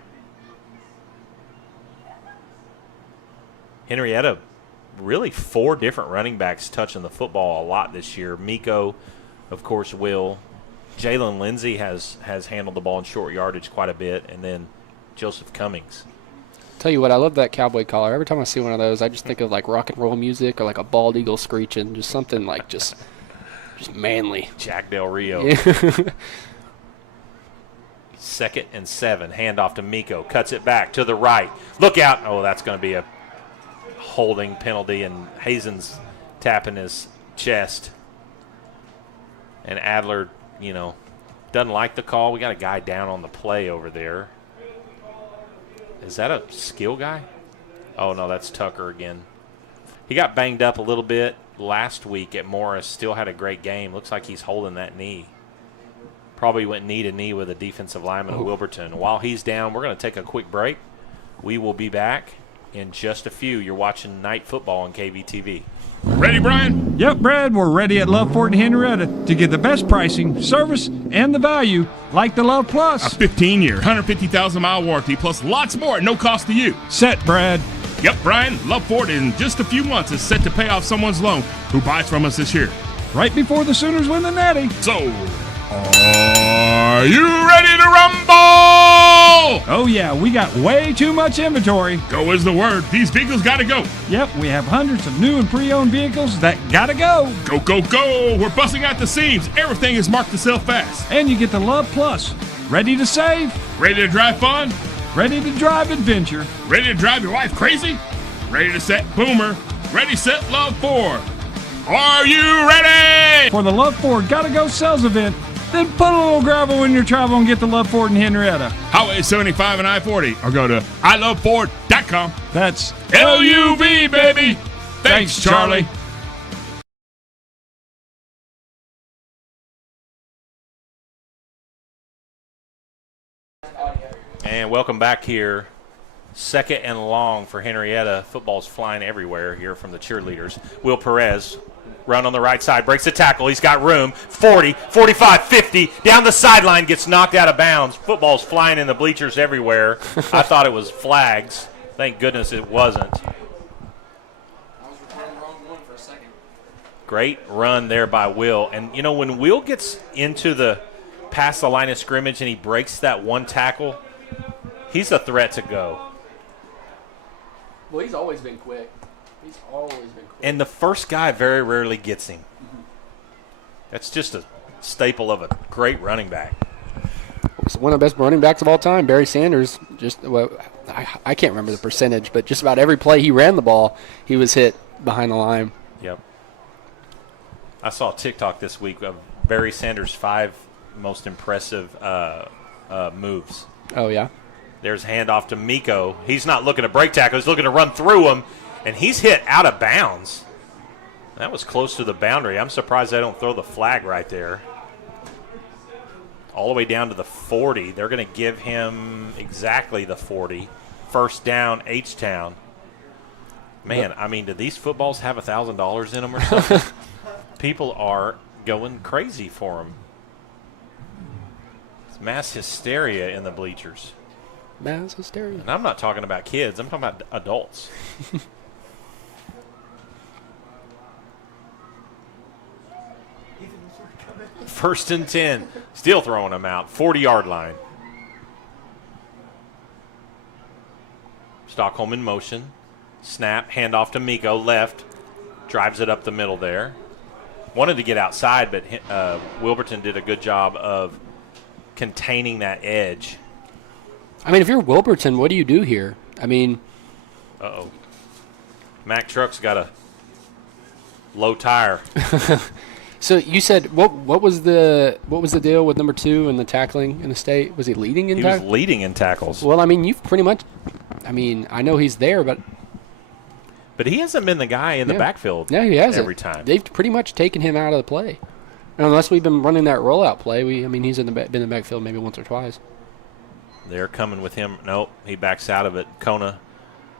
Henryetta, really 4 different running backs touching the football a lot this year. Miko, of course, Will. Jalen Lindsay has handled the ball in short yardage quite a bit. And then Joseph Cummings. Tell you what, I love that cowboy collar. Every time I see one of those, I just think of like rock and roll music or like a bald eagle screeching. Just something like just manly. Jack Del Rio. Yeah. 2nd and 7. Handoff to Miko. Cuts it back to the right. Look out. Oh, that's going to be a holding penalty, and Hazen's tapping his chest. And Adler, doesn't like the call. We got a guy down on the play over there. Is that a skill guy? Oh, no, that's Tucker again. He got banged up a little bit last week at Morris. Still had a great game. Looks like he's holding that knee. Probably went knee to knee with a defensive lineman of Wilburton. While he's down, we're going to take a quick break. We will be back in just a few. You're watching Night Football on KVTV. Ready, Brian? Yep, Brad, we're ready at Love Ford and Henryetta to get the best pricing, service, and the value like the Love Plus. A 15-year, 150,000-mile warranty plus lots more at no cost to you. Set, Brad. Yep, Brian, Love Ford in just a few months is set to pay off someone's loan who buys from us this year. Right before the Sooners win the Natty. So, are you ready to rumble? Oh, yeah, we got way too much inventory. Go is the word. These vehicles gotta go. Yep, we have hundreds of new and pre-owned vehicles that gotta go. Go, go, go. We're busting out the seams. Everything is marked to sell fast. And you get the Love Plus. Ready to save? Ready to drive fun? Ready to drive adventure? Ready to drive your wife crazy? Ready to set Boomer? Ready, set, love 4. Are you ready? For the Love Ford Gotta Go sales event, then put a little gravel in your travel and get the Love Ford in Henryetta. Highway 75 and I-40, or go to iloveford.com. That's LUV, baby. Thanks, Charlie. And welcome back here. Second and long for Henryetta. Football's flying everywhere here from the cheerleaders. Will Perez, run on the right side, breaks the tackle. He's got room. 40, 45, 50. Down the sideline, gets knocked out of bounds. Football's flying in the bleachers everywhere. I thought it was flags. Thank goodness it wasn't. Great run there by Will. And, you know, when Will gets into the past the line of scrimmage and he breaks that one tackle, he's a threat to go. Well, he's always been quick. And the first guy very rarely gets him. That's just a staple of a great running back. He's one of the best running backs of all time, Barry Sanders. I can't remember the percentage, but just about every play he ran the ball, he was hit behind the line. Yep. I saw a TikTok this week of Barry Sanders' 5 most impressive moves. Oh, yeah? There's handoff to Miko. He's not looking to break tackle. He's looking to run through him, and he's hit out of bounds. That was close to the boundary. I'm surprised they don't throw the flag right there. All the way down to the 40. They're going to give him exactly the 40. First down, H-Town. Man, I mean, do these footballs have $1,000 in them or something? People are going crazy for them. It's mass hysteria in the bleachers. Mass hysteria. And I'm not talking about kids. I'm talking about adults. First and 10. Still throwing them out. 40-yard line. Stockholm in motion. Snap. Handoff to Miko. Left. Drives it up the middle there. Wanted to get outside, but Wilburton did a good job of containing that edge. I mean, if you're Wilburton, what do you do here? I mean. Uh-oh. Mack Truck's got a low tire. So you said what was the deal with number 2 in the tackling in the state? Was he leading in tackles? He was leading in tackles. Well, I mean, you've pretty much. I mean, I know he's there, but he hasn't been the guy in the backfield. No, he hasn't. Every time. They've pretty much taken him out of the play. And unless we've been running that rollout play, he's been in the backfield maybe once or twice. They're coming with him. Nope, he backs out of it. Kona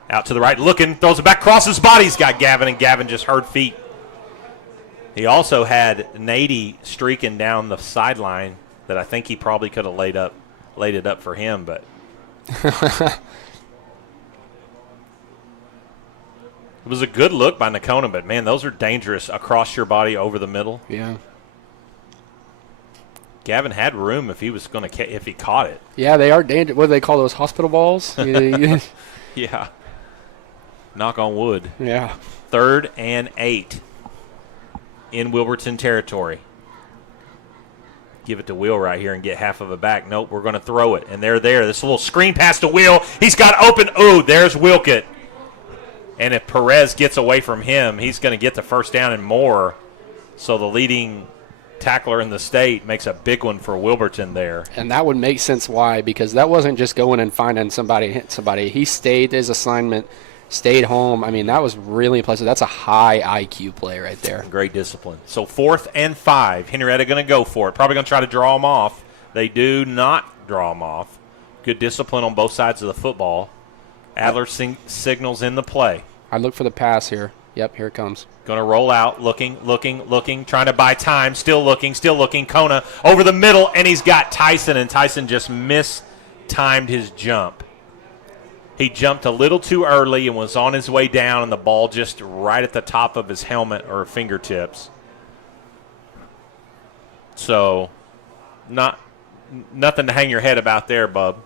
out to the right, looking, throws it back, crosses body. He's got Gavin, and Gavin just hurt feet. He also had Nady streaking down the sideline that I think he probably could have laid it up for him, but it was a good look by Nakona, but man, those are dangerous across your body over the middle. Yeah. Gavin had room if he was going to if he caught it. Yeah, they are dangerous. What do they call those, hospital balls? Yeah. Knock on wood. Yeah. 3rd and 8 in Wilburton territory. Give it to Will right here and get half of it back. Nope, we're going to throw it. And they're there. This little screen pass to Will. He's got open. Oh, there's Wilkett. And if Perez gets away from him, he's going to get the first down and more. So the leading tackler in the state makes a big one for Wilburton there. And that would make sense why, because that wasn't just going and finding somebody and hitting somebody. He stayed his assignment, stayed home. I mean, that was really impressive. That's a high IQ play right there. Great discipline. So 4th and 5. Henryetta going to go for it. Probably going to try to draw them off. They do not draw them off. Good discipline on both sides of the football. Adler signals in the play. I look for the pass here. Yep, here it comes. Going to roll out, looking, trying to buy time, still looking. Kona over the middle, and he's got Tyson, and Tyson just mistimed his jump. He jumped a little too early and was on his way down, and the ball just right at the top of his helmet or fingertips. So, nothing to hang your head about there, bub.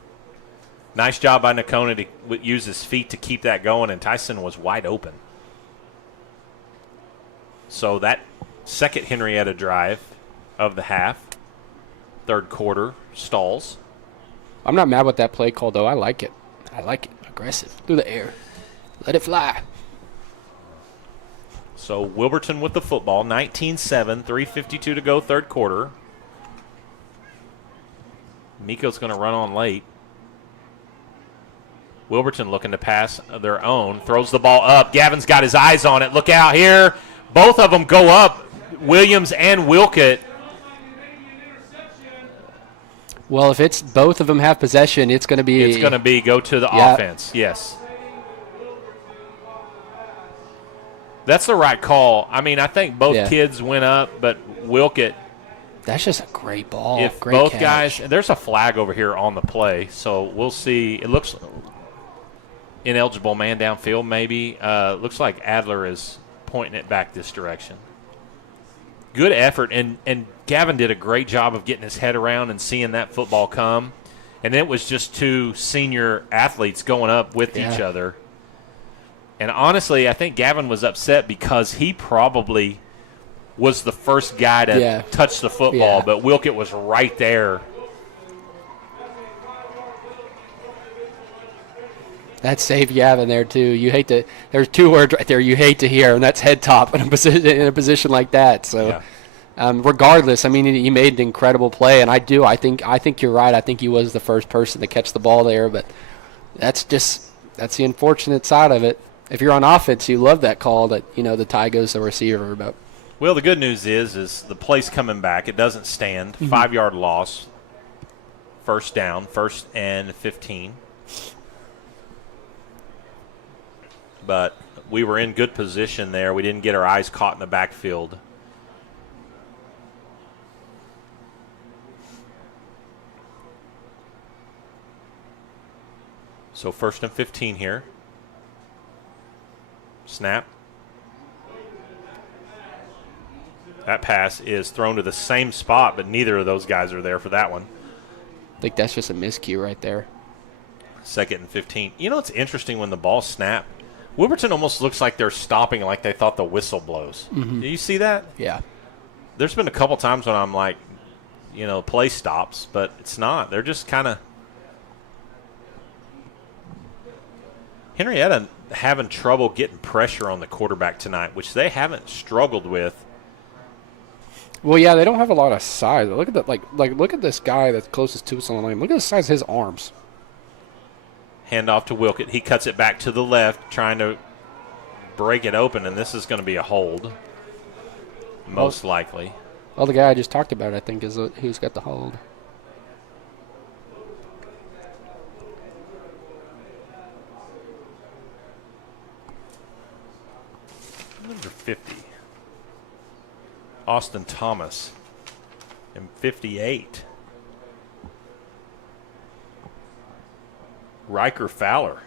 Nice job by Nakona to use his feet to keep that going, and Tyson was wide open. So that second Henryetta drive of the half, third quarter, stalls. I'm not mad with that play call, though. I like it. Aggressive. Through the air. Let it fly. So Wilburton with the football, 19-7, 3:52 to go, third quarter. Miko's going to run on late. Wilburton looking to pass their own. Throws the ball up. Gavin's got his eyes on it. Look out here. Both of them go up, Williams and Wilkett. Well, if it's both of them have possession, it's going to be. It's going to be go to the offense, yes. That's the right call. I mean, I think both kids went up, but Wilkett. That's just a great ball. If great both catch. guys, there's a flag over here on the play, so we'll see. It looks ineligible man downfield, maybe. Looks like Adler is pointing it back this direction. Good effort, and Gavin did a great job of getting his head around and seeing that football come. And it was just two senior athletes going up with each other. And honestly, I think Gavin was upset because he probably was the first guy to touch the football, but Wilkett was right there. That saved Gavin there, too. You hate to – there's two words right there you hate to hear, and that's head top in a position like that. So, regardless, I mean, he made an incredible play, and I think you're right. I think he was the first person to catch the ball there, but that's the unfortunate side of it. If you're on offense, you love that call that, the tie goes to the receiver. But well, the good news is the play's coming back. It doesn't stand. 5-yard loss. First down, 1st and 15. But we were in good position there. We didn't get our eyes caught in the backfield. So 1st and 15 here. Snap. That pass is thrown to the same spot, but neither of those guys are there for that one. I think that's just a miscue right there. 2nd and 15. It's interesting when the ball snapped. Wilburton almost looks like they're stopping like they thought the whistle blows. Mm-hmm. Do you see that? Yeah. There's been a couple times when I'm like, play stops, but it's not. They're just kind of. Henryetta having trouble getting pressure on the quarterback tonight, which they haven't struggled with. Well, yeah, they don't have a lot of size. Look at that, look at this guy that's closest to us on the line. Look at the size of his arms. Hand off to Wilkett. He cuts it back to the left, trying to break it open, and this is going to be a hold, most likely. Well, the guy I just talked about, I think, is who's got the hold. Number 50. Austin Thomas. And 58. Riker Fowler.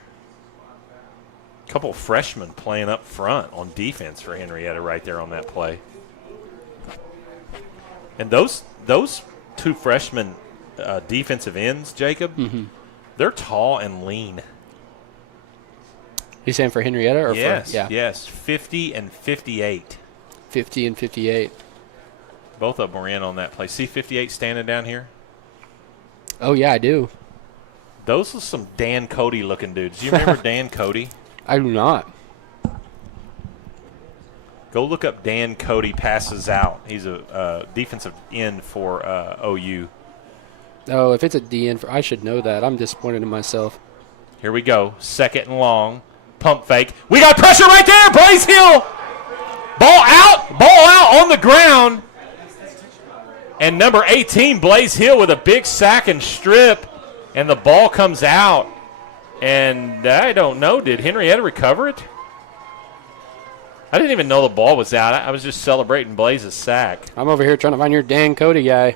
A couple freshmen playing up front on defense for Henryetta right there on that play. And those two freshmen defensive ends, Jacob, they're tall and lean. You saying for Henryetta or yes, for yes, 50 and 58. 50 and 58. Both of them were in on that play. See 58 standing down here? Oh, yeah, I do. Those are some Dan Cody looking dudes. Do you remember Dan Cody? I do not. Go look up Dan Cody passes out. He's a defensive end for OU. Oh, if it's a DN, I should know that. I'm disappointed in myself. Here we go. 2nd and long. Pump fake. We got pressure right there. Blaze Hill. Ball out on the ground. And number 18, Blaze Hill, with a big sack and strip. And the ball comes out. And I don't know. Did Henryetta recover it? I didn't even know the ball was out. I was just celebrating Blaze's sack. I'm over here trying to find your Dan Cody guy.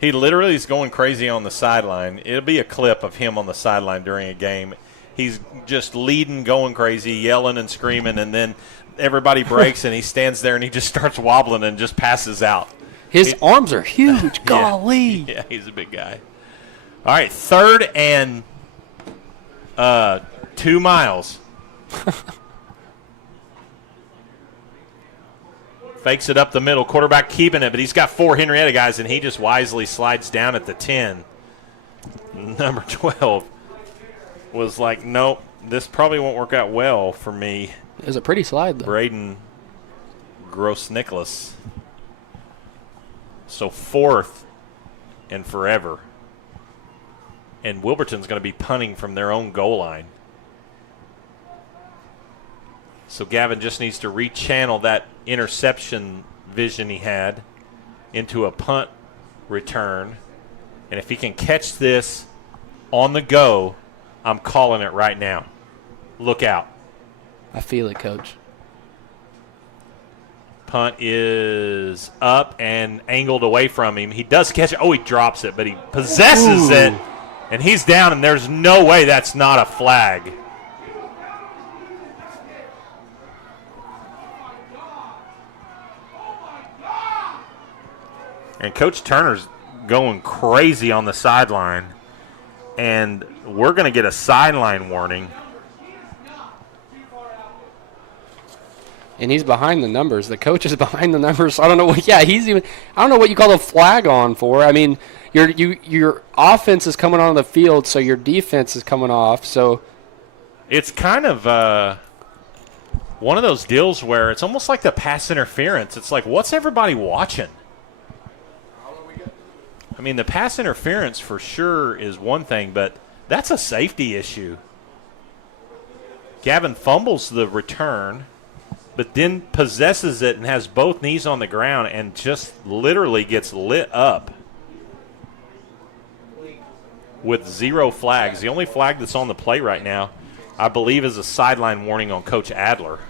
He literally is going crazy on the sideline. It'll be a clip of him on the sideline during a game. He's just leading, going crazy, yelling and screaming, and then everybody breaks, and he stands there and he just starts wobbling and just passes out. His arms are huge. Golly. Yeah, he's a big guy. All right, 3rd and 2 miles. Fakes it up the middle. Quarterback keeping it, but he's got 4 Henryetta guys, and he just wisely slides down at the 10. Number 12 was like, nope, this probably won't work out well for me. It was a pretty slide, though. Braden Gross-Nicholas. So 4th and forever. And Wilburton's going to be punting from their own goal line. So Gavin just needs to rechannel that interception vision he had into a punt return. And if he can catch this on the go, I'm calling it right now. Look out. I feel it, Coach. Punt is up and angled away from him. He does catch it. Oh, he drops it, but he possesses it. And he's down, and there's no way that's not a flag. And Coach Turner's going crazy on the sideline. And we're going to get a sideline warning. And he's behind the numbers. The coach is behind the numbers. I don't know what. Yeah, I don't know what you call a flag on for. I mean, your offense is coming on the field, so your defense is coming off. So it's kind of one of those deals where it's almost like the pass interference. It's like, what's everybody watching? I mean, the pass interference for sure is one thing, but that's a safety issue. Gavin fumbles the return, but then possesses it and has both knees on the ground and just literally gets lit up with 0 flags. The only flag that's on the play right now, I believe, is a sideline warning on Coach Adler.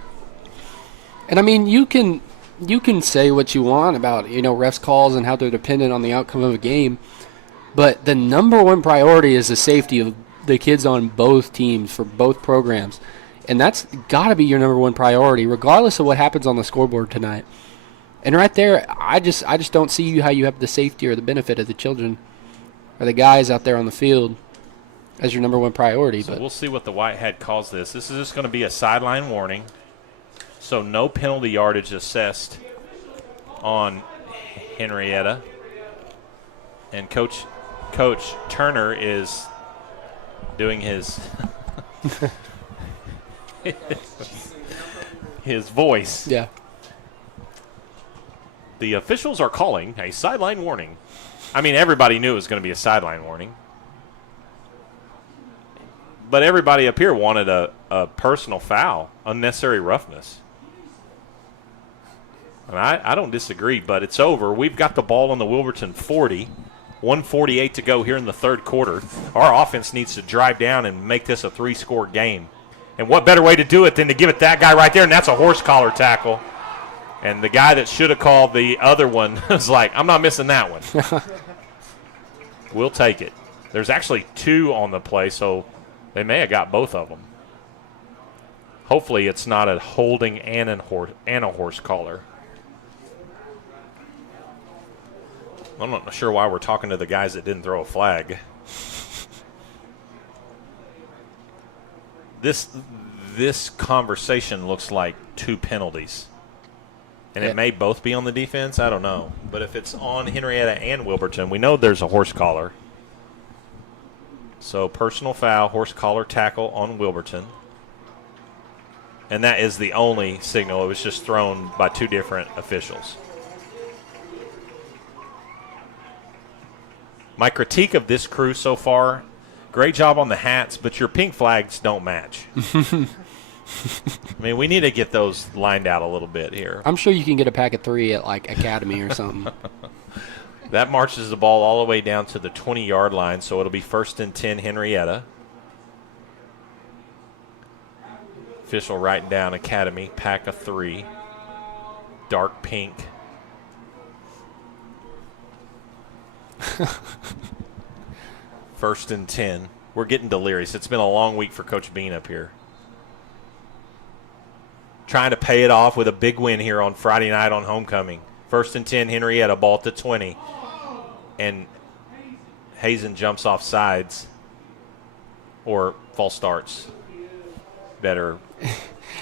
And, I mean, you can say what you want about, refs calls and how they're dependent on the outcome of a game, but the number one priority is the safety of the kids on both teams for both programs. And that's got to be your number one priority, regardless of what happens on the scoreboard tonight. And right there, I just don't see how you have the safety or the benefit of the children or the guys out there on the field as your number one priority. So but we'll see what the Whitehead calls this. This is just going to be a sideline warning. So no penalty yardage assessed on Henryetta. And Coach Turner is doing his his voice. Yeah. The officials are calling a sideline warning. I mean, everybody knew it was going to be a sideline warning. But everybody up here wanted a personal foul, unnecessary roughness. And I don't disagree, but it's over. We've got the ball on the Wilburton 40. 1:48 to go here in the third quarter. Our offense needs to drive down and make this a 3-score game. And what better way to do it than to give it that guy right there, and that's a horse collar tackle. And the guy that should have called the other one was like, I'm not missing that one. We'll take it. There's actually 2 on the play, so they may have got both of them. Hopefully it's not a holding and a horse collar. I'm not sure why we're talking to the guys that didn't throw a flag. This conversation looks like 2 penalties. And it may both be on the defense. I don't know. But if it's on Henryetta and Wilburton, we know there's a horse collar. So personal foul, horse collar tackle on Wilburton. And that is the only signal. It was just thrown by 2 different officials. My critique of this crew so far, great job on the hats, but your pink flags don't match. I mean, we need to get those lined out a little bit here. I'm sure you can get a pack of 3 at, like, Academy or something. That marches the ball all the way down to the 20-yard line, so it'll be 1st and 10 Henryetta. Official writing down Academy, pack of 3, dark pink. First and 10. We're getting delirious. It's been a long week for Coach Bean up here. Trying to pay it off with a big win here on Friday night on homecoming. 1st and 10, Henryetta, ball at the 20. And Hazen jumps off sides. Or false starts better.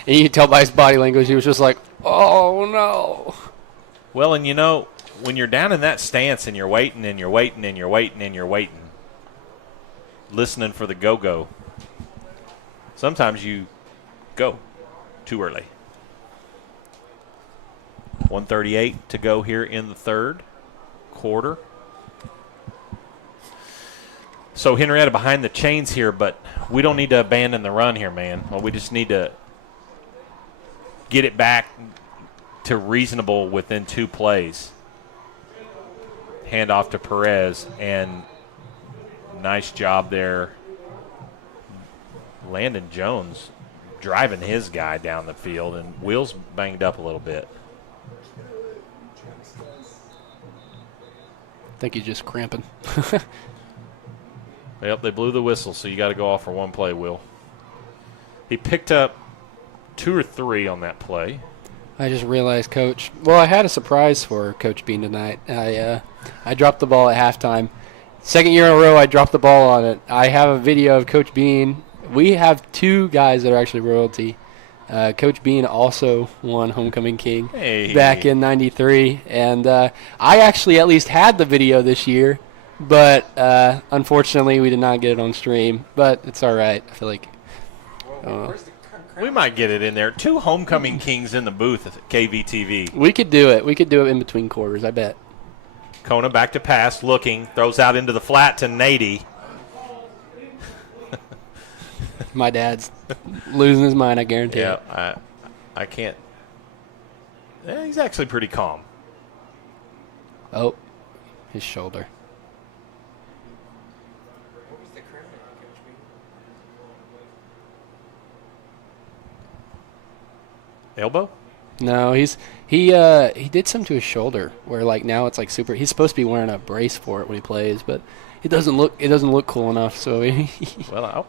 And you can tell by his body language, he was just like, oh, no. Well, and when you're down in that stance and you're waiting and you're waiting and you're waiting and you're waiting, listening for the go-go, sometimes you go too early. 1:38 to go here in the third quarter. So Henryetta behind the chains here, but we don't need to abandon the run here, man. Well, we just need to get it back to reasonable within 2 plays. Hand off to Perez, and nice job there. Landon Jones driving his guy down the field, and Will's banged up a little bit. I think he's just cramping. Yep, they blew the whistle, so you got to go off for 1 play, Will. He picked up 2 or 3 on that play. I just realized, Coach. Well, I had a surprise for Coach Bean tonight. I dropped the ball at halftime. Second year in a row, I dropped the ball on it. I have a video of Coach Bean. We have 2 guys that are actually royalty. Coach Bean also won Homecoming King back in '93, and I actually at least had the video this year, but unfortunately we did not get it on stream. But it's all right. I feel like we might get it in there. 2 Homecoming Kings in the booth at KVTV. We could do it. We could do it in between quarters, I bet. Kona back to pass, looking, throws out into the flat to Nady. My dad's losing his mind, I guarantee it. Yeah, I can't. He's actually pretty calm. Oh, his shoulder. What was the current Coach Bean? Elbow? No, he did something to his shoulder where like now it's like super. He's supposed to be wearing a brace for it when he plays, but it doesn't look cool enough. So well,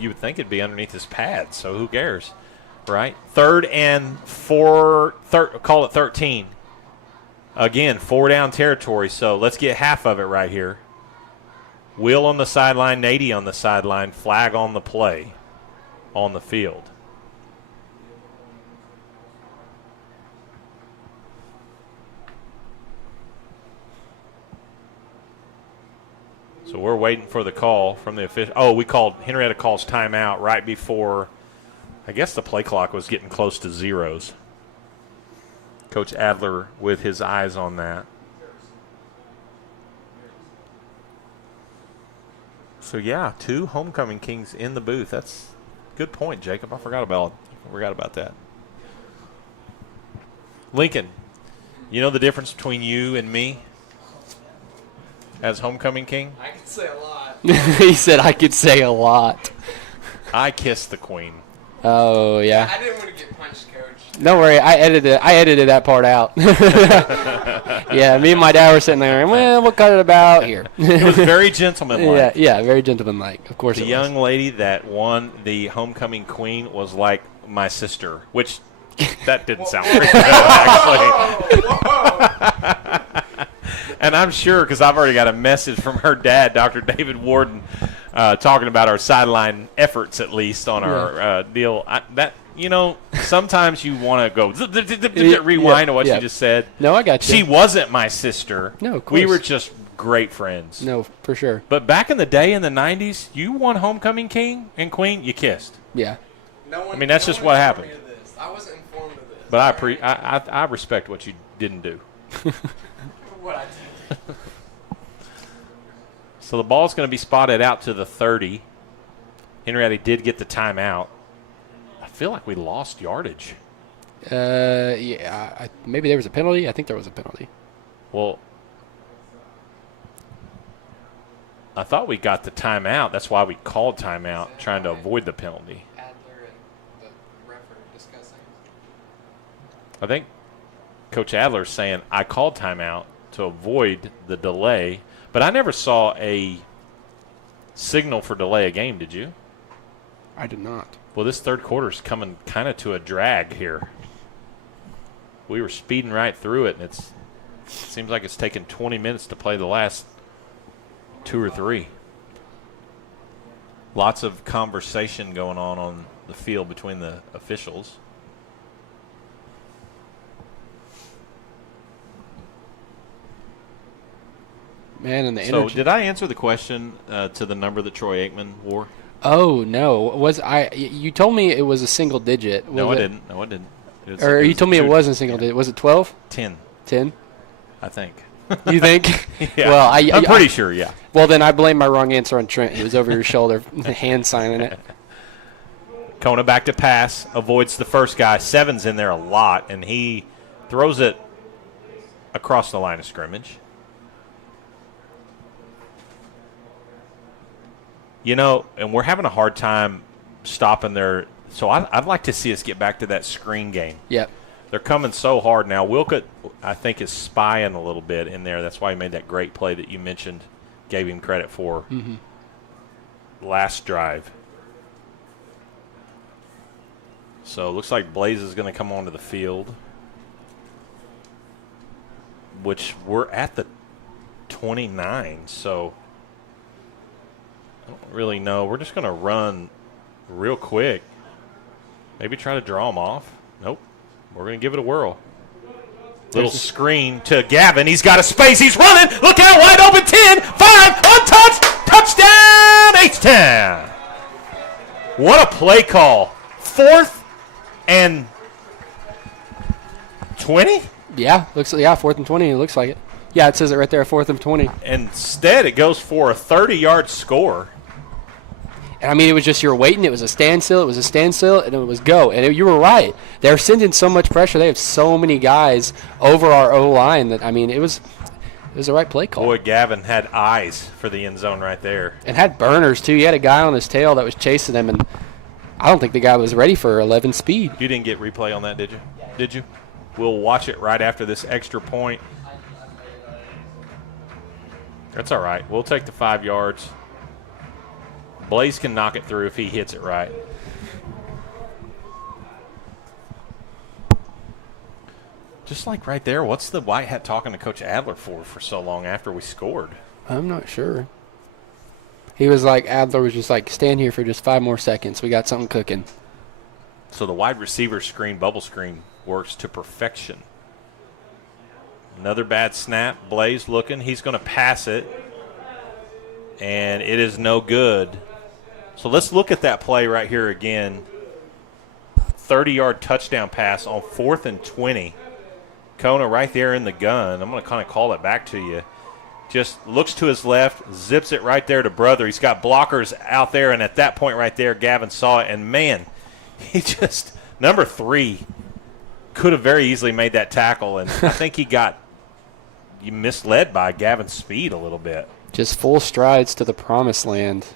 you would think it'd be underneath his pads, so who cares, right? 3rd and 4, call it 13. Again, 4 down territory, so let's get half of it right here. Will on the sideline, Nady on the sideline, flag on the play on the field. So we're waiting for the call from the official. Oh, Henryetta calls timeout right before, I guess the play clock was getting close to zeros. Coach Adler with his eyes on that. So, yeah, 2 Homecoming Kings in the booth. That's a good point, Jacob. I forgot about that. Lincoln, you know the difference between you and me as Homecoming King? I could say a lot. He said I could say a lot. I kissed the queen. Oh, yeah. I didn't want to get punched, Coach. Don't worry, I edited that part out. Yeah, me and my dad were sitting there, and well, we'll cut it about here. It was very gentlemanlike. Yeah, very gentlemanlike. Of course, the young lady that won the Homecoming Queen was like my sister, which that didn't sound very good, actually. And I'm sure, because I've already got a message from her dad, Dr. David Warden, talking about our sideline efforts, at least, on our deal. Sometimes you want to go rewind to what you just said. No, I got you. She wasn't my sister. No, of course. We were just great friends. No, for sure. But back in the day, in the 90s, you won Homecoming King and Queen, you kissed. Yeah. That's just what happened. I wasn't informed of this. But I respect what you didn't do. What I did. So the ball's going to be spotted out to the 30. Henryetta did get the timeout. I feel like we lost yardage. Yeah. Maybe there was a penalty. I think there was a penalty. Well, I thought we got the timeout. That's why we called timeout, trying to avoid the penalty. Adler and the ref are discussing. I think Coach Adler's saying I called timeout to avoid the delay, but I never saw a signal for delay a game, did you? I did not. Well, this third quarter is coming kind of to a drag here. We were speeding right through it, and it seems like it's taken 20 minutes to play the last 2 or 3. Lots of conversation going on the field between the officials. Man, and the So energy. did I answer the question to the number that Troy Aikman wore? Oh no, you told me it was a single digit. No, I Was it- didn't. No, I didn't. Or you told me it wasn't a single digit. Was it 12? 10. 10? I think. You think? Yeah. Well, I'm pretty sure, yeah. Well, then I blame my wrong answer on Trent. He was over your shoulder, hand signing it. Kona back to pass, avoids the first guy. Seven's in there a lot, and he throws it across the line of scrimmage. You know, and we're having a hard time stopping their – so I'd like to see us get back to that screen game. Yep. They're coming so hard now. Wilcott, I think, is spying a little bit in there. That's why he made that great play that you mentioned, gave him credit for last drive. So it looks like Blaze is going to come onto the field, which we're at the 29. So I don't really know. We're just going to run real quick. Maybe try to draw him off. Nope. We're going to give it a whirl. Little screen to Gavin. He's got a space. He's running. Look out. Wide open. 10, 5, untouched. Touchdown, H-Town. What a play call. 4th and 20? Yeah, 4th and 20. It looks like it. Yeah, it says it right there, 4th and 20. Instead, it goes for a 30-yard score. And I mean, it was just you're waiting. It was a standstill. And it was go. And you were right. They're sending so much pressure. They have so many guys over our O-line that, I mean, it was the right play call. Boy, Gavin had eyes for the end zone right there. And had burners, too. He had a guy on his tail that was chasing him, and I don't think the guy was ready for 11 speed. You didn't get replay on that, did you? Did you? We'll watch it right after this extra point. That's all right. We'll take the 5 yards. Blaze can knock it through if he hits it right. Just like right there, what's the white hat talking to Coach Adler for so long after we scored? I'm not sure. He was like, Adler was just like, stand here for just 5 more seconds. We got something cooking. So the wide receiver screen, bubble screen, works to perfection. Another bad snap. Blaze looking. He's going to pass it. And it is no good. So let's look at that play right here again. 30-yard touchdown pass on 4th and 20. Kona right there in the gun. I'm going to kind of call it back to you. Just looks to his left, zips it right there to Brother. He's got blockers out there, and at that point right there, Gavin saw it. And, man, he just – number 3 could have very easily made that tackle, and I think he got misled by Gavin's speed a little bit. Just full strides to the promised land.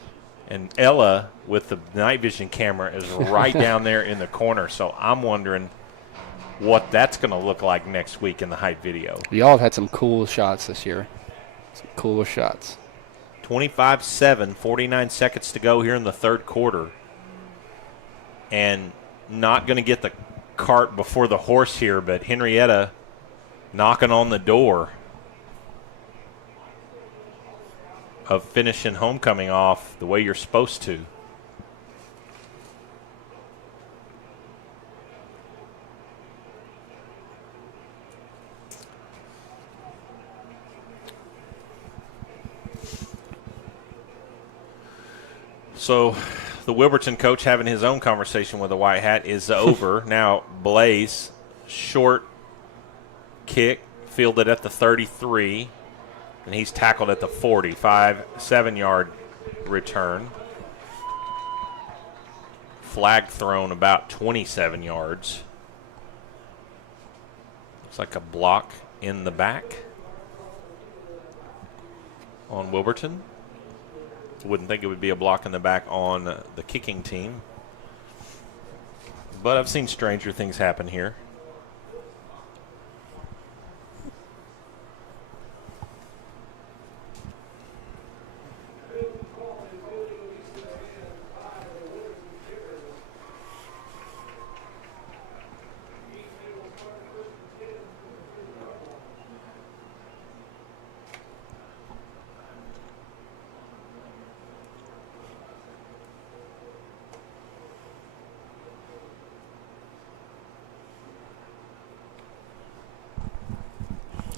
And Ella, with the night vision camera, is right down there in the corner. So I'm wondering what that's going to look like next week in the hype video. Y'all have had some cool shots this year. Some cool shots. 25-7, 49 seconds to go here in the third quarter. And not going to get the cart before the horse here, but Henryetta knocking on the door of finishing homecoming off the way you're supposed to. So the Wilburton coach having his own conversation with the white hat is over. Now Blaze, short kick, fielded at the 33. And he's tackled at the 45, 7-yard return. Flag thrown about 27 yards. Looks like a block in the back on Wilburton. Wouldn't think it would be a block in the back on the kicking team. But I've seen stranger things happen here.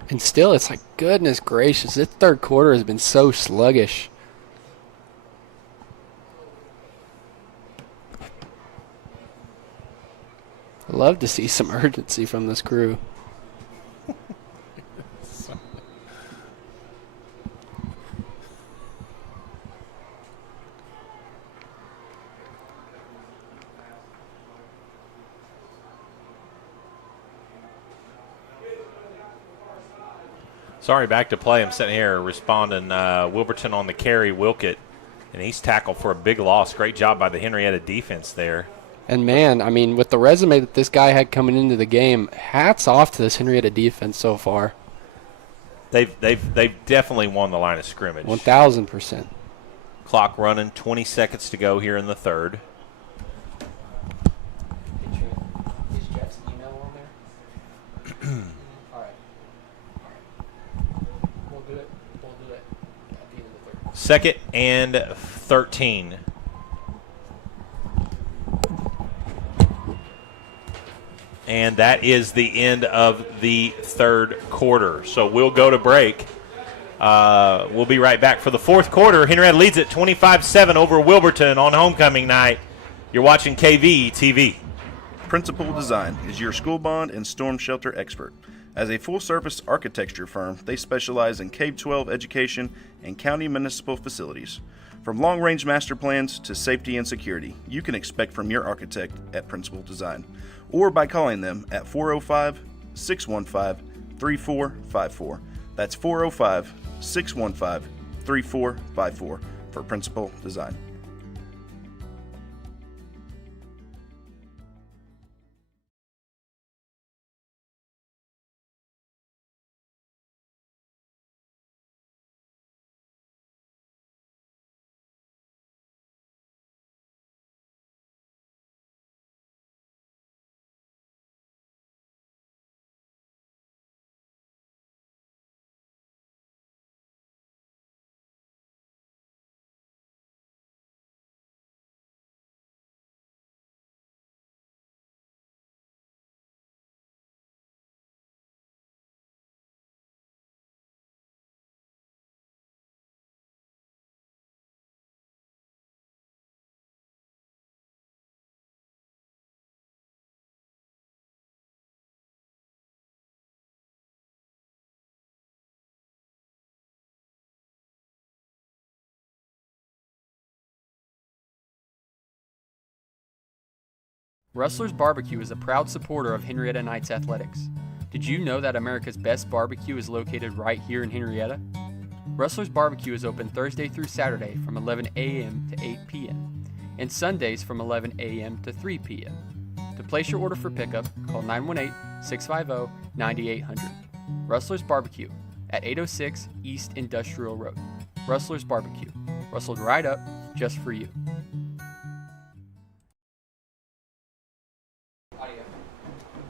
And still, it's like, goodness gracious, this third quarter has been so sluggish. I'd love to see some urgency from this crew. Sorry, back to play. I'm sitting here responding. Wilburton on the carry, Wilkett, and he's tackled for a big loss. Great job by the Henryetta defense there. And, man, I mean, with the resume that this guy had coming into the game, hats off to this Henryetta defense so far. They've definitely won the line of scrimmage. 1,000%. Clock running, 20 seconds to go here in the third. Is Jeff's email on there? All right. We'll do it at the end of the third. 2nd and 13. And that is the end of the third quarter. So we'll go to break. We'll be right back for the fourth quarter. Henryetta leads at 25-7 over Wilburton on homecoming night. You're watching KV TV. Principal Design is your school bond and storm shelter expert. As a full-service architecture firm, they specialize in K-12 education and county municipal facilities. From long-range master plans to safety and security, you can expect from your architect at Principal Design, or by calling them at 405-615-3454. That's 405-615-3454 for Principal Design. Rustler's Barbecue is a proud supporter of Henryetta Knights Athletics. Did you know that America's best barbecue is located right here in Henryetta? Rustler's Barbecue is open Thursday through Saturday from 11 a.m. to 8 p.m. and Sundays from 11 a.m. to 3 p.m. To place your order for pickup, call 918-650-9800. Rustler's Barbecue at 806 East Industrial Road. Rustler's Barbecue. Rustled right up just for you.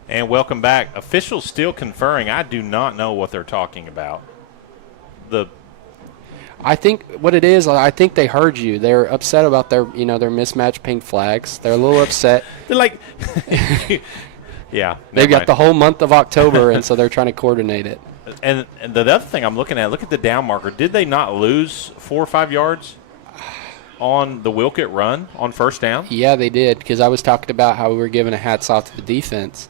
And welcome back. Officials still conferring. I do not know what they're talking about. I think what it is, I think they heard you. They're upset about their mismatched pink flags. They're a little upset. They're like, yeah. They've got the whole month of October, and so they're trying to coordinate it. And the other thing I'm looking at, look at the down marker. Did they not lose 4 or 5 yards on the Wilkett run on first down? Yeah, they did, because I was talking about how we were giving a hats off to the defense.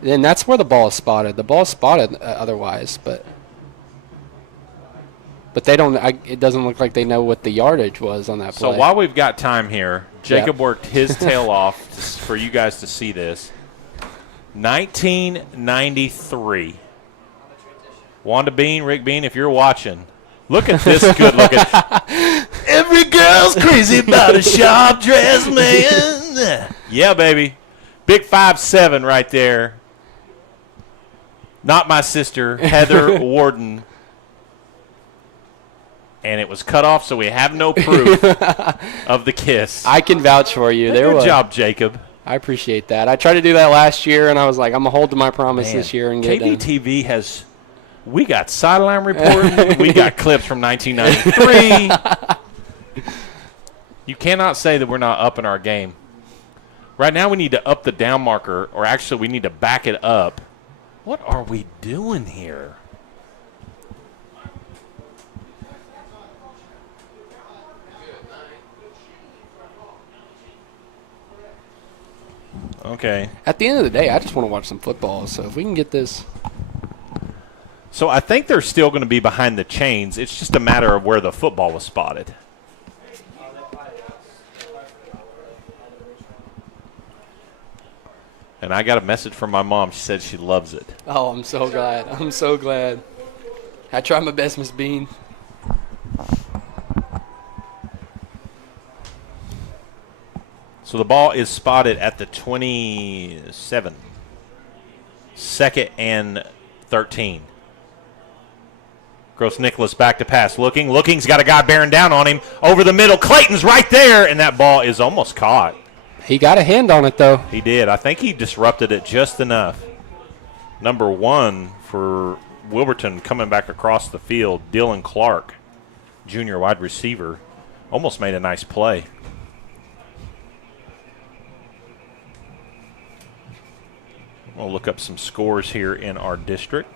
And that's where the ball is spotted. The ball is spotted otherwise, but they don't. It doesn't look like they know what the yardage was on that play. So while we've got time here, Jacob worked his tail off for you guys to see this. 1993. Wanda Bean, Rick Bean, if you're watching, look at this good looking. Every girl's crazy about a sharp dress man. Yeah, baby. Big 5'7" right there. Not my sister, Heather Warden. And it was cut off, so we have no proof of the kiss. I can vouch for you. Good job, Jacob. I appreciate that. I tried to do that last year, and I was like, I'm going to hold to my promise this year and get it done. KVTV has – we got sideline reporting. We got clips from 1993. You cannot say that we're not up in our game. Right now we need to up the down marker, or actually we need to back it up. What are we doing here? Okay. At the end of the day, I just want to watch some football. So if we can get this. So I think they're still going to be behind the chains. It's just a matter of where the football was spotted. And I got a message from my mom. She said she loves it. Oh, I'm so glad. I'm so glad. I tried my best, Miss Bean. So the ball is spotted at the 27. 2nd and 13. Gross Nicholas back to pass. Looking's got a guy bearing down on him. Over the middle. Clayton's right there, and that ball is almost caught. He got a hand on it, though. He did. I think he disrupted it just enough. Number 1 for Wilburton coming back across the field, Dylan Clark, junior wide receiver, almost made a nice play. We'll look up some scores here in our district.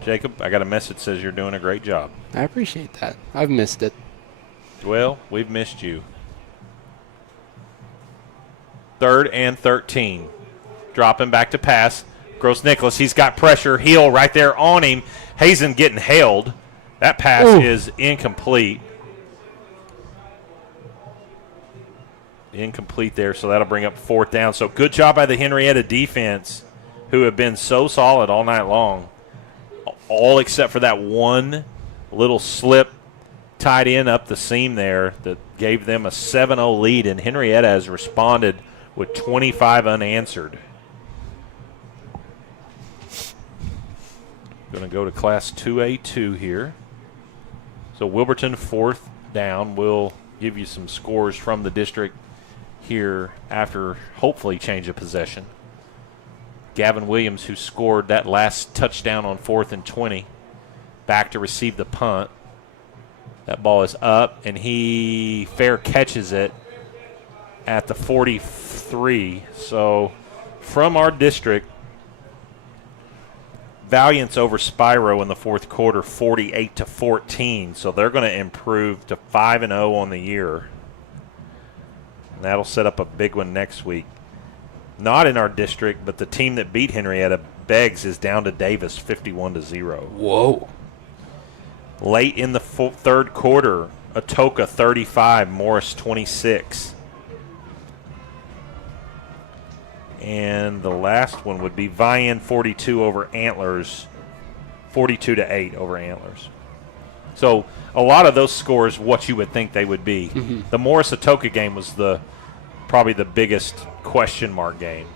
Jacob, I got a message that says you're doing a great job. I appreciate that. I've missed it. Well, we've missed you. 3rd and 13. Dropping back to pass. Gross Nicholas, he's got pressure. Heel right there on him. Hazen getting held. That pass is incomplete. Incomplete there, so that'll bring up 4th down. So good job by the Henryetta defense, who have been so solid all night long. All except for that one little slip tied in up the seam there that gave them a 7-0 lead, and Henryetta has responded with 25 unanswered. Going to go to Class 2A2 here. So Wilburton 4th down. We'll give you some scores from the district here after hopefully change of possession. Gavin Williams, who scored that last touchdown on 4th and 20, back to receive the punt. That ball is up, and he fair catches it at the 43. So from our district, Valiance over Spiro in the 4th quarter, 48-14. So they're going to improve to 5-0 on the year. And that'll set up a big one next week. Not in our district, but the team that beat Henryetta, Beggs, is down to Davis 51-0. Whoa. Late in the 3rd quarter, Atoka 35, Morris 26. And the last one would be Vian 42 over Antlers, 42-8 over Antlers. So a lot of those scores, what you would think they would be. Mm-hmm. The Morris-Atoka game was probably the biggest question mark game.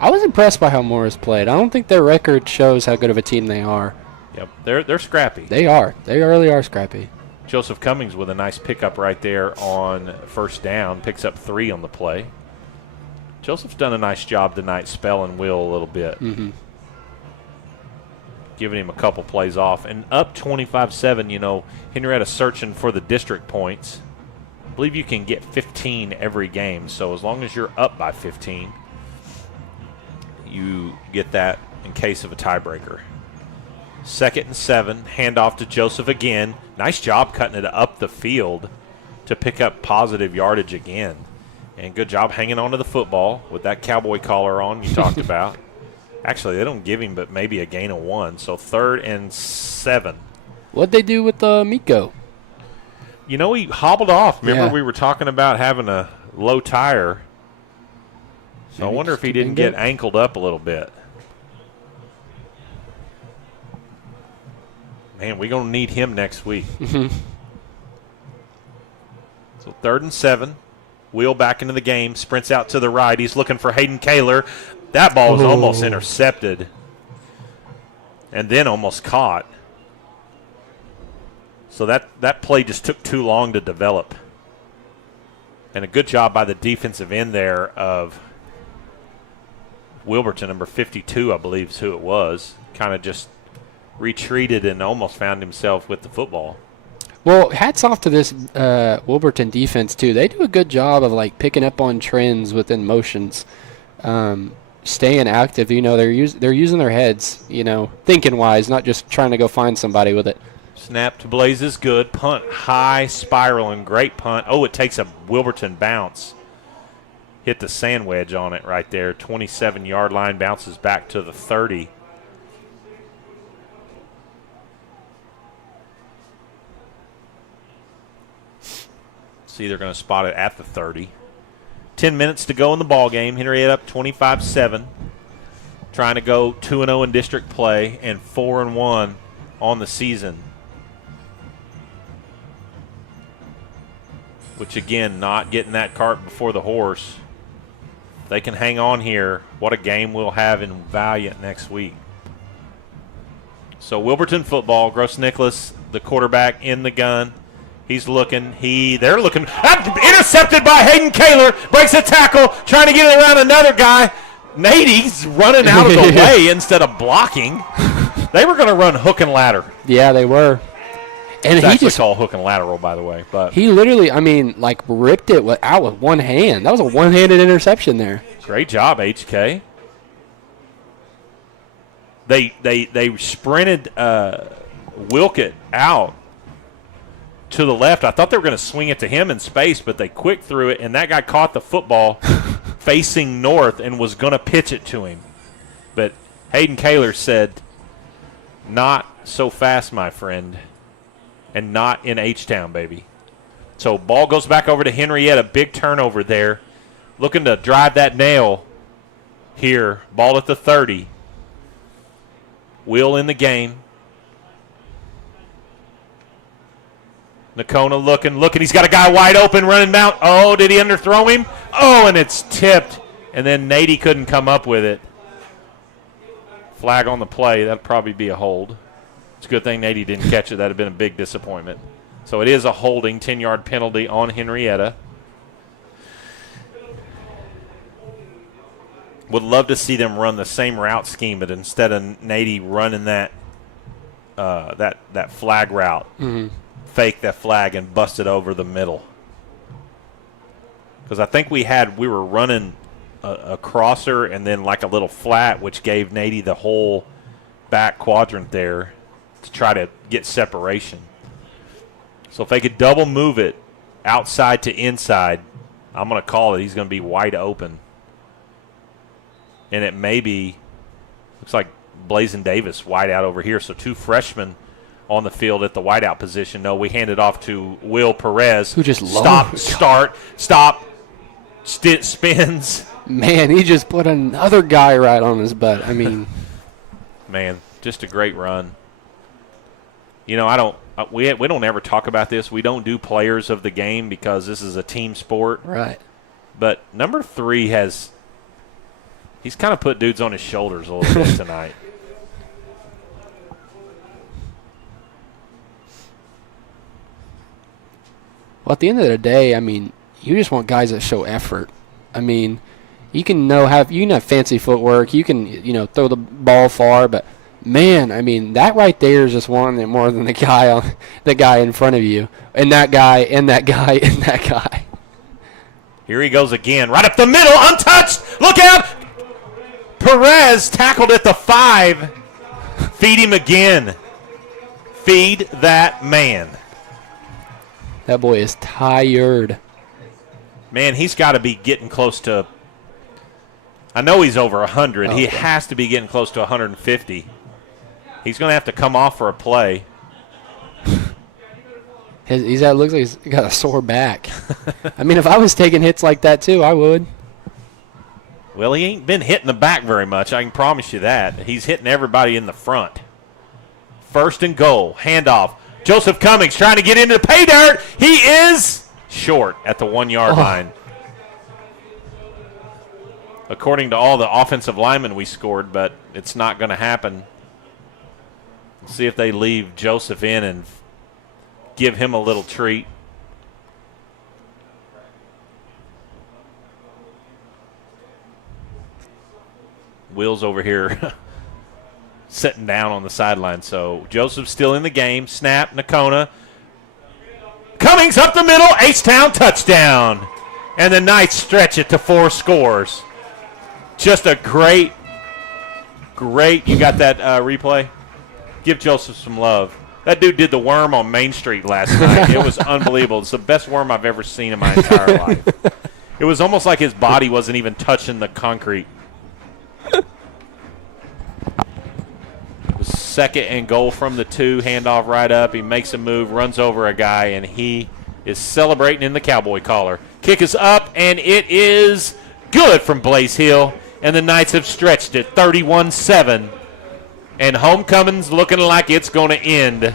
I was impressed by how Morris played. I don't think their record shows how good of a team they are. Yep, they're scrappy. They are. They really are scrappy. Joseph Cummings with a nice pickup right there on 1st down, picks up 3 on the play. Joseph's done a nice job tonight spelling Will a little bit. Mm-hmm. Giving him a couple plays off. And up 25-7, Henryetta searching for the district points. I believe you can get 15 every game. So as long as you're up by 15, you get that in case of a tiebreaker. 2nd and 7, handoff to Joseph again. Nice job cutting it up the field to pick up positive yardage again. And good job hanging on to the football with that cowboy collar on you talked about. Actually, they don't give him but maybe a gain of 1. So 3rd and 7. What'd they do with Miko? He hobbled off. Remember Yeah. we were talking about having a low tire. So I wonder if he didn't get ankled up a little bit. Man, we're going to need him next week. So 3rd and 7. Wheel back into the game. Sprints out to the right. He's looking for Hayden Kaler. That ball was almost intercepted. And then almost caught. So that play just took too long to develop. And a good job by the defensive end there of Wilburton, number 52, I believe is who it was. Kind of just retreated and almost found himself with the football. Well, hats off to this Wilburton defense too. They do a good job of like picking up on trends within motions, staying active. You know, they're using their heads. You know, thinking wise, not just trying to go find somebody with it. Snap to Blaze is good. Punt high, spiraling, great punt. Oh, it takes a Wilburton bounce. Hit the sand wedge on it right there. 27-yard line, bounces back to the 30. See, they're going to spot it at the 30. 10 minutes to go in the ball game. Henryetta up 25-7. Trying to go 2-0 in district play and 4-1 on the season. Which, again, not getting that cart before the horse. If they can hang on here, what a game we'll have in Valiant next week. So Wilburton football, Gross Nicholas, the quarterback in the gun. He's looking. They're looking. Intercepted by Hayden Kaler. Breaks a tackle. Trying to get it around another guy. Nady's running out of the way instead of blocking. They were going to run hook and ladder. Yeah, they were. And It's he actually just called hook and lateral, by the way. But he literally, I mean, like ripped it out with one hand. That was a one-handed interception there. Great job, HK. They sprinted Wilkett out to the left. I thought they were going to swing it to him in space, but they quick threw it, and that guy caught the football facing north and was going to pitch it to him. But Hayden Kaler said, "Not so fast, my friend, and not in H-Town, baby." So ball goes back over to Henryetta. Big turnover there. Looking to drive that nail here. Ball at the 30. Will in the game. Nakona looking. He's got a guy wide open running down. Oh, did he underthrow him? Oh, and it's tipped. And then Nady couldn't come up with it. Flag on the play. That'd probably be a hold. It's a good thing Nady didn't catch it. That'd have been a big disappointment. So it is a holding, 10-yard penalty on Henryetta. Would love to see them run the same route scheme, but instead of Nady running that flag route, fake that flag and bust it over the middle. Because I think we were running a crosser and then like a little flat, which gave Nady the whole back quadrant there to try to get separation. So if they could double move it outside to inside, I'm going to call it. He's going to be wide open. And it may be, looks like Blazin Davis wide out over here. So two freshmen on the field at the wideout position. No, we hand it off to Will Perez. Who just spins. Man, he just put another guy right on his butt. I mean. Man, just a great run. You know, we don't ever talk about this. We don't do players of the game because this is a team sport. Right. But number 3 he's kind of put dudes on his shoulders a little bit tonight. Well, at the end of the day, I mean, you just want guys that show effort. I mean, you can have fancy footwork, you can throw the ball far, but man, I mean, that right there is just wanting it more than the guy in front of you, and that guy, and that guy, and that guy. Here he goes again, right up the middle, untouched. Look out! Perez tackled at the 5. Feed him again. Feed that man. That boy is tired. Man, he's got to be getting close to, I know he's over 100. He has to be getting close to 150. He's going to have to come off for a play. Looks like he's got a sore back. I mean, if I was taking hits like that too, I would. Well, he ain't been hitting the back very much, I can promise you that. He's hitting everybody in the front. 1st and goal, handoff. Joseph Cummings trying to get into the pay dirt. He is short at the 1-yard line. According to all the offensive linemen we scored, but it's not going to happen. Let's see if they leave Joseph in and give him a little treat. Will's over here sitting down on the sideline. So Joseph's still in the game. Snap, Nakona swings up the middle, H-Town touchdown. And the Knights stretch it to 4 scores. Just a great, you got that replay? Give Joseph some love. That dude did the worm on Main Street last night. It was unbelievable. It's the best worm I've ever seen in my entire life. It was almost like his body wasn't even touching the concrete. It was 2nd and goal from the 2, handoff right up. He makes a move, runs over a guy, and he is celebrating in the cowboy collar. Kick is up, and it is good from Blaze Hill, and the Knights have stretched it 31-7. And homecoming's looking like it's going to end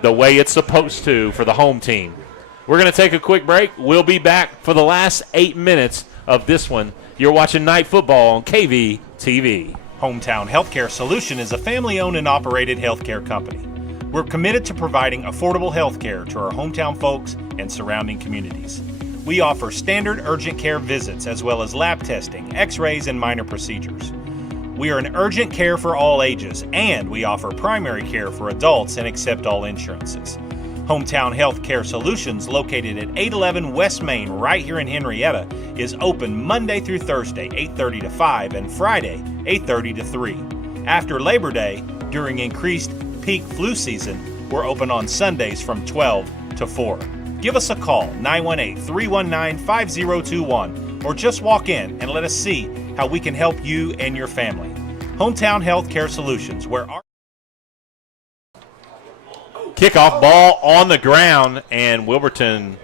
the way it's supposed to for the home team. We're going to take a quick break. We'll be back for the last 8 minutes of this one. You're watching Night Football on KVTV. Hometown Healthcare Solution is a family-owned and operated healthcare company. We're committed to providing affordable healthcare to our hometown folks and surrounding communities. We offer standard urgent care visits as well as lab testing, x-rays, and minor procedures. We are an urgent care for all ages, and we offer primary care for adults and accept all insurances. Hometown Healthcare Solutions, located at 811 West Main right here in Henryetta, is open Monday through Thursday, 8:30 to 5, and Friday, 8:30 to 3. After Labor Day, during increased peak flu season, we're open on Sundays from 12 to 4. Give us a call, 918-319-5021, or just walk in and let us see how we can help you and your family. Hometown Healthcare Solutions, where our kickoff ball on the ground, and Wilburton,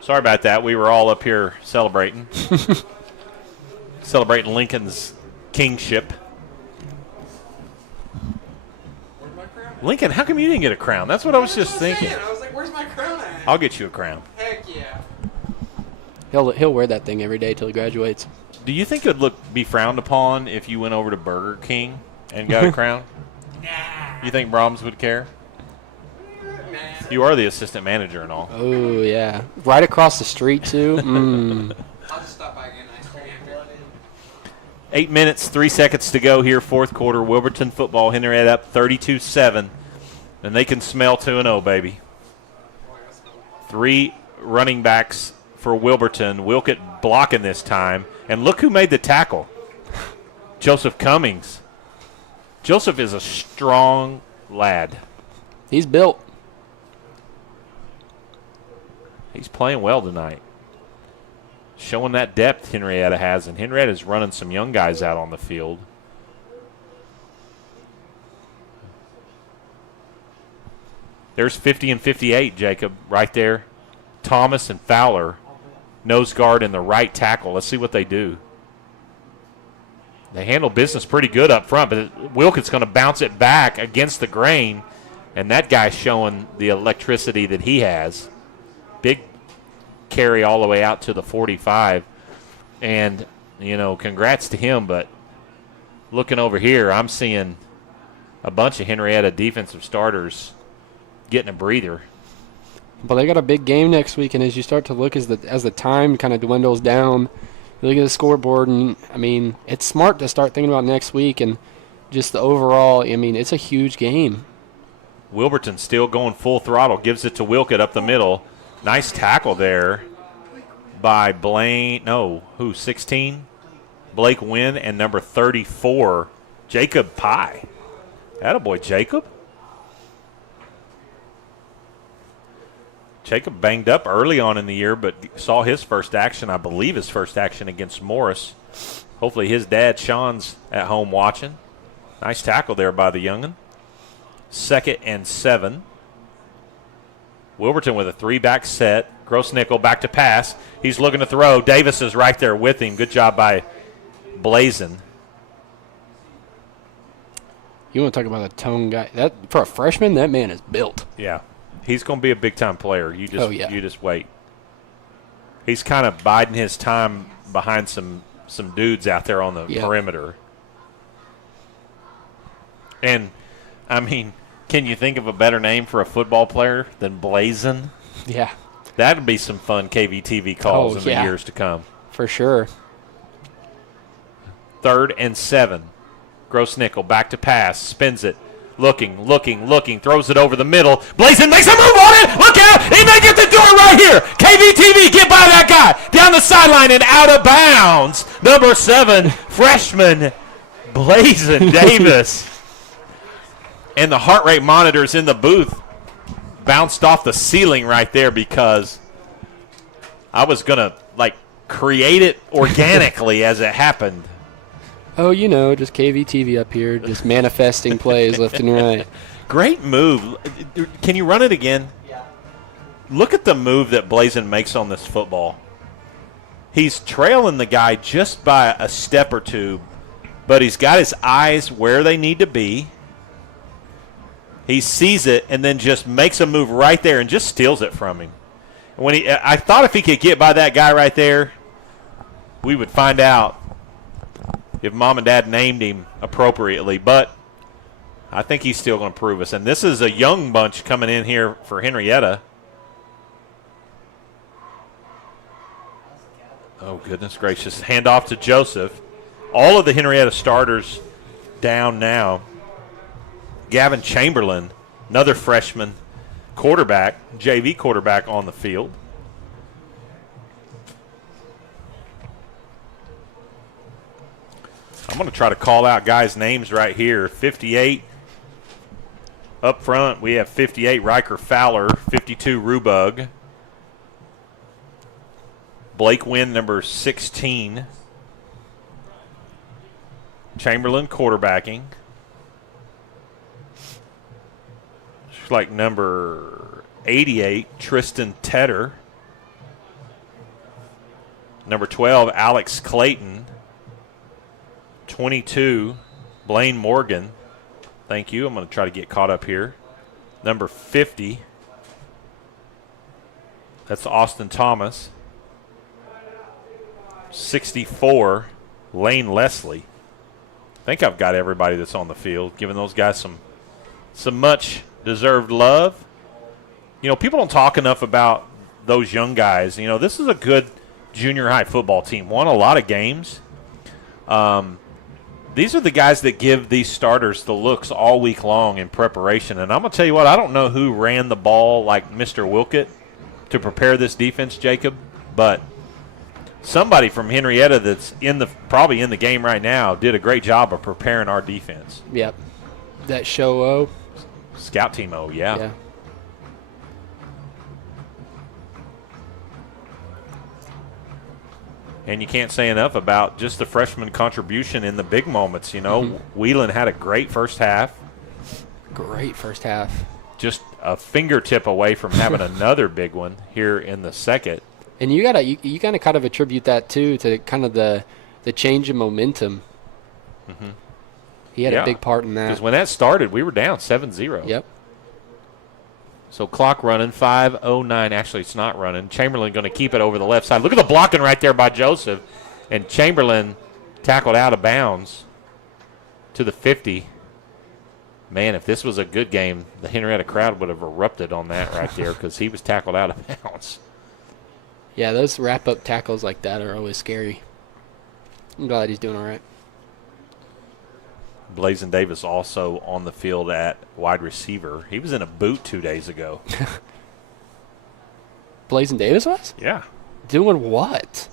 sorry about that. We were all up here celebrating. Celebrating Lincoln's kingship. Lincoln, how come you didn't get a crown? That's what I was just thinking. I was like, where's my crown at? I'll get you a crown. Heck yeah. He'll wear that thing every day till he graduates. Do you think it would be frowned upon if you went over to Burger King and got a crown? Nah. You think Brahms would care? Nah. You are the assistant manager and all. Oh, yeah. Right across the street, too. I'll just stop by and get an ice cream after. 8 minutes, 3 seconds to go here, fourth quarter. Wilburton football, Henryetta up 32-7. And they can smell 2-0, baby. 3 running backs for Wilburton. Wilkett blocking this time. And look who made the tackle. Joseph Cummings. Joseph is a strong lad. He's built. He's playing well tonight. Showing that depth Henryetta has, and Henrietta's running some young guys out on the field. There's 50 and 58, Jacob, right there. Thomas and Fowler, nose guard and the right tackle. Let's see what they do. They handle business pretty good up front, but Wilkett's going to bounce it back against the grain, and that guy's showing the electricity that he has. Big carry all the way out to the 45. And, you know, congrats to him, but looking over here, I'm seeing a bunch of Henryetta defensive starters getting a breather. But they got a big game next week, and as you start to look as the time kind of dwindles down, you look at the scoreboard, and, I mean, it's smart to start thinking about next week and just the overall, I mean, it's a huge game. Wilburton still going full throttle, gives it to Wilkett up the middle. Nice tackle there by Blaine. No, who, 16? Blake Wynn, and number 34, Jacob Pye. Attaboy, Jacob. Jacob banged up early on in the year, but saw his first action, I believe his first action against Morris. Hopefully his dad, Sean's, at home watching. Nice tackle there by the young'un. 2nd and 7. Wilburton with a 3-back set. Gross nickel back to pass. He's looking to throw. Davis is right there with him. Good job by Blazin. You want to talk about a tone guy? That for a freshman, that man is built. Yeah. He's going to be a big-time player. You just wait. He's kind of biding his time behind some dudes out there on the perimeter. And, I mean, can you think of a better name for a football player than Blazin? Yeah. That would be some fun KVTV calls in the years to come. For sure. 3rd and 7. Gross nickel back to pass. Spins it. Looking, throws it over the middle. Blazin makes a move on it. Look out. He may get the door right here. KVTV, get by that guy. Down the sideline and out of bounds. Number 7, freshman Blazin Davis. And the heart rate monitors in the booth bounced off the ceiling right there because I was going to, create it organically as it happened. Oh, just KVTV up here, just manifesting plays left and right. Great move. Can you run it again? Yeah. Look at the move that Blazin makes on this football. He's trailing the guy just by a step or two, but he's got his eyes where they need to be. He sees it and then just makes a move right there and just steals it from him. I thought if he could get by that guy right there, we would find out if Mom and Dad named him appropriately. But I think he's still going to prove us. And this is a young bunch coming in here for Henryetta. Oh, goodness gracious. Handoff to Joseph. All of the Henryetta starters down now. Gavin Chamberlain, another freshman quarterback, JV quarterback on the field. I'm going to try to call out guys' names right here. 58 up front, we have 58 Riker Fowler, 52 Rubug. Blake Wynn, number 16. Chamberlain quarterbacking. Like number 88, Tristan Tedder. Number 12, Alex Clayton. 22, Blaine Morgan. Thank you. I'm going to try to get caught up here. Number 50, that's Austin Thomas. 64, Lane Leslie. I think I've got everybody that's on the field, giving those guys some much deserved love. People don't talk enough about those young guys. This is a good junior high football team. Won a lot of games. These are the guys that give these starters the looks all week long in preparation. And I'm going to tell you what, I don't know who ran the ball like Mr. Wilkett to prepare this defense, Jacob, but somebody from Henryetta that's probably in the game right now did a great job of preparing our defense. Yep. That show O. Scout Team O, yeah. And you can't say enough about just the freshman contribution in the big moments. Whelan had a great first half. Great first half. Just a fingertip away from having another big one here in the second. And you gotta kind of attribute that too to kind of the change in momentum. Mm-hmm. He had a big part in that. Because when that started, we were down 7-0. Yep. So clock running, 5:09. Actually, it's not running. Chamberlain going to keep it over the left side. Look at the blocking right there by Joseph. And Chamberlain tackled out of bounds to the 50. Man, if this was a good game, the Henryetta crowd would have erupted on that right there because he was tackled out of bounds. Yeah, those wrap-up tackles like that are always scary. I'm glad he's doing all right. Blazin Davis also on the field at wide receiver. He was in a boot 2 days ago. Blazin Davis was? Yeah. Doing what?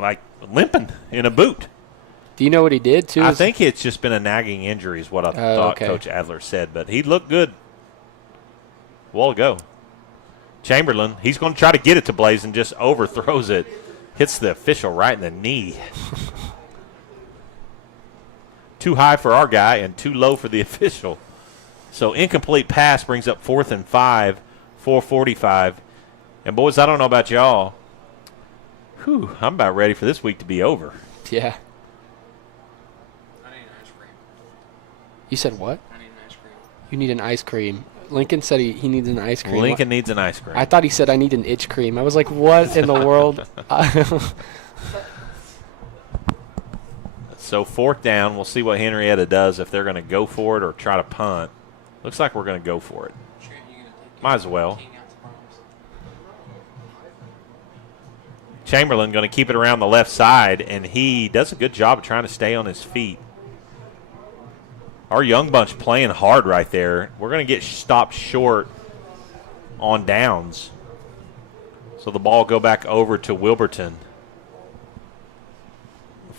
Like limping in a boot. Do you know what he did, too? I think it's just been a nagging injury is what I thought Coach Adler said, but he looked good a while ago. Chamberlain, he's going to try to get it to Blazin, just overthrows it. Hits the official right in the knee. Too high for our guy and too low for the official. So incomplete pass brings up 4th and 5, 4:45. And, boys, I don't know about y'all. I'm about ready for this week to be over. Yeah. I need an ice cream. You said what? I need an ice cream. You need an ice cream. Lincoln said he needs an ice cream. Lincoln needs an ice cream. I thought he said I need an itch cream. I was like, what in the world? So 4th down, we'll see what Henryetta does if they're going to go for it or try to punt. Looks like we're going to go for it. Might as well. Chamberlain going to keep it around the left side, and he does a good job of trying to stay on his feet. Our young bunch playing hard right there. We're going to get stopped short on downs. So the ball go back over to Wilburton.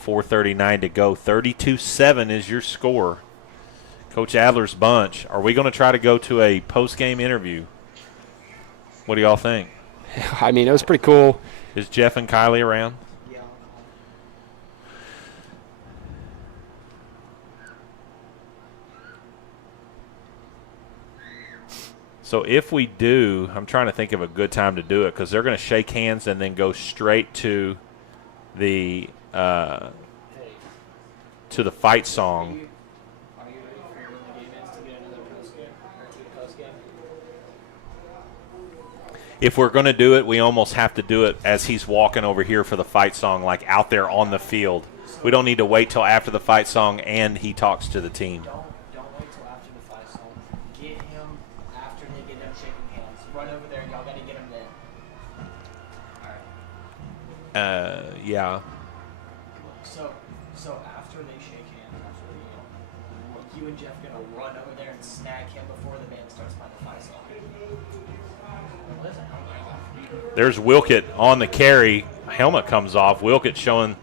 4:39 to go. 32-7 is your score. Coach Adler's bunch. Are we going to try to go to a post-game interview? What do y'all think? I mean, it was pretty cool. Is Jeff and Kylie around? Yeah. So if we do, I'm trying to think of a good time to do it because they're going to shake hands and then go straight to the fight song. Are you ready for the defense to get another post-game or to the post-game? If we're going to do it, we almost have to do it as he's walking over here for the fight song, like out there on the field. We don't need to wait till after the fight song and he talks to the team. Don't wait till after the fight song. Get him after they get done shaking hands. Run over there and y'all got to get him then. All right. Yeah. So after they shake hands, after you and Jeff gonna run over there and snag him before the band starts playing the fight song. There's Wilkett on the carry. Helmet comes off. Wilkett showing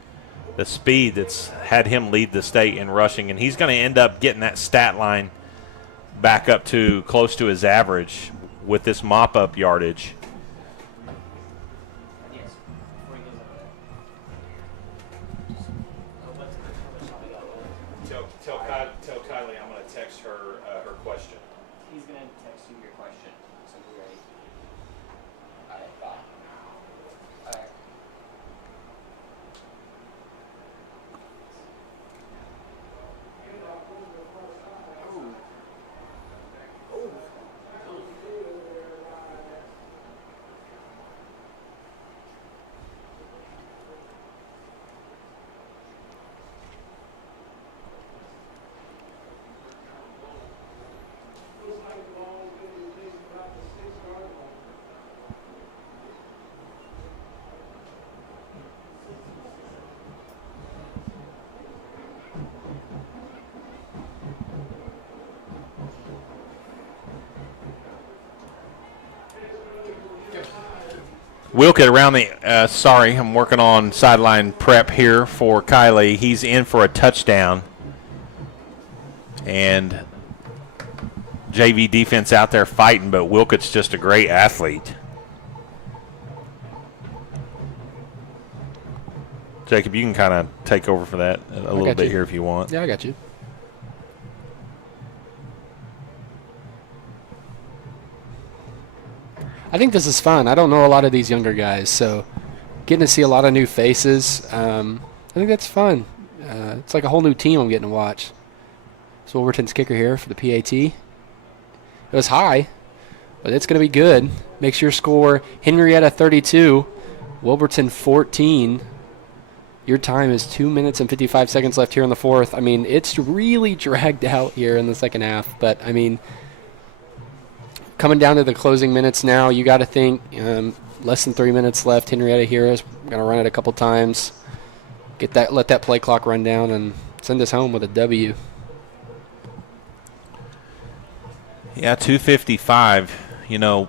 the speed that's had him lead the state in rushing, and he's going to end up getting that stat line back up to close to his average with this mop-up yardage. Tell Kylie I'm going to text her her question. He's gonna text you your question. So be ready. All right, bye. All right. Wilkett around the I'm working on sideline prep here for Kylie. He's in for a touchdown. And JV defense out there fighting, but Wilkett's just a great athlete. Jacob, you can kind of take over for that a little bit here if you want. Yeah, I got you. I think this is fun. I don't know a lot of these younger guys, so getting to see a lot of new faces, I think that's fun. It's like a whole new team I'm getting to watch. So Wilburton's kicker here for the PAT. It was high, but it's going to be good. Makes your score Henryetta 32, Wilburton 14. Your time is 2 minutes and 55 seconds left here in the fourth. I mean, it's really dragged out here in the second half, but I mean, coming down to the closing minutes now, you got to think less than 3 minutes left. Henryetta here is going to run it a couple times, let that play clock run down, and send us home with a W. Yeah, 2:55. You know,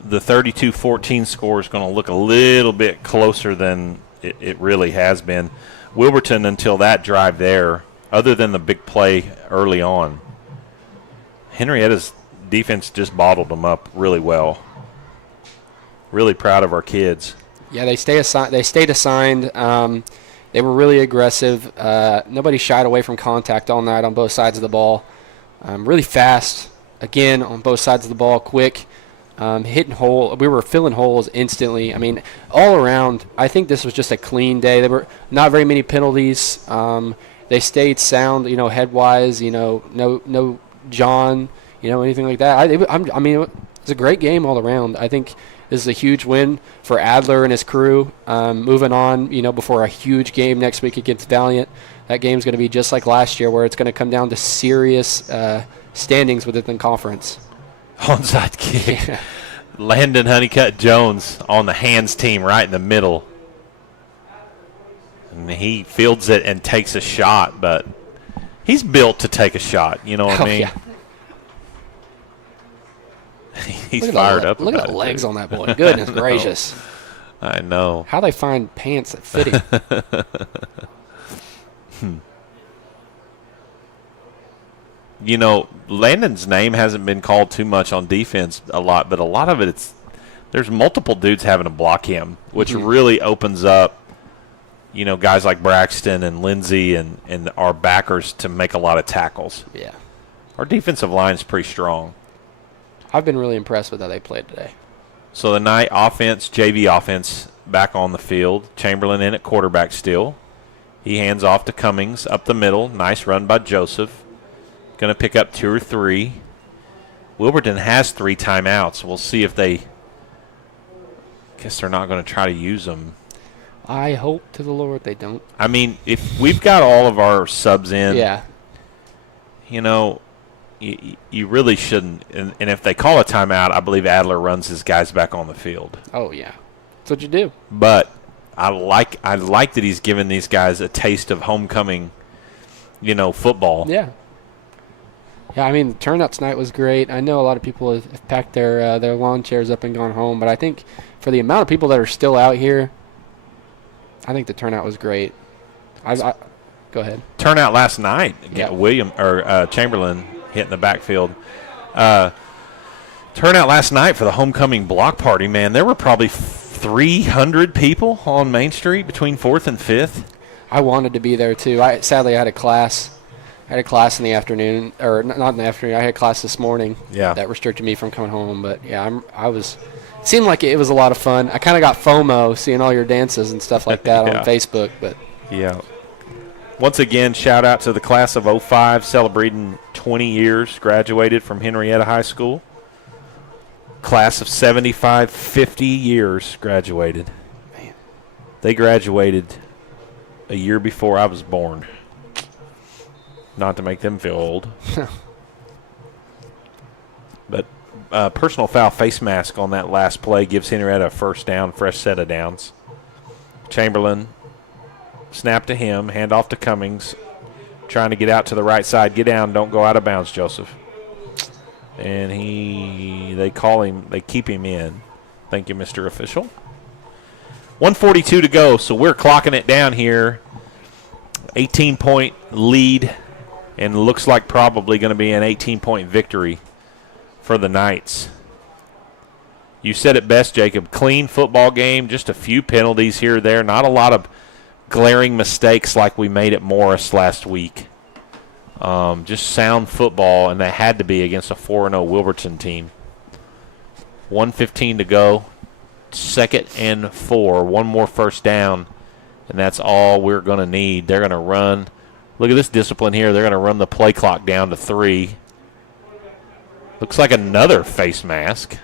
the 32-14 score is going to look a little bit closer than it really has been. Wilburton, until that drive there, other than the big play early on, Henrietta's defense just bottled them up really well. Really proud of our kids. Yeah, they stayed assigned. They were really aggressive. Nobody shied away from contact all night on both sides of the ball. Really fast, again, on both sides of the ball, quick. Hitting hole. We were filling holes instantly. I mean, all around, I think this was just a clean day. There were not very many penalties. They stayed sound, head-wise, no John, anything like that. I mean, it was a great game all around. I think this is a huge win for Adler and his crew. Moving on, before a huge game next week against Valiant. That game's going to be just like last year, where it's going to come down to serious standings within the conference. Onside kick. Yeah. Landon Honeycutt Jones on the hands team right in the middle. And he fields it and takes a shot, but He's built to take a shot. You know what I mean? Yeah. He's fired up. Look at the legs on that boy. Goodness gracious. I know. How they find pants that fit him. You know, Landon's name hasn't been called too much on defense a lot, but a lot of it, there's multiple dudes having to block him, which really opens up, you know, guys like Braxton and Lindsey and our backers to make a lot of tackles. Yeah. Our defensive line is pretty strong. I've been really impressed with how they played today. So the Knight offense, JV offense, back on the field. Chamberlain in at quarterback still. He hands off to Cummings up the middle. Nice run by Joseph. Going to pick up 2 or 3. Wilburton has 3 timeouts. We'll see if they – guess they're not going to try to use them. I hope to the Lord they don't. I mean, if we've got all of our subs in, you know, you really shouldn't. And if they call a timeout, I believe Adler runs his guys back on the field. Oh, yeah. That's what you do. But I like that he's giving these guys a taste of homecoming, you know, football. Yeah. Yeah, I mean, the turnout tonight was great. I know a lot of people have packed their lawn chairs up and gone home, but I think for the amount of people that are still out here, I think the turnout was great. Go ahead. Turnout last night. Yeah. Chamberlain hitting the backfield. Turnout last night for the homecoming block party, man. There were probably 300 people on Main Street between 4th and 5th. I wanted to be there, too. Sadly, I had a class. I had a class in the afternoon, or not in the afternoon. I had class this morning. Yeah. That restricted me from coming home. But yeah, it seemed like it was a lot of fun. I kind of got FOMO seeing all your dances and stuff like that on Facebook. But yeah. Once again, shout out to the class of 05 celebrating 20 years, graduated from Henryetta High School. Class of 75, 50 years graduated. Man. They graduated a year before I was born. Not to make them feel old. But personal foul face mask on that last play gives Henryetta a first down, fresh set of downs. Chamberlain, snap to him, hand off to Cummings, trying to get out to the right side. Get down, don't go out of bounds, Joseph. And they keep him in. Thank you, Mr. Official. 1:42 to go, so we're clocking it down here. 18-point lead. And looks like probably going to be an 18-point victory for the Knights. You said it best, Jacob. Clean football game, just a few penalties here or there. Not a lot of glaring mistakes like we made at Morris last week. Just sound football, and that had to be against a 4-0 Wilburton team. 1:15 to go. 2nd and 4. One more first down, and that's all we're going to need. They're going to run. Look at this discipline here. They're going to run the play clock down to 3. Looks like another face mask.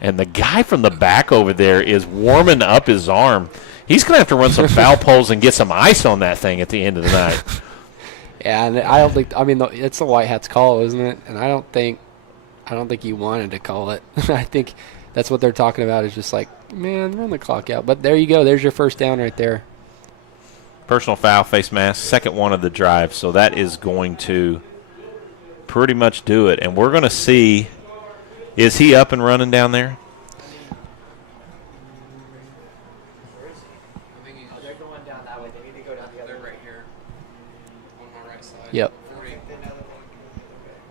And the guy from the back over there is warming up his arm. He's going to have to run some foul poles and get some ice on that thing at the end of the night. Yeah, and I don't think. I mean, it's the White Hats' call, isn't it? And I don't think he wanted to call it. I think that's what they're talking about. Is just like, man, run the clock out. But there you go. There's your first down right there. Personal foul, face mask, second one of the drive. So that is going to pretty much do it. And we're going to see, is he up and running down there? They're going down that way. They need to go down the other right here. On my right side. Yep.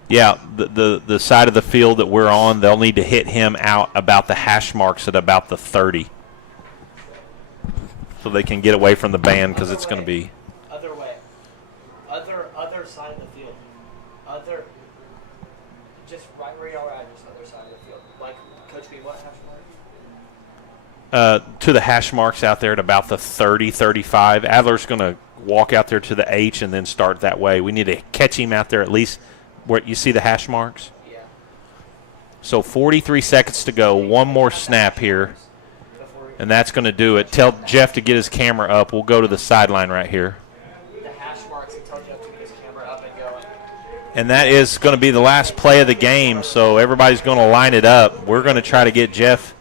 Yeah, the side of the field that we're on, they'll need to hit him out about the hash marks at about the 30. So they can get away from the band because it's going to be. Other way. Other side of the field. Just right where you are at, just other side of the field. Like, Coach B, what hash mark? To the hash marks out there at about the 30, 35. Adler's going to walk out there to the H and then start that way. We need to catch him out there at least where you see the hash marks. Yeah. So 43 seconds to go. One more snap here. And that's going to do it. Tell Jeff to get his camera up. We'll go to the sideline right here. The hash marks, he told Jeff to get his camera up and going. And that is going to be the last play of the game, so everybody's going to line it up. We're going to try to get Jeff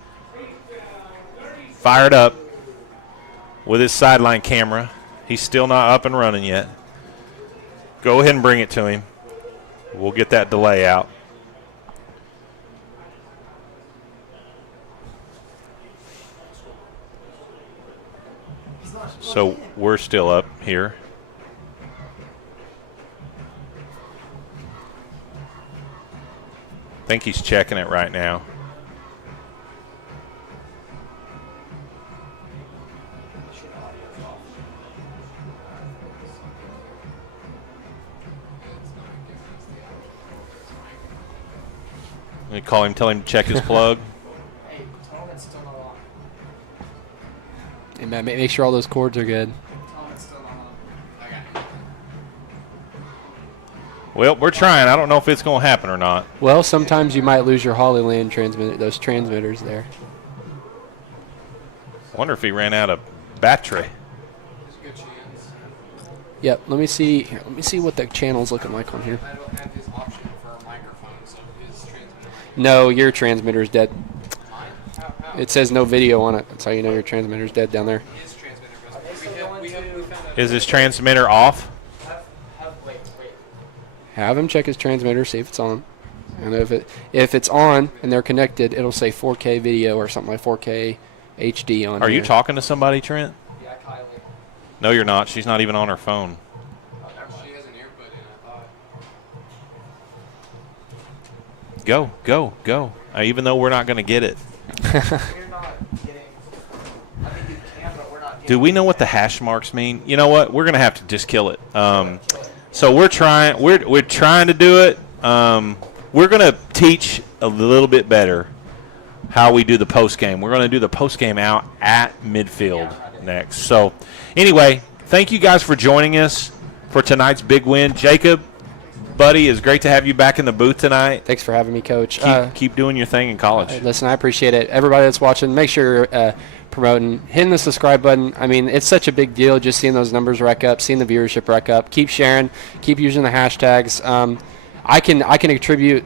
fired up with his sideline camera. He's still not up and running yet. Go ahead and bring it to him. We'll get that delay out. So we're still up here. I think he's checking it right now. Let me call him, tell him to check his plug. Hey, tell him it's still not on. Hey, man, make sure all those cords are good. Tell him it's still not on. I got it. Well, we're trying. I don't know if it's going to happen or not. Well, sometimes you might lose your Hollyland those transmitters there. I wonder if he ran out of battery. There's a good chance. Yep. Let me see. Here, let me see what the channel's looking like on here. I don't have his option for a microphone, so his transmitter. No, your transmitter's dead. Mine? How? It says no video on it. That's how you know your transmitter's dead down there. His transmitter goes. We found Is his transmitter off? wait. Have him check his transmitter, see if it's on. And if it's on and they're connected, it'll say 4K video or something like 4K HD on. Are you here. talking to somebody, Trent? Yeah, Kylie. No, you're not. She's not even on her phone. She has an earbud in, I thought. Go. Even though we're not going to get it. We're not getting. I think you can, but we're not getting. Do we know what the hash marks mean? You know what? We're going to have to just kill it. So we're trying. We're trying to do it. We're going to teach a little bit better how we do the post game. We're going to do the post game out at midfield next. So anyway, thank you guys for joining us for tonight's big win. Jacob, buddy, it's great to have you back in the booth tonight. Thanks for having me, Coach. Keep doing your thing in college. Listen, I appreciate it. Everybody that's watching, make sure you're promoting, hitting the subscribe button. I mean, it's such a big deal just seeing those numbers rack up, seeing the viewership rack up. Keep sharing, keep using the hashtags. I can attribute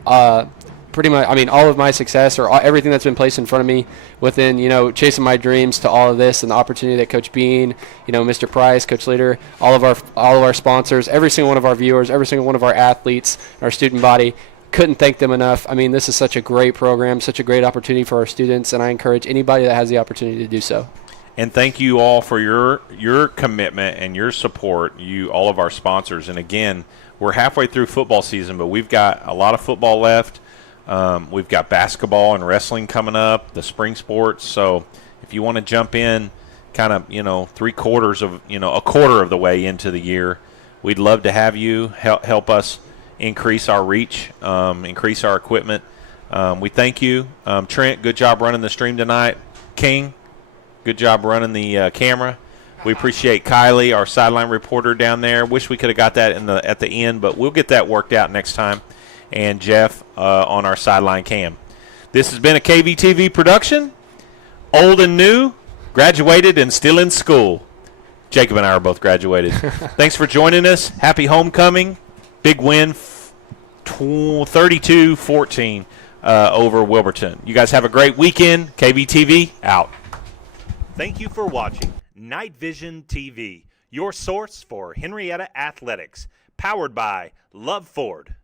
pretty much, I mean, all of my success or everything that's been placed in front of me within, chasing my dreams to all of this and the opportunity that Coach Bean, Mr. Price, Coach Leader, all of our sponsors, every single one of our viewers, every single one of our athletes, our student body, couldn't thank them enough. I mean, this is such a great program, such a great opportunity for our students, and I encourage anybody that has the opportunity to do so. And thank you all for your commitment and your support, all of our sponsors. And again, we're halfway through football season, but we've got a lot of football left. We've got basketball and wrestling coming up, the spring sports. So if you want to jump in kind of, a quarter of the way into the year, we'd love to have you help us increase our reach, increase our equipment. We thank you. Trent, good job running the stream tonight. King, good job running the camera. We appreciate Kylie, our sideline reporter down there. Wish we could have got that at the end, but we'll get that worked out next time. And Jeff on our sideline cam. This has been a KVTV production. Old and new, graduated and still in school. Jacob and I are both graduated. Thanks for joining us. Happy homecoming. Big win, 32-14 over Wilburton. You guys have a great weekend. KVTV out. Thank you for watching Night Vision TV, your source for Henryetta athletics, powered by Love Ford.